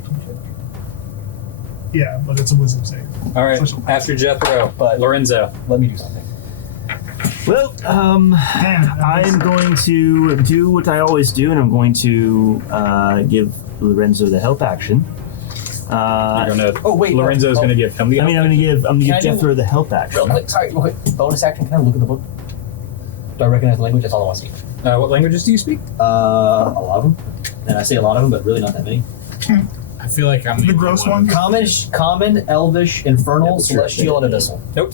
Yeah, but it's a wisdom save. All right, Social. after Jethro, But- Lorenzo. Let me do something. Well, Damn it. I'm going to do what I always do, and I'm going to give Lorenzo the help action. You're gonna. Oh wait, Lorenzo's gonna give him the. I'm gonna give Can I do- Jethro the help Real action. quick, sorry, real quick. Bonus action. Can I look at the book? Do I recognize the language? That's all I want to see. What languages do you speak? A lot of them. And I say a lot of them, but really not that many. I feel like I'm The only gross one? Common, Elvish, Infernal, Yeah, sure. Celestial, and Abyssal.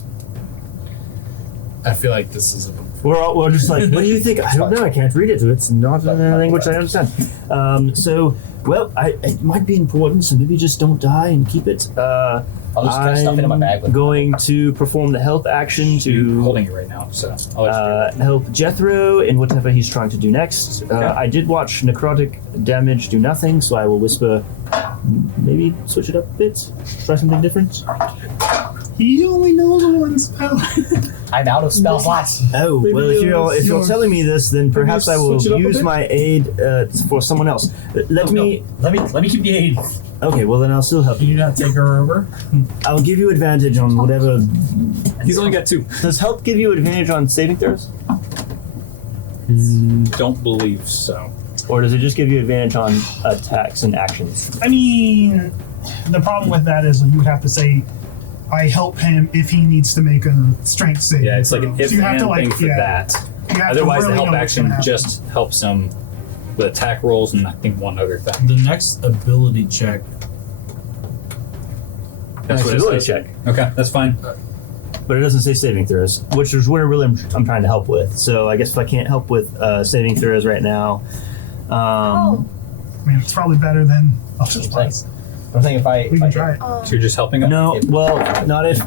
I feel like this is a. We're just like, what do you think? I don't know. I can't read it. It's not in a language I understand. So, well, it might be important, so maybe just don't die and keep it. I'll just kind of stuff it in my bag. I'm going to perform the help action You're to holding it right now, so I'll let you do help Jethro in whatever he's trying to do next. I did watch necrotic damage do nothing, so I will whisper, maybe switch it up a bit, try something different. He only knows one spell. I'm out of spell slots. Oh, Maybe well, if you're yours. telling me this, then perhaps I will switch it up a use bit? my aid for someone else. Let me. Let me keep the aid. Okay, well then I'll still help Can you. you not take her over? I'll give you advantage on whatever. He's only got 2. Does help give you advantage on saving throws, Don't believe so. or does it just give you advantage on attacks and actions? I mean, the problem with that is you would have to say, I help him if he needs to make a strength save. Yeah, it's like an if So you have and to, like, thing for yeah, that. you have to Otherwise, really the help know what's action gonna happen. just helps him with attack rolls and I think one other thing. The next ability check. That's what it Ability says. check, Okay, that's fine. but it doesn't say saving throws, which is what I'm trying to help with. So I guess if I can't help with saving throws right now, Oh, I mean, it's probably better than I'll just blast. I'm saying if I We can try it. So you're just helping him? no, well, not if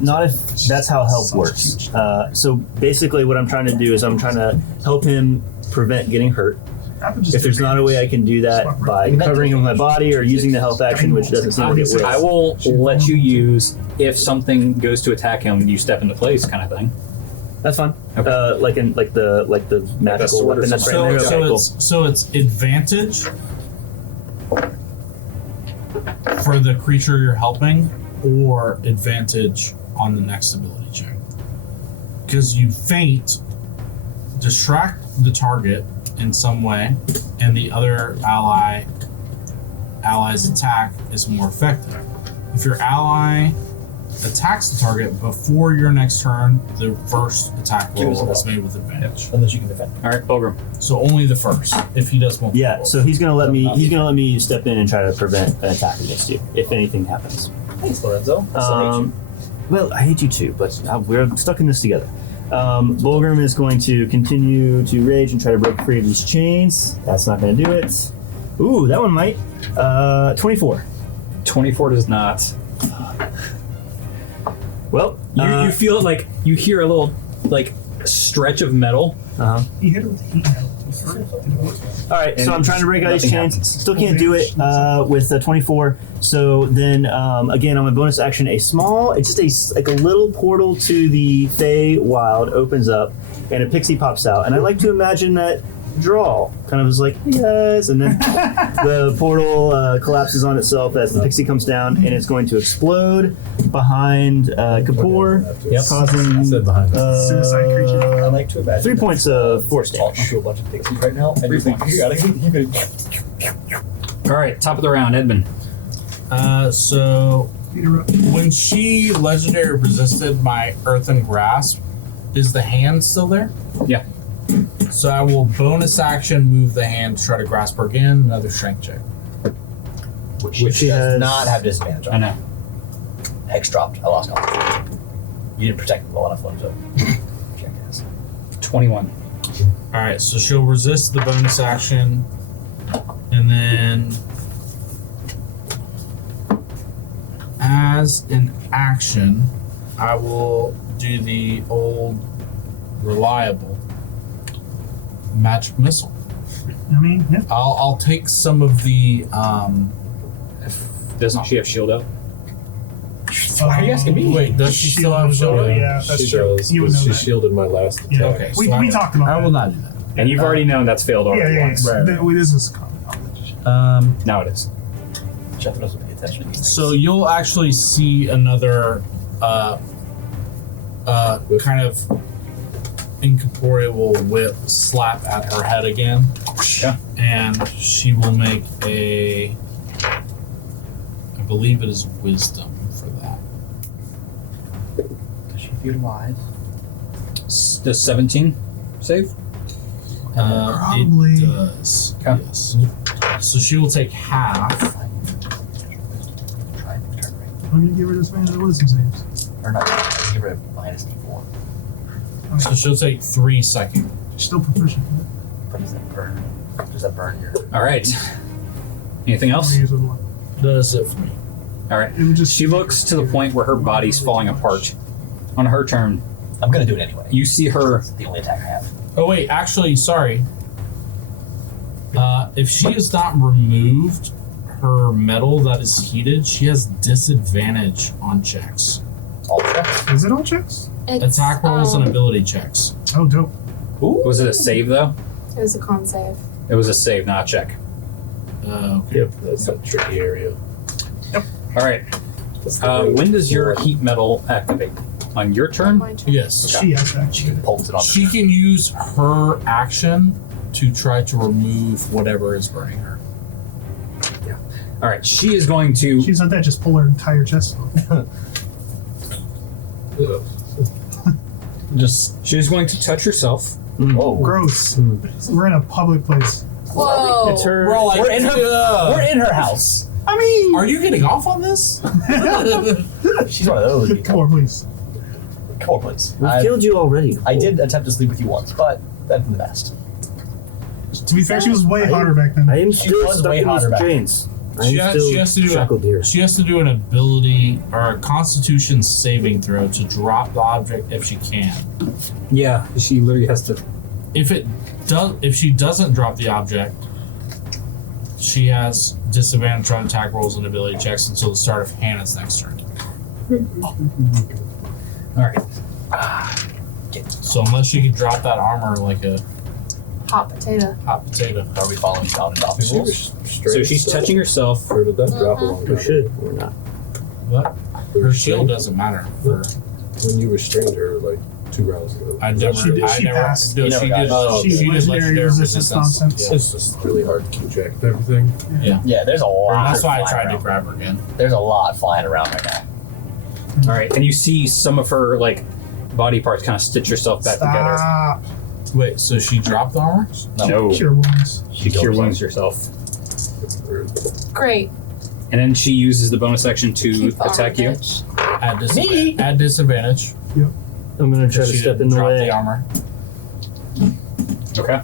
that's how help works. So basically, what I'm trying to do is I'm trying to help him prevent getting hurt. I would just If do there's not a way I can do that by covering him with my body or using the health action, which doesn't seem like it will. I will let you use if something goes to attack him, you step into place, kind of thing. That's fine. Okay. Like the magical sword or weapon that's right something. there. So, Okay, cool. so it's advantage for the creature you're helping, or advantage on the next ability check. Because you feint, distract the target in some way, and the other ally's attack is more effective. If your ally attacks the target before your next turn, the first attack Give us a roll is roll. made with advantage. unless you can defend. All right, Pilgrim. So only the first, if he does multiple Yeah, rolls. so he's gonna let me step in and try to prevent an attack against you if anything happens. Thanks, Lorenzo. I still hate you. Well, I hate you too, but we're stuck in this together. Bulgrim is going to continue to rage and try to break free of these chains. That's not going to do it. Ooh, that one might. 24. 24 does not. Well, You feel it like you hear a little like stretch of metal. uh-huh. You hit it with heat metal. All right, so I'm trying to break out these Nothing chains. happens. Still can't do it with 24. So then, again, on my bonus action, it's just a little portal to the Fey Wild opens up, and a pixie pops out. And I like to imagine that draw kind of is like, hey guys, and then the portal collapses on itself as the pixie comes down, and it's going to explode behind Keapor, causing Suicide creature. I like to imagine 3 points of force I'll damage. shoot a bunch of pixies right now. And 3 just like, points. you gotta keep it. All right, top of the round, Edmund. So Peter up. when she legendary resisted my earthen grasp, is the hand still there? Yeah. So I will bonus action move the hand to try to grasp her again. Another strength check. Which She does has- not have disadvantage I on. know. Hex dropped. I lost confidence. You didn't protect me well enough, so. Jackass. 21. All right, so she'll resist the bonus action, and then as an action, I will do the old reliable magic missile. I mean, yeah. I'll take some of the Doesn't she have shield up? Why are you asking me? Wait, does she still have shield? Yeah, that's she true. does. You would but know she that. shielded my last attack. Yeah. Okay, We so talked about I will that. not do that. And you've already known that's failed already Yeah, once. Right. This is common knowledge. Now it is. Jeff doesn't pay attention to these things. So you'll actually see another kind of incorporeal whip slap at her head again. Yeah. And she will make a, I believe it is wisdom for that. Does she feel wise? Does 17 save? Probably. It does. Okay. Yes. So she will take half. Try and turn right. I'm gonna give her this man the wisdom saves. Or not. Give her a minus D4. So she'll take 3 seconds. She's still proficient. But does that burn? Does that burn your? All right. Anything else? Use with one. That's it for me. All right. It would just. She looks to the point where her body's falling apart. On her turn, I'm gonna do it anyway. you see her. It's the only attack I have. Oh wait, actually, sorry. If she has not removed her metal that is heated, she has disadvantage on checks, All checks. Is it all checks? It's, attack rolls, and ability checks. Oh, dope. Was it a save though? It was a con save. It was a save, not a check. Okay. Yep, that's that tricky area. All right. That's the When does your heat metal activate? On your turn? My turn. Yes. She has that. She can pulse it on. She can use her action to try to remove whatever is burning her. All right. She is going to. She's not that. Just pull her entire chest off. Just She's going to touch herself. Whoa. Gross. We're in a public place. Whoa. It's her. we're all like, We're in her. "Ugh." We're in her house. I mean, Are you getting off on this? She's one of those. come on, please. Come on, please. We killed you already. I did attempt to sleep with you once, but that's the best. To be fair, she was way hotter back then. I am She still was stuck way in hotter these back then. chains. I She am has- still she has to do shackled here. She has to do an ability or a Constitution saving throw to drop the object if she can. Yeah. She literally has to. If she doesn't drop the object, she has disadvantage on attack rolls and ability checks until the start of Hannah's next turn. All right. So unless she can drop that armor like a Hot potato. hot potato. Are we following John and Dobby She rules? So she's touching herself. Or did that drop a long We time should. ago? Or not. What? Her shield doesn't matter. For When you restrained her like 2 rounds ago. I never. She did- I she never. passed. No, You she never did. got it. She's She did legendary resistance nonsense. Yeah, it's just really hard to keep track of everything. Yeah, there's a lot. That's why I flying tried to around. grab her again. There's a lot flying around right now. All right. And you see some of her like body parts kind of stitch herself back together. Stop. Wait, so she dropped the armor? No. Cure wounds. She cure wounds herself. Great. And then she uses the bonus action to Keep the attack armor, you. bitch. At disadvantage. At disadvantage. I'm gonna try to She step didn't in the drop way. the armor. Okay.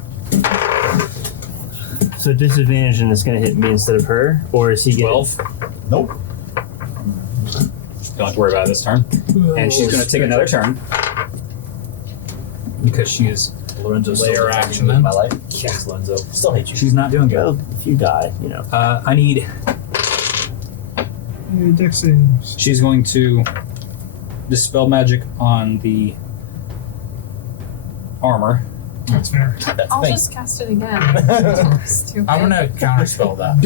So disadvantage, and it's gonna hit me instead of her, or is he getting? 12. Nope. Don't have to worry about it this turn. And she's going to take another turn because she is. Lorenzo Layer still action in then? my life. Yes, Lorenzo. Still hate you. She's not doing good. Well, if you die, you know. I need. Yeah, dex saves. She's going to dispel magic on the armor. That's fair. That's the I'll thing. just cast it again. Stupid. I'm gonna counterspell that.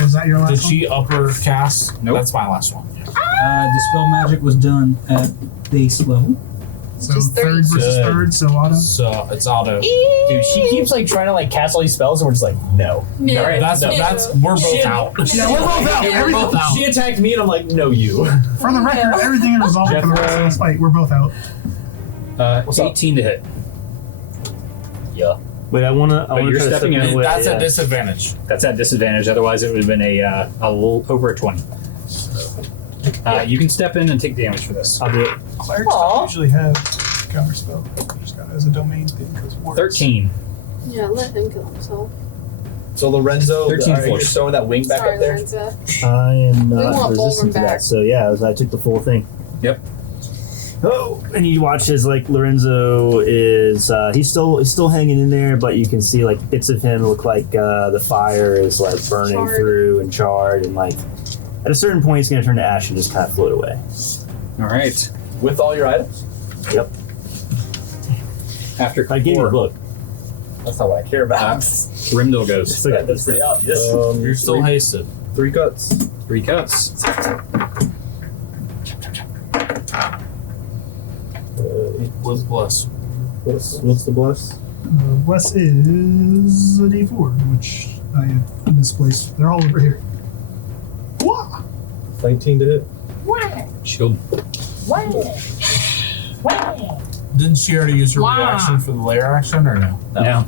Was that your last Did one? she upper cast? Nope. That's my last one. Yeah. Dispel magic was done at base level. So Just third three. versus Good. third, so auto. So it's auto. Dude, she keeps like trying to like cast all these spells, and we're just like, no. No. All right, That's No. we're both Shit. out. Yeah, we're both out. We're both out. She attacked me, and I'm like, no, you. For the record, everything is resolved for the rest of this fight. We're both out. What's up? 18 to hit. Yeah. Wait, I wanna you're try to step stepping in in. the way. That's yeah. a disadvantage. That's at disadvantage. Otherwise, it would have been a little over a 20. You can step in and take damage for this. I'll do it. Clerics don't usually have counterspell. Just got it as a domain thing because 13. Yeah, let him kill himself. So Lorenzo, 13 are you force. just throwing that wing back Sorry, up there? Lorenzo. I am We not want Bulgrim resistant to back. that. So yeah, I took the full thing. Yep. Oh, and you watch as like Lorenzo is he's still hanging in there, but you can see like bits of him look like the fire is like burning Charred. through and charred, and like at a certain point he's gonna turn to ash and just kind of float away. All right. With all your items? Yep. After I gave you a Keapor, book. That's not what I care about. Rimdil goes. Still got That's this. pretty obvious. You're still hasted. 3 cuts. 3 cuts. With bless. What's the bless? Bless is a D4, which I have misplaced. They're all over here. Wah! 19 to hit. Shield. Didn't she already use her reaction for the layer action or no? Now.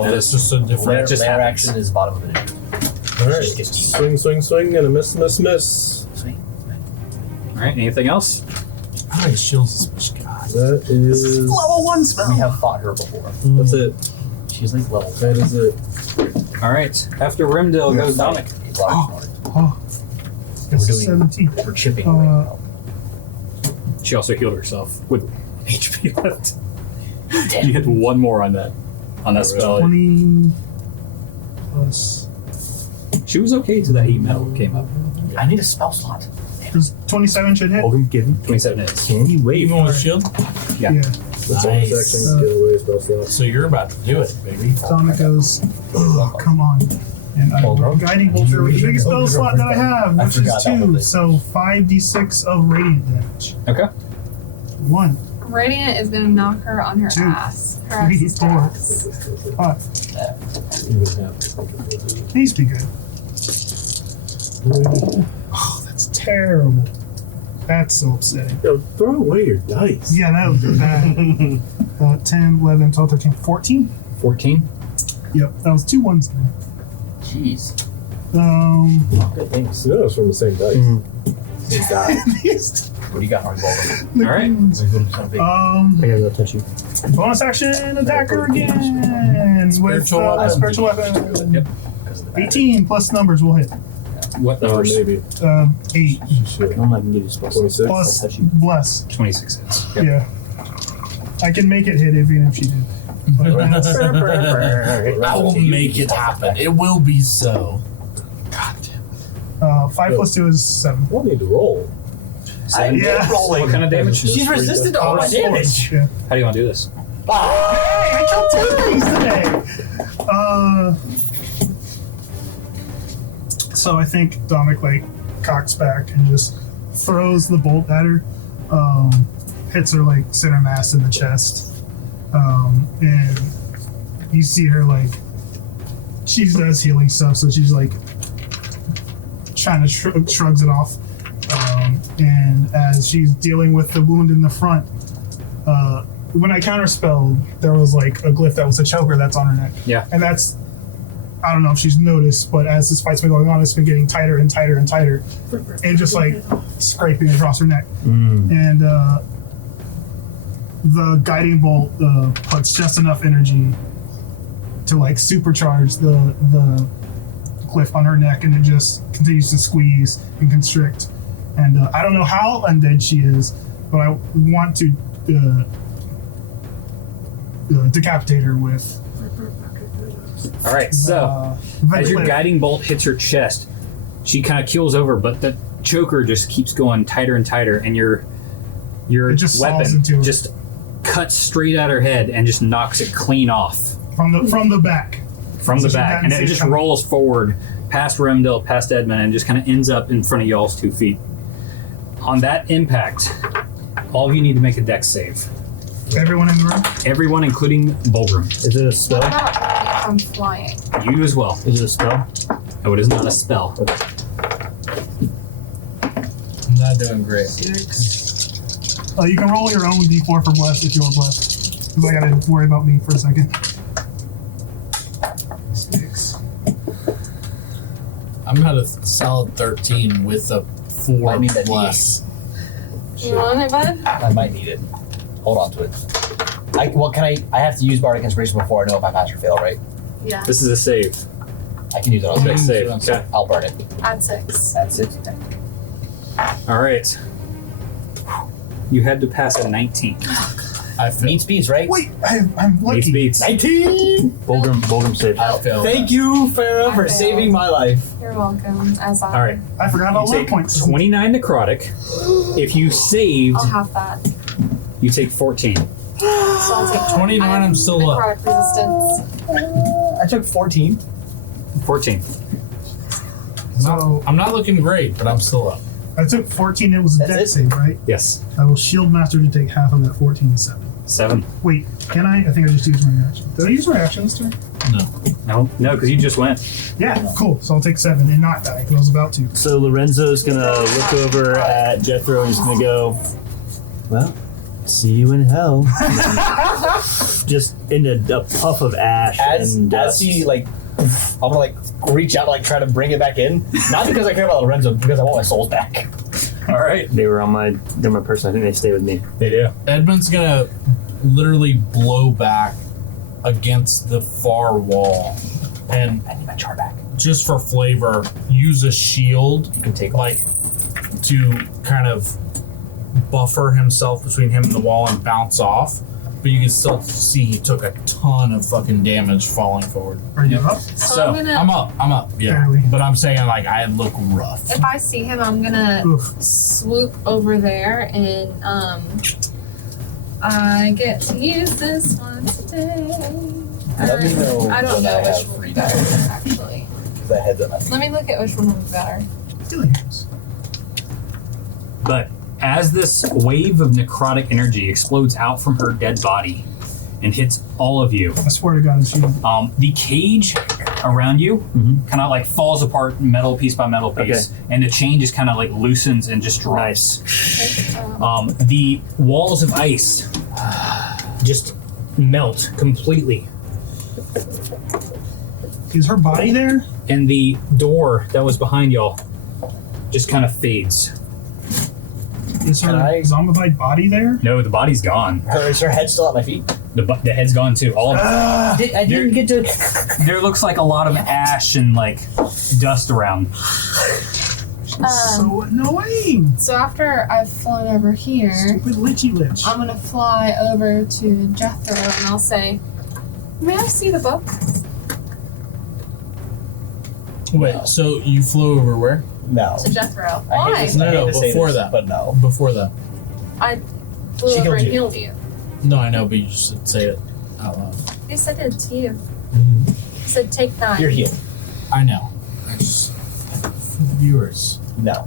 It's just a different. That just Lair happens. action is bottom of the initiative. Alright. Swing, and a miss. All right. Anything else? I like shields as much. God. That is. Level 1 spell. We have fought her before. That's it. She's like level That is it. All right. After Rimdil goes Dominic. Oh, it's doing- 17. We're chipping away. now. She also healed herself with HP left. You hit one more on that spell. 20 plus. She was okay till that heat metal came up. I need a spell slot. Does 27 should hit? Hogan, give him. 27 hits. Can you wait? Even with shield? Yeah. Yeah. That's all Nice. section. Get away spell slot. So you're about to do it, baby. Dominic goes, oh, come on. And I'm guiding bolt with the biggest spell slot that I have, I which is forgot that 2. one. So 5d6 of radiant damage. Okay. 1, Radiant is gonna knock her on her 2, ass. Her ass 3, is 4, ass. 5. Even half. These be good. Oh, that's terrible. That's so upsetting. Yo, throw away your dice. Yeah, that would be bad. 10, 11, 12, 13, 14. 14. Yep, that was 2 ones there. Jeez. Good things. No, it's from the same dice. He's got. These- What do you got, Hardy Ball? the All right. ones. I gotta go touch you. Bonus action, attacker again with Spiritual weapon. spiritual weapon. Yep. 18 plus numbers will hit. What numbers? Maybe. 8 Shit. I'm not gonna give you spell. 26. plus I'll touch you. bless. 26 hits. Yep. Yeah. I can make it hit even if she did. But I will make it happen. It will be so. 5 plus 2 is 7. I don't need to roll. Yeah. What kind of damage? She's resistant to all my damage. Yeah. How do you want to do this? Hey, I killed 2 things today. So I think Dominic like cocks back and just throws the bolt at her, hits her like center mass in the chest, and you see her like she does healing stuff, so she's like trying to shrugs it off, and as she's dealing with the wound in the front. When I counterspelled, there was like a glyph that was a choker that's on her neck. Yeah. And that's, I don't know if she's noticed, but as this fight's been going on, it's been getting tighter and tighter and tighter, and just like scraping across her neck. And the guiding bolt puts just enough energy to like supercharge the glyph on her neck, and it just continues to squeeze and constrict. And I don't know how undead she is, but I want to decapitate her with. All right. So as your guiding bolt hits her chest, she kind of keels over, but the choker just keeps going tighter and tighter, and your It just saws weapon into her. just cuts straight at her head and just knocks it clean off from the back. from the So she back, doesn't and see it it just coming. rolls forward past Remdil, past Edmund, and just kind of ends up in front of y'all's 2 feet. On that impact, all of you need to make a dex save. Everyone in the room. Everyone, including Bulgrim. Is it a spell? I'm flying. You as well. Is it a spell? No, it is not a spell. I'm not doing great. You can roll your own d4 for bless if you are blessed. Because I gotta worry about me for a second. 6. I'm at a solid 13 with a 4 I need that plus. You want it, bud? I might need it. Hold on to it. I have to use Bardic Inspiration before I know if I pass or fail, right? Yeah. This is a save. I can use it on Dex save. six. Okay. I'll burn it. Add 6. That's 6. Okay. All right. You had to pass a 19. I failed. Meets beats, right? Wait, I'm Beats lucky. beats. 19! Fulgrim save. I failed. Thank you, Farah, I for failed. saving my life. You're welcome. As I. All right. I forgot You all take luck points. 29 necrotic. If you saved, I'll have that. you take 14. So I'll take 29, I'm still up. necrotic resistance. I took 14. 14. So I'm not looking great, but I'm still up. I took 14. It was a That's dex it? save, right? Yes. I will shield master to take half of that 14 to 7. 7. Wait, can I? I think I just used my reaction. Did I use my reaction this turn? No, because you just went. Yeah, cool. So I'll take 7 and not die because I was about to. So Lorenzo's gonna look over at Jethro and he's gonna go, well, see you in hell. Just in a puff of ash As and dust. he I'm gonna reach out and try to bring it back in. Not because I care about Lorenzo, because I want my souls back. All right. they're my person. I think they stay with me. They do. Edmund's gonna literally blow back against the far wall and I need my char back. just for flavor, use a shield You can take to kind of buffer himself between him and the wall and bounce off. But you can still see he took a ton of fucking damage falling forward. Are you up? So, I'm I'm gonna. up, yeah. Barely. But I'm saying I look rough. If I see him, I'm gonna Oof. swoop over there and I get to use this one today. Let me know I don't when know I which have one free would be time. better, actually. That heads up. Let me look at which one would be better. Healing hands. But as this wave of necrotic energy explodes out from her dead body and hits all of you, I swear to God, it's you. the cage around you Mhm. kind of falls apart metal piece by metal piece, and the chain just kind of loosens and just drops. Nice. The walls of ice just melt completely, Is her body there? and the door that was behind y'all just kind of fades. Is her Can I- zombified body there? No, the body's gone. Is her head still at my feet? The head's gone too. All of it. I didn't get to. There looks like a lot of ash and dust around. So annoying. So after I've flown over here, Stupid lichy lich. I'm gonna fly over to Jethro and I'll say, "May I see the book?" Wait, so you flew over where? No. To Jethro. I Why? hate to, No, I hate no, to say before this, that. but no. Before that. I flew She over healed and you. healed you. No, I know, but you should say it out loud. He said it to you. He said, "Take 9." You're healed. I know. I just for the viewers. No.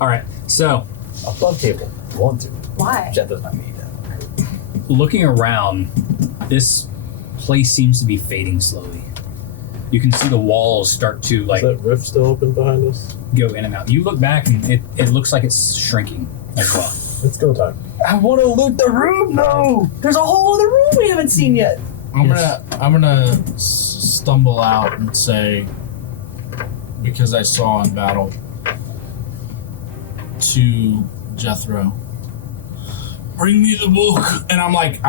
All right, so Above table. You want to. Why? Jeff does not need that. looking around, this place seems to be fading slowly. You can see the walls start to Is that rift still open behind us? go in and out. You look back and it looks like it's shrinking as well. It's go time. I want to loot the room, though. There's a whole other room we haven't seen yet. I'm gonna stumble out and say, because I saw in battle, to Jethro, bring me the book, and I'm like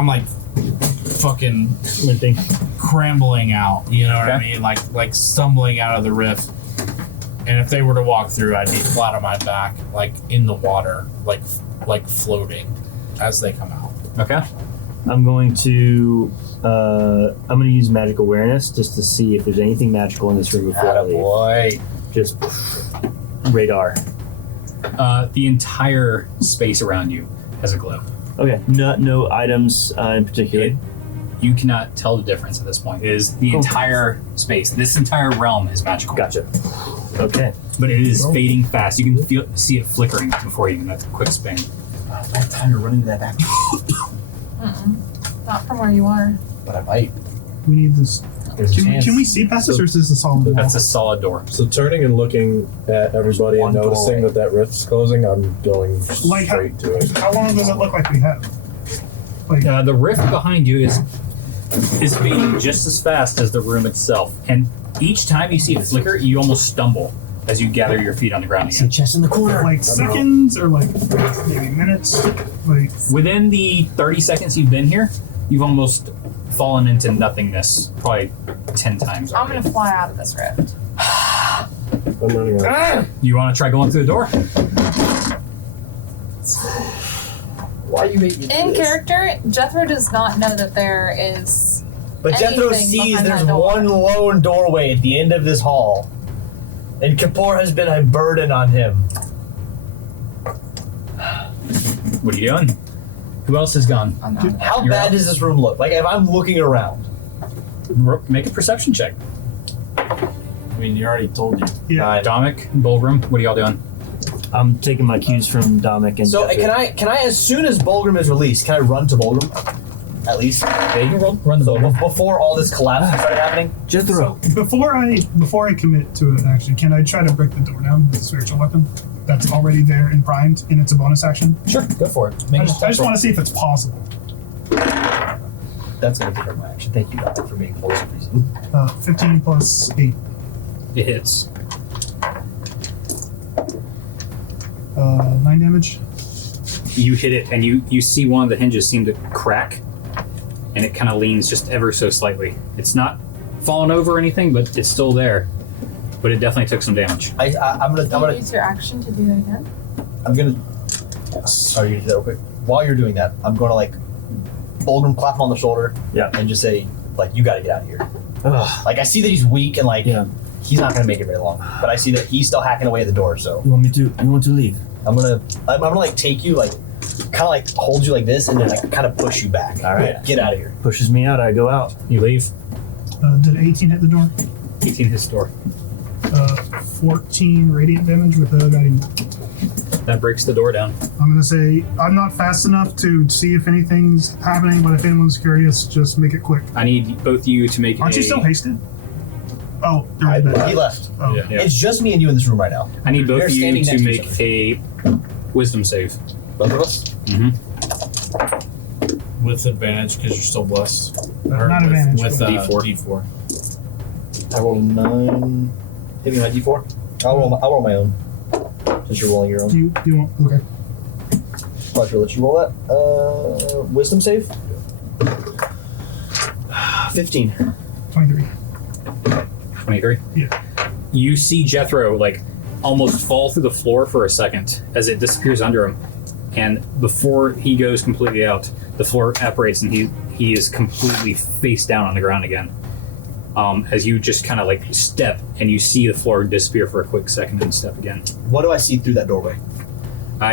fucking Limping. crambling out, you know what I Okay. mean? Like stumbling out of the rift. And if they were to walk through, I'd be flat on my back, in the water, like floating as they come out. Okay. I'm going to use magic awareness just to see if there's anything magical in this room before I leave. Boy. Just radar. The entire space around you has a glow. Okay. No items in particular. You cannot tell the difference at this point. It is the entire space. This entire realm is magical. Gotcha. Okay. But it is fading fast. You can see it flickering before you even that quick spin. I don't have time to run into that back. Not from where you are. But I might. We need this. There's a chance. Can we see past this, or is this a solid wall? That's a solid door. So turning and looking at everybody and One noticing doorway. that rift's closing, I'm going Like how- straight to it. How long does it look like we have? The rift behind you is fading just as fast as the room itself. And each time you see it flicker, you almost stumble as you gather your feet on the ground again. chest in the corner. Like seconds or maybe minutes? Within the 30 seconds you've been here, you've almost fallen into nothingness probably 10 times I'm already. gonna fly out of this rift. I'm running out. You want to try going through the door? Why you make me do In this? character, Jethro does not know that there is. But Jethro anything sees behind there's that door. one lone doorway at the end of this hall. And Keapor has been a burden on him. What are you doing? Who else is gone? I'm not. How You're bad out. does this room look? Like, if I'm looking around. Make a perception check. I mean, you already told you. Yeah. Dominic, Bulgrim, what are y'all doing? I'm taking my cues from Dominic and So, Jeffrey. can I, as soon as Bulgrim is released, can I run to Bulgrim? At least? Yeah, you can run the So, Bulgrim. before all this collapse started happening? Jethro. Before I commit to it, actually, can I try to break the door down with a spiritual weapon that's already there and primed, and it's a bonus action? Sure, go for it. I just want to see if it's possible. That's going to be my action. Thank you, Dominic, for being force of reason. 15 plus 8. It hits. 9 damage. You hit it, and you see one of the hinges seem to crack, and it kind of leans just ever so slightly. It's not fallen over or anything, but it's still there. But it definitely took some damage. I'm Can you gonna use your action to do that again? Sorry, you do that real quick. While you're doing that, I'm gonna like Bulgrim clap him on the shoulder, Yeah. and just say like, you got to get out of here. Ugh. Like, I see that he's weak and like Yeah. he's not gonna make it very long, but I see that he's still hacking away at the door. So You want to leave? I'm gonna like take you like kind of like hold you like this and then like kind of push you back. All right. Get out of here. Pushes me out. I go out. You leave. Did 18 hit the door? 18 hits the door. 14 radiant damage with a guiding bolt. That breaks the door down. I'm gonna say I'm not fast enough to see if anything's happening, but if anyone's curious, just make it quick. I need both of you to make Aren't a... you still hasted? Oh, they're in bed. He left. Oh. Yeah. It's just me and you in this room right now. I need both They're of you standing to next to make each a wisdom save. Both of us. Mm-hmm. With advantage because you're still blessed. Or Not with, advantage, With but D4. I rolled a 9. Hit me my D4. I'll roll my own. Since you're rolling your own. Do you want? Okay. I'll let you roll that. Wisdom save. 15. 23. 23? Yeah. You see Jethro, like, almost fall through the floor for a second as it disappears under him. And before he goes completely out, the floor evaporates and he is completely face down on the ground again. As you just kind of, like, step and you see the floor disappear for a quick second and step again. What do I see through that doorway?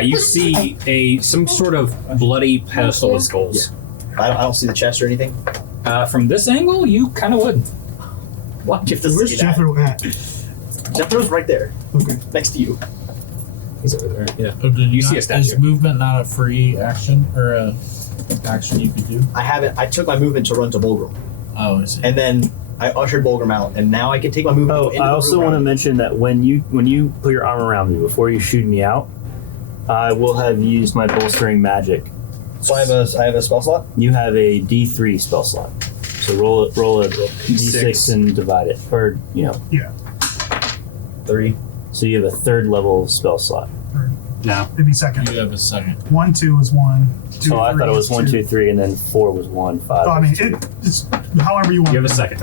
You see some sort of bloody pedestal with skulls. I don't see the chest or anything. From this angle, you kind of would. What? You have to Where's see that. Jethro at? Jethro's right there, Okay. next to you. He's over there. Yeah. Oh, did You see a Is statue. movement not a free action or a action you could do? I haven't. I took my movement to run to Bulgrim, Oh, I see. and then I ushered Bulgrim out, and now I can take my movement. Oh, into I the also room want to around. mention that when you put your arm around me before you shoot me out, I will have used my bolstering magic. So I have a spell slot. You have a D3 spell slot. So roll a D6 and divide it, or Yeah. 3. So you have a third level spell slot. No. It'd be second. You have a second. 1, 2 is 1. 2, So I 3 thought it was is 1, 2, 3, and then 4 was 1, 5. Oh, I mean, it's however you want. You have a second,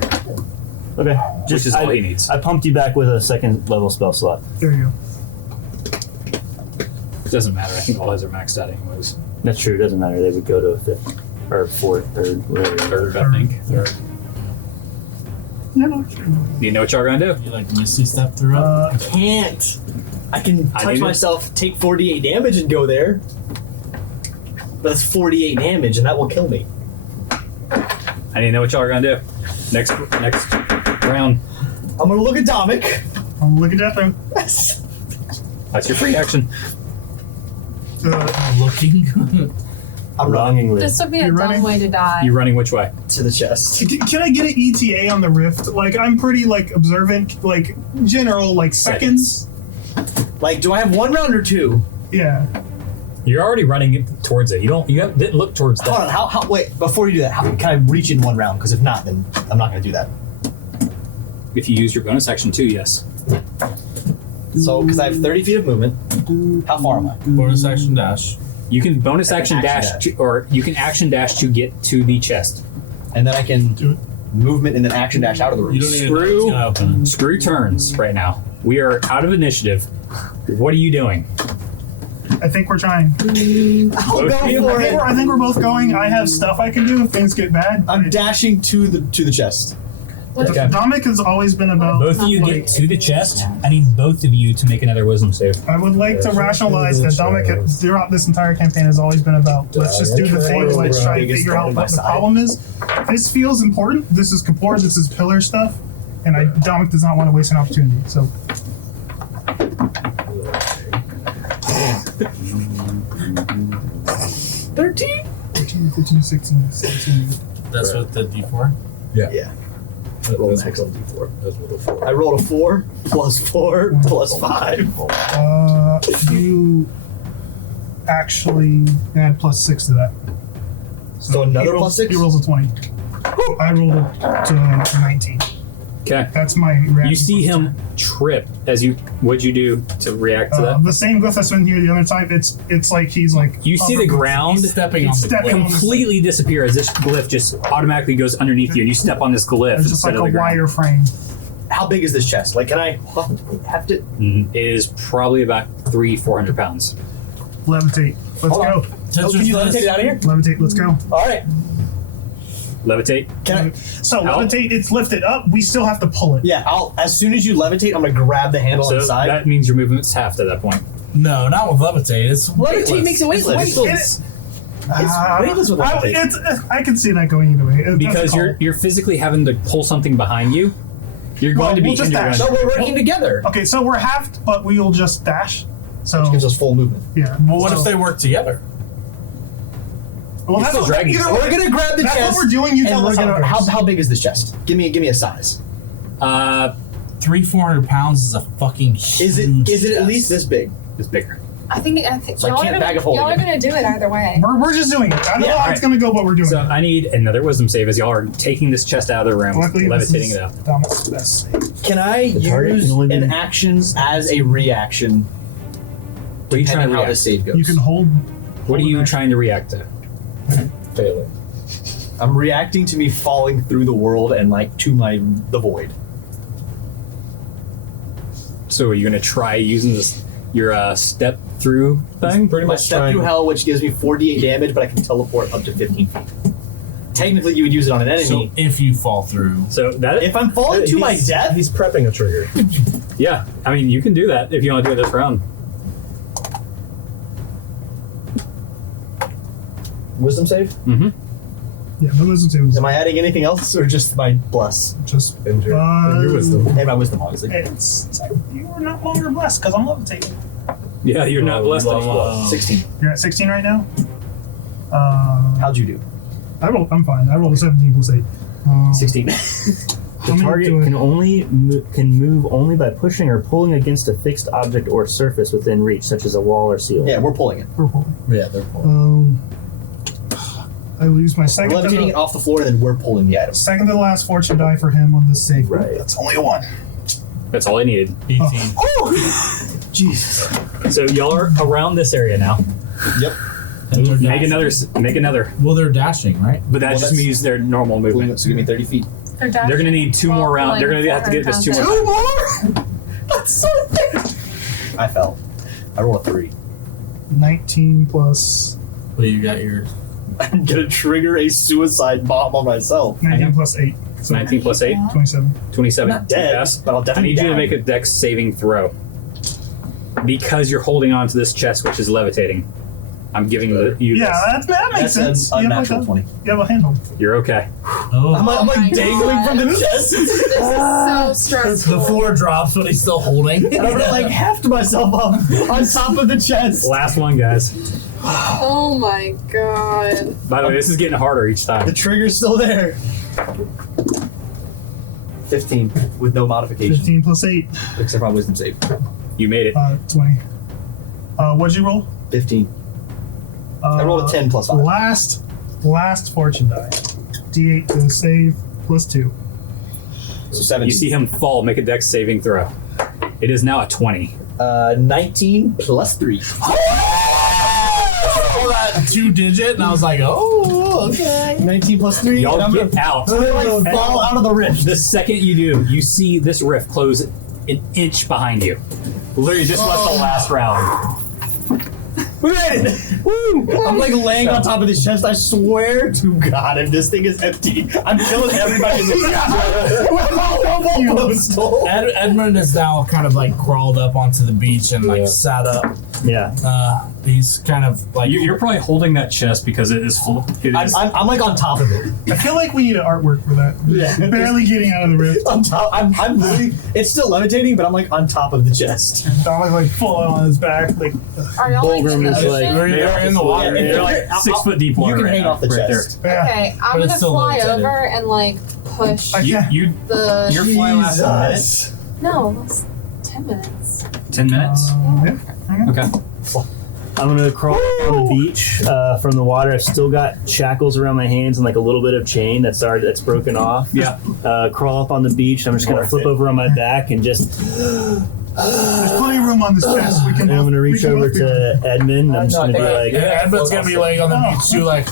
Okay, which is all he needs. I pumped you back with a second level spell slot. There you go. It doesn't matter. I think all his are maxed out anyways. That's true. It doesn't matter. They would go to a fifth or fourth, third, whatever. Third, I think. Third. No, sure. You know what y'all are gonna do? You like Misty step through it? I can't. I can I touch need it. myself, take 48 damage, and go there. But that's 48 damage, and that will kill me. I didn't know what y'all are gonna do. Next round. I'm gonna look at Dominic. I'm looking at Jethro. That's your free action. Looking. I'm running Longingly. This would be a You're dumb running? way to die. You running which way? to the chest. Can I get an ETA on the rift? Like, I'm pretty, like, observant, like, general, like, seconds. Like, do I have 1 round or 2? Yeah. You're already running towards it. Didn't look towards Hold on. that. How? Wait. Before you do that, how can I reach in 1 round? Because if not, then I'm not gonna do that. If you use your bonus action too, yes. So, because I have 30 feet of movement, how far am I? Bonus action dash. You can bonus action Action dash, dash. or you can action dash to get to the chest. and then I can Do it. movement and then action dash out of the room. You don't even know it's gonna open. Screw turns right now. We are out of initiative. What are you doing? I think we're trying. I'll Both go of you? for it. I think we're both going. I have stuff I can do if things get bad. I'm dashing to the chest. Okay. Dominic has always been about. Both of you get to the chest. I need both of you to make another wisdom save. I would like to rationalize that Dominic throughout this entire campaign has always been about let's just do the thing, let's try and figure out what the problem is. This feels important. This is Keapor, this is pillar stuff, and Dominic does not want to waste an opportunity. So 13? 13, 15, 16, 17. That's what the D4. Yeah. Roll an excellent D4. That's with a 4. I rolled a 4 plus 4 plus 5. You actually add +6 to that. So another he rolls, plus 6? He rolls a 20. I rolled a 19. Okay. That's my reaction. You see him trip as you. What'd you do to react to that? The same glyph that's been here the other time. It's like he's like. You see the ground He's stepping on the stepping glyph. on completely disappear as this glyph just automatically goes underneath you, and you step on this glyph It's just instead like of the a ground. wire frame. How big is this chest? Like, can I heft it? It is probably about 400 pounds. Levitate. Let's Hold go. on. Oh, can you levitate it out of here? Levitate. Let's go. All right. Levitate. Can I? So How? levitate. It's lifted up. We still have to pull it. Yeah. As soon as you levitate, I'm gonna grab the handle on So the side. that means your movement's halved at that point. No, not with levitate. It's Levitate weightless. makes it weightless. It's weightless. It's weightless with levitate. I can see that going either way. That's Because a call. you're physically having to pull something behind you. You're going Well, to be we'll just hindered dash. on- So we're working together. Okay, so we're halved, but we'll just dash. So Which gives us full movement. yeah. Well, what so, if they work together? Well, You're that's still what, dragging either yourself. way, We're gonna grab the that's chest. what we're doing. You and tell we're us gonna. how it goes. How big is this chest? Give me a size. 300-400 pounds is a fucking huge Is it at least this big? It's bigger. I think So I y'all, can't are bag of gonna, holding y'all are it. gonna do it either way. We're just doing it. I don't know how Yeah, it's gonna go, but we're doing So it. I need another wisdom save as y'all are taking this chest out of the room, Luckily, this levitating is it out. Dominic's best save. Can I target use can only be- an action as a reaction? What are you trying Depending to how react? this save goes. You can hold. What are you hold trying to react to? Failing. I'm reacting to me falling through the world and like to the void. So are you going to try using your step through thing? Pretty My much step trying. through hell, which gives me 48 damage, but I can teleport up to 15 feet. Technically, you would use it on an So enemy. if you fall through, So that If I'm falling to my death, He's prepping a trigger. yeah, I mean you can do that if you want to do it this round. wisdom save. Mm-hmm. Yeah, the wisdom save is Am I adding anything else, or just my bless just. And your wisdom. and my wisdom, obviously? It's you are not longer blessed because I'm levitating. Yeah, you're not blessed anymore. 16. You're at 16 right now. How'd you do? I'm fine. I rolled a 17 plus 8. 16. The target can move only by pushing or pulling against a fixed object or surface within reach, such as a wall or ceiling. Yeah, we're pulling it. yeah, they're pulling. I lose my We're second levitating it to, off the floor, and then we're pulling the item. second to the last fortune die for him on this save. Right. That's only a 1. That's all I needed. 18. Jesus. So y'all are around this area now. Yep. And they're Make dashing. another. Well, they're dashing, right? But that Well, just that's- means their normal movement. So give me 30 feet. They're going to need 2 more rounds. They're going to have to get this 2 more. 2 more? That's so thick. I fell. I rolled a 3. 19 plus Well, you got your. I'm gonna trigger a suicide bomb on myself. 19 plus 8. So 19 plus 8, 27. 27. Not dead, Yes. but I'll I definitely need you to down. make a dex saving throw. Because you're holding on to this chest, which is levitating. I'm giving you Yeah, this. that makes That's sense. an You have, unnatural like 20. you have a handhold. You're okay. Oh. I'm Oh like my dangling God. from the chest. This is so stressful. The floor drops, but he's still holding. And I'm gonna like heft myself up on top of the chest. Last one, guys. Oh my god. By the way, this is getting harder each The time. trigger's still there. 15 with no modification. 15 plus 8. Except for my wisdom save. You made it. 20. What'd you roll? 15. I rolled a 10 plus 5. Last fortune die. D8 to save plus 2. So 17. You see him fall, make a dex saving throw. It is now a 20. 19 plus 3. That 2-digit, and I was like, oh. okay. 19 plus 3. Y'all and I'm get gonna out. fall out of the rift. The second you do, you see this rift close an inch behind you. Literally just left the last round. We made it! Woo! I'm like laying on top of this chest. I swear to God, if this thing is empty, I'm killing everybody in this with my postal. Edmund is now kind of like crawled up onto the beach and like sat up. Yeah. He's kind of like You're probably holding that chest because it is full. It is. I'm like on top of it. I feel like we need an artwork for that. Yeah. Barely getting out of the rift. On top. I'm literally. It's still levitating, but I'm like on top of the chest. Dominic like fully on his back. Like, Are y'all like in Fulgrim the is ocean? like- they're in the water. Yeah, They're like 6 foot deep water. You can right hang now, off the right chest. yeah. Okay, I'm But it's gonna still fly levitated. over and like push You the. your fly lasts a minute. Jesus. No, that's 10 minutes. 10 minutes. Yeah. Okay. I'm gonna crawl on the beach from the water. I've still got shackles around my hands and like a little bit of chain that's broken off. Yeah. Crawl up on the beach. I'm just gonna flip over on my back and just. There's plenty of room on this chest. We can. And I'm gonna we reach can over both be- to Edmund. I'm just gonna be like, Edmund's gonna be laying on the beach too, like.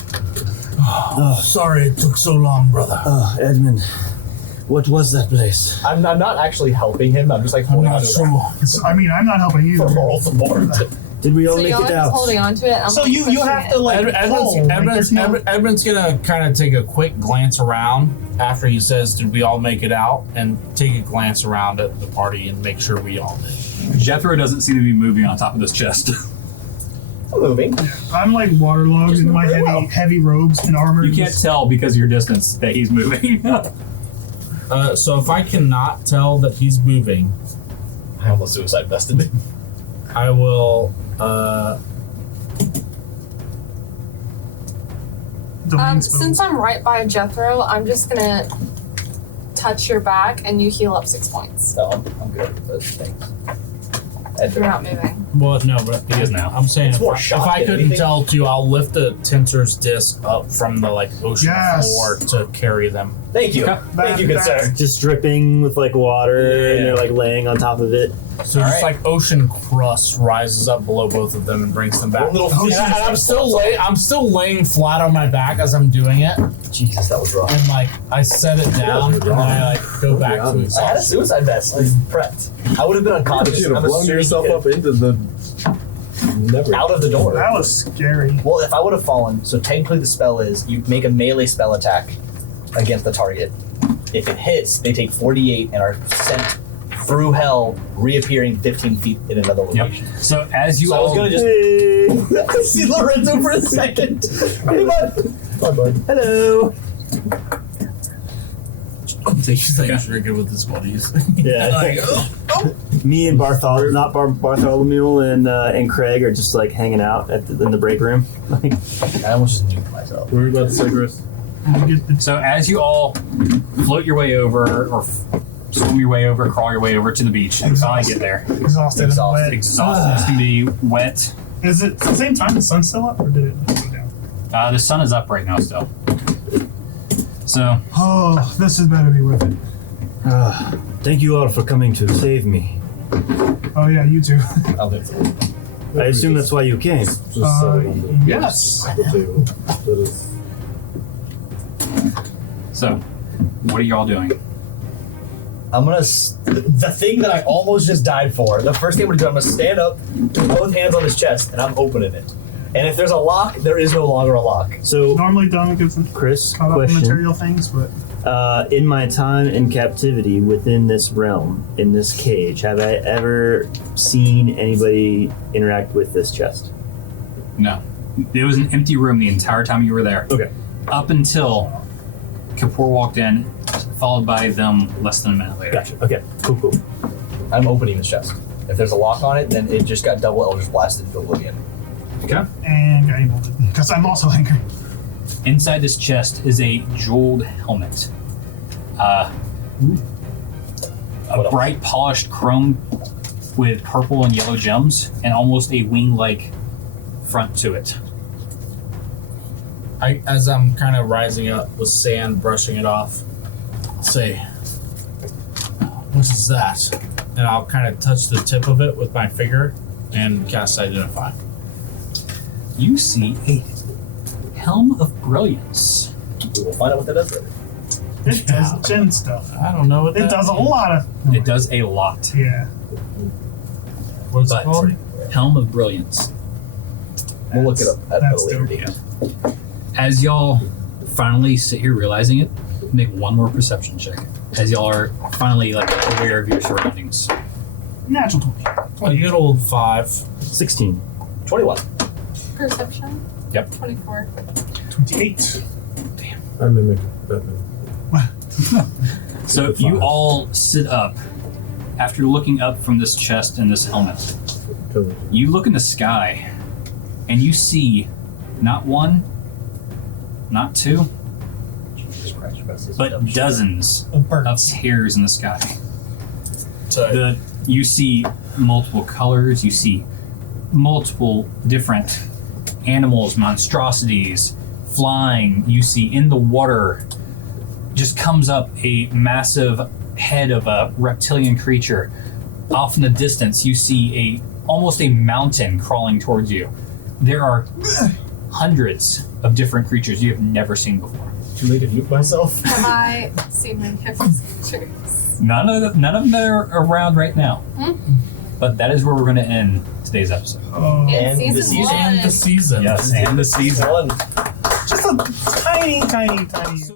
Oh, sorry it took so long, brother. "Oh, Edmund, what was that place?" I'm not actually helping him. I'm just like I'm holding not on to sure. I mean, I'm not helping either. for moral support. Did we all So make y'all it are just out? holding on to it. I'm So like you pushing have to it. like pull. Like, there's no- Edmund's gonna kind of take a quick glance around after he says, "Did we all make it out?" and take a glance around at the party and make sure we all did. Jethro doesn't seem to be moving on top of this chest. I'm moving. I'm like waterlogged in my heavy robes and armor. You can't tell because of your distance that he's moving. So if I cannot tell that he's moving, I almost suicide vested. I will. Domain spells. Since I'm right by Jethro, I'm just gonna touch your back and you heal up 6 points. No, I'm good with those things. If you're not moving. Well, no, but He is now. I'm saying It's if, more if shock I than couldn't anything. tell to, I'll lift the tensor's disc up from the like ocean Yes. floor to carry them. Thank you. Okay. Thank you, good sir. Just dripping with like water, and they're like laying on top of it. So All just right. like ocean crust rises up below both of them and brings them back. One little And, fish. I'm still laying flat on my back as I'm doing it, Jesus, that was rough. and like I set it down and I like go back to it. I had a suicide vest. I was prepped. I would have been You unconscious. should have I'm blown assuming yourself you up into the. Never. out of the door. That was scary. Well, if I would have fallen, so technically the spell is you make a melee spell attack against the target. If it hits, they take 48 and are sent through hell, reappearing 15 feet in another location. So as you So I was all gonna just I see Lorenzo for a second. Hey, bud. Bye, bud. Hello. He's like drinking with his buddies. Yeah. Like, Me and Bartholomew and Craig are just like hanging out in the break room. Like, I almost just nuked myself. What were you about to say, Chris? So as you all float your way over, or swim your way over, crawl your way over to the beach, and finally get there. Exhausted. and Exhausted. wet. Exhausted. It's gonna be wet. Is it at the same time the sun's still up or did it just go down? The sun is up right now still. So Oh, this is better be worth it. thank you all for coming to save me. Oh yeah, you too. I'll do it. I assume that's why you came. Just set it on the, yes. the table. That is. so what are y'all doing? I'm gonna the thing that I almost just died for. The first thing I'm gonna do, I'm gonna stand up, both hands on his chest, and I'm opening it. And if there's a lock, there is no longer a lock. So, Normally Dominic gets Chris, caught up in question. material things, but In my time in captivity within this realm, in this cage, have I ever seen anybody interact with this chest? No. It was an empty room the entire time you were there. Okay. Up until Keapor walked in, followed by them less than a minute later. Gotcha. Okay. Cool. I'm opening his chest. If there's a lock on it, then it just got double Eldritch blasted into oblivion. Okay. and got able to because I'm also angry. Inside this chest is a jeweled helmet. A What else? bright polished chrome with purple and yellow gems and almost a wing-like front to it. as I'm kind of rising up with sand, brushing it off, I'll say, "What is that?" And I'll kind of touch the tip of it with my finger and cast Identify. You see a Helm of Brilliance. We will find out what that does later. It does gen stuff. I don't know what It that does a whole lot of. It does a lot. Yeah. What's But it called? Helm of Brilliance. We'll look it up at a That's later dope. date. As y'all finally sit here realizing it, make one more perception check. As y'all are finally like aware of your surroundings. Natural 20. A good old 5. 16. 21. Perception? Yep. 24. 28. I mimic Batman. So you all sit up after looking up from this chest and this helmet. You look in the sky and you see not one, not two, but dozens of tears in the sky. You see multiple colors, you see multiple different animals, monstrosities, flying. You see in the water just comes up a massive head of a reptilian creature. Off in the distance, you see almost a mountain crawling towards you. There are hundreds of different creatures you have never seen before. Too late to nuke myself. Have I seen many of these creatures? None of them are around right now. Hmm? But that is where we're going to end today's episode. Oh, And In the season season. And the 1. season. Yes, and the season. One. just a tiny.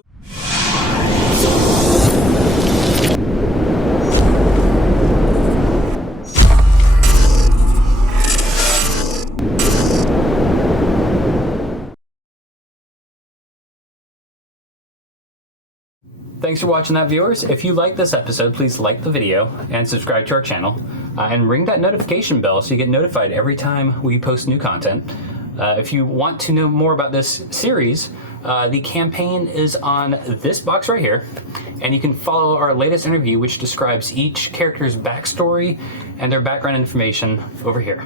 Thanks for watching that, viewers. If you like this episode, please like the video and subscribe to our channel. And ring that notification bell so you get notified every time we post new content. If you want to know more about this series, the campaign is on this box right here. And you can follow our latest interview, which describes each character's backstory and their background information over here.